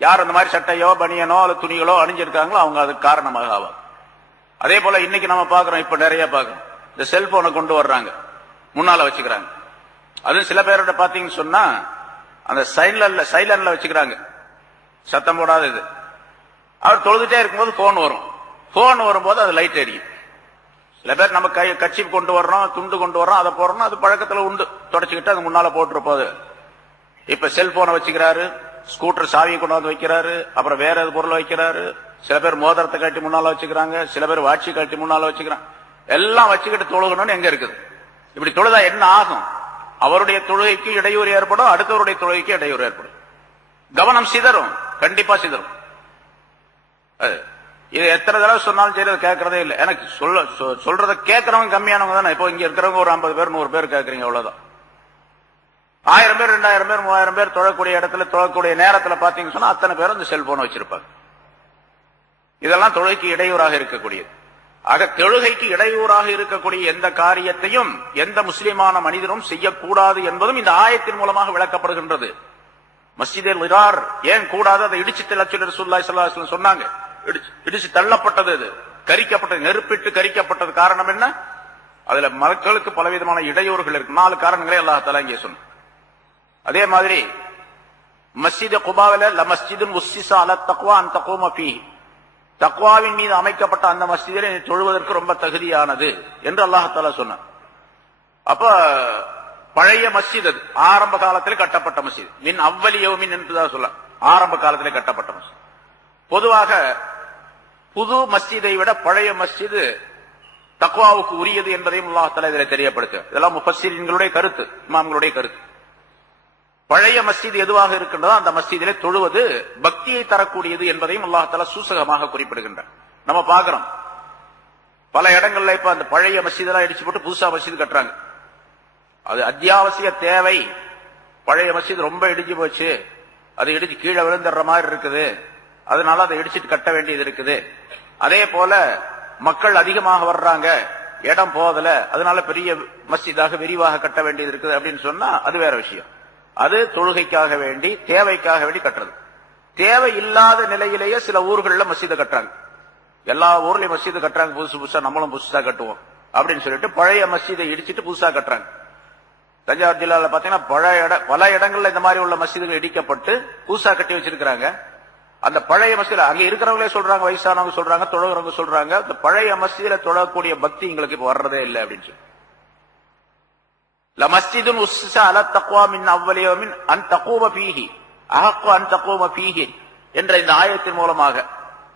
யார் அந்த மாதிரி சட்டையோ பனியனோ அல்லது துணிகளோ அணிஞ்சிருக்காங்களோ அவங்க அதுக்கு காரணமாக ஆவாங்க. அதே போல இன்னைக்கு நம்ம பாக்குறோம், இப்ப நிறைய பாக்குறோம், இந்த செல்போனை கொண்டு வர்றாங்க, முன்னால வச்சுக்கிறாங்க. அதுவும் சில பேரோட பாத்தீங்கன்னு சொன்னா அந்த சைலண்ட்ல வச்சுக்கிறாங்க, சத்தம் போடாத இது. அவர் தொழுதுட்டே இருக்கும்போது போன் வரும்போது அது லைட் எரியும். சில பேர் நம்ம கட்சி கொண்டு வர்றோம், துண்டு கொண்டு வர்றோம், அதை போடுறோம், அது பழக்கத்துல உண்டு, தொடச்சுக்கிட்டு அது முன்னால போட்டுருப்போது. இப்ப செல்போனை வச்சுக்கிறாரு, ஸ்கூட்டர் சாவியை கொண்டாந்து வைக்கிறாரு, அப்புறம் வேற எது பொருளை வைக்கிறாரு. சில பேர் மோதிரத்தை கட்டி முன்னால வச்சுக்கிறாங்க, சில பேர் வாட்சி கட்டி முன்னால வச்சுக்கிறாங்க. எல்லாம் வச்சுக்கிட்டு தொழுகணும்னு எங்க இருக்குது? இப்படி தொழுதா என்ன ஆகும்? அவருடைய தொழுகைக்கு இடையூறு ஏற்படும், அடுத்தவருடைய தொழுகைக்கு இடையூறு ஏற்படும். கவனம் சிதறும், கண்டிப்பா சிதறும். இது எத்தனை தடவை சொன்னாலும் சரி, கேட்கறதே இல்லை. எனக்கு சொல்றதை கேட்கறவங்க கம்மியானவங்க தானே. இப்போ இங்க இருக்கிறவங்க ஒரு 50 பேர் 100 பேர் கேட்கறீங்க, அவ்வளவுதான். 1000 பேர் 2000 பேர் 3000 பேர் தொழக்கூடிய இடத்துல தொழக்கூடிய நேரத்துல பாத்தீங்கன்னு சொன்னா அத்தனை பேரும் இந்த செல்போனை வச்சிருப்பாங்க. இதெல்லாம் தொழுகைக்கு இடையூறாக இருக்கக்கூடியது. ஆக தொழுகைக்கு இடையூறாக இருக்கக்கூடிய எந்த காரியத்தையும் எந்த முஸ்லிமான மனிதனும் செய்யக்கூடாது என்பதும் இந்த ஆயத்தின் மூலமாக விளக்கப்படுகின்றது. மஸ்ஜிதில் இரார் ஏன் கூடாது? அதை இடிச்சு தள்ள சொல்லி ரசூலுல்லாஹி ஸல்லல்லாஹு அலைஹி வஸல்லம் சொன்னாங்க. இடிச்சு தள்ளப்பட்டது, அது கரிக்கப்பட்டது, நெருப்பிட்டு கரிக்கப்பட்டது. காரணம் என்ன? அதுல மக்களுக்கு பலவிதமான இடையூறுகள் இருக்கு. 4 காரணங்களே அல்லாஹ் தஆலா இங்கே சொன்னார். அதே மாதிரி மஸ்ஜித் குபாவில லமஸ்ஜிதுன் உஸ்ஸிஸா அலா தக்வா அன் தகூம ஃபீஹி, தக்வாவின் மீது அமைக்கப்பட்ட அந்த மஸ்ஜிதிலே தொழுவதற்கு ரொம்ப தகுதியானது என்று அல்லாஹ் தஆலா சொன்னார். அப்ப பழைய மஸ்ஜித், அது ஆரம்ப காலத்தில் கட்டப்பட்ட மஸ்ஜித். மின் அவ்வலி யௌமின் என்றுதான் சொல்ல, ஆரம்ப காலத்திலே கட்டப்பட்ட மஸ்ஜித். பொதுவாக புது மஸ்ஜிதை விட பழைய மஸ்ஜித் தக்வாவுக்கு உரியது என்பதையும் அல்லாஹ் தஆலா இதில் தெரியப்படுத்து. இதெல்லாம் முஃபஸ்ஸிரீன்களுடைய கருத்து, இமாம்களுடைய கருத்து. பழைய மஸ்ஜித் எதுவாக இருக்கின்றதோ அந்த மஸ்ஜிதிலே தொழுவது பக்தியை தரக்கூடியது என்பதையும் அல்லாஹ் தஆலா சூசகமாக குறிப்பிடுகின்றார். நம்ம பார்க்கிறோம் பல இடங்கள்ல இப்ப அந்த பழைய மஸ்ஜிதெல்லாம் இடிச்சு போட்டு புதுசா மஸ்ஜித் கட்டுறாங்க. அது அத்தியாவசிய தேவை. பழைய மஸ்ஜித் ரொம்ப இடிஞ்சு போச்சு, அது இடிச்சு கீழே விழுந்துடுற மாதிரி இருக்குது, அதனால அதை இடிச்சிட்டு கட்ட வேண்டியது இருக்குது. அதே போல மக்கள் அதிகமாக வர்றாங்க, இடம் போதல, அதனால பெரிய மஸ்ஜிதாக விரிவாக கட்ட வேண்டியது இருக்குது அப்படின்னு சொன்னா அது வேற விஷயம். அது தொழுகைக்காக வேண்டி தேவைக்காக வேண்டி கட்டுறது. தேவை இல்லாத நிலையிலேயே சில ஊர்கள்ல மஸ்ஜிதை கட்டுறாங்க. எல்லா ஊர்லயும் மஸ்ஜிது கட்டுறாங்க, புதுசு புதுசா நம்மளும் புதுசா கட்டுவோம் அப்படின்னு சொல்லிட்டு பழைய மஸ்ஜிதை இடிச்சிட்டு புதுசா கட்டுறாங்க. தஞ்சாவூர் ஜில்லால பாத்தீங்கன்னா பல இடங்கள்ல இந்த மாதிரி உள்ள மஸ்ஜிதுகள் இடிக்கப்பட்டு புதுசா கட்டி வச்சிருக்கிறாங்க. அந்த பழைய மஸ்ஜில அங்க இருக்கிறவங்களே சொல்றாங்க, வயசானவங்க சொல்றாங்க, தொழுகிறவங்க சொல்றாங்க, அந்த பழைய மஸ்ஜிதில தொழக்கூடிய பக்தி எங்களுக்கு இப்ப வர்றதே இல்லை அப்படின்னு சொல்லி. லமஸ்ஜிதுன் உஸ்ஸிஸா அலா தக்வா மின் அவ்வலி யௌமின் அன் தகூம ஃபீஹி அஹக்கு அன் தகூம ஃபீஹி என்ற இந்த ஆயத்தின் மூலமாக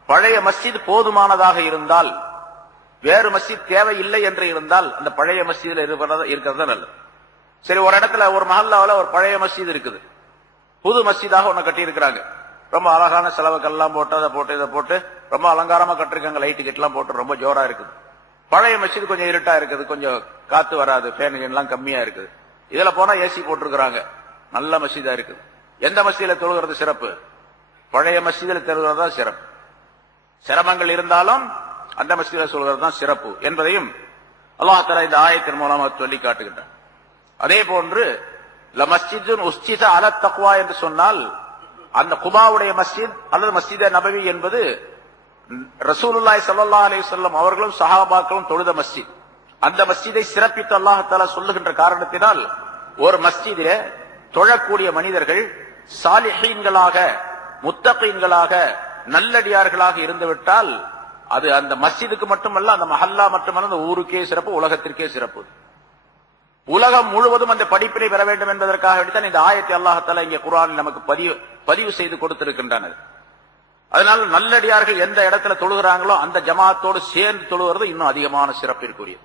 பழைய மஸ்ஜித் போதுமானதாக இருந்தால், வேறு மஸ்ஜித் தேவையில்லை என்று இருந்தால் அந்த பழைய மஸ்ஜிதில் இருக்கிறது நல்லது. சரி, ஒரு இடத்துல ஒரு மஹல்லாவில் ஒரு பழைய மஸ்ஜித் இருக்குது, புது மஸ்ஜிதாக ஒன்னு கட்டி இருக்கிறாங்க. ரொம்ப அழகான செலவுக்கெல்லாம் போட்டு அதை போட்டு இதை போட்டு ரொம்ப அலங்காரமா கட்டிருக்காங்க, லைட்டு கெட்டெல்லாம் போட்டு ரொம்ப ஜோரா இருக்குது. பழைய மஸ்ஜித் கொஞ்சம் இருட்டா இருக்குது, கொஞ்சம் காத்து வராது, ஃபேன் எல்லாம் கம்மியா இருக்குது. இதுல போனா ஏசி போட்டிருக்கிறாங்க, நல்ல மஸ்ஜிதா இருக்குது. எந்த மஸ்ஜிதில தொழுகிறது சிறப்பு? பழைய மஸ்ஜிதில தொழுகிறது தான் சிறப்பு. சிரமங்கள் இருந்தாலும் அந்த மஸ்ஜிதில சொல்கிறது தான் சிறப்பு என்பதையும் அல்லாஹ் தஆலா இந்த ஆயத்தின் மூலமாக சொல்லி காட்டுகின்றார். அதே போன்று லமஸ்ஜிதுன் உஸ்ஸிஸ அலா தக்வா என்று சொன்னால் அந்த குபாவுடைய மஸ்ஜித் அல்லது மஸ்ஜிதே நபவி என்பது ரசூலுல்லாஹி ஸல்லல்லாஹு அலைஹி வஸல்லம் அவர்களும் சஹாபாக்களும் தொழுத மஸ்ஜித். அந்த மஸ்ஜிதை சிறப்பித்து அல்லாஹ் தஆலா சொல்லுகின்ற காரணத்தினால் ஒரு மஸ்ஜிதிலே தொழக்கூடிய மனிதர்கள் சாலிஹீன்களாக, முத்தகீன்களாக, நல்லடியார்களாக இருந்துவிட்டால் அது அந்த மஸ்ஜிதுக்கு மட்டுமல்ல, அந்த மஹல்லா மட்டுமல்ல, அந்த ஊருக்கே சிறப்பு, உலகத்திற்கே சிறப்பு. உலகம் முழுவதும் அந்த படிப்பினை பெற வேண்டும் என்பதற்காக வேண்டித்தான் இந்த ஆயத்தை அல்லாஹ் தஆலா இங்கே குர்ஆனில் நமக்கு பதிவு செய்து கொடுத்திருக்கின்றனர். அதனால நல்லடியார்கள் எந்த இடத்துல தொழுகிறாங்களோ அந்த ஜமாத்தோடு சேர்ந்து தொழுகிறது இன்னும் அதிகமான சிறப்பிற்குரியது.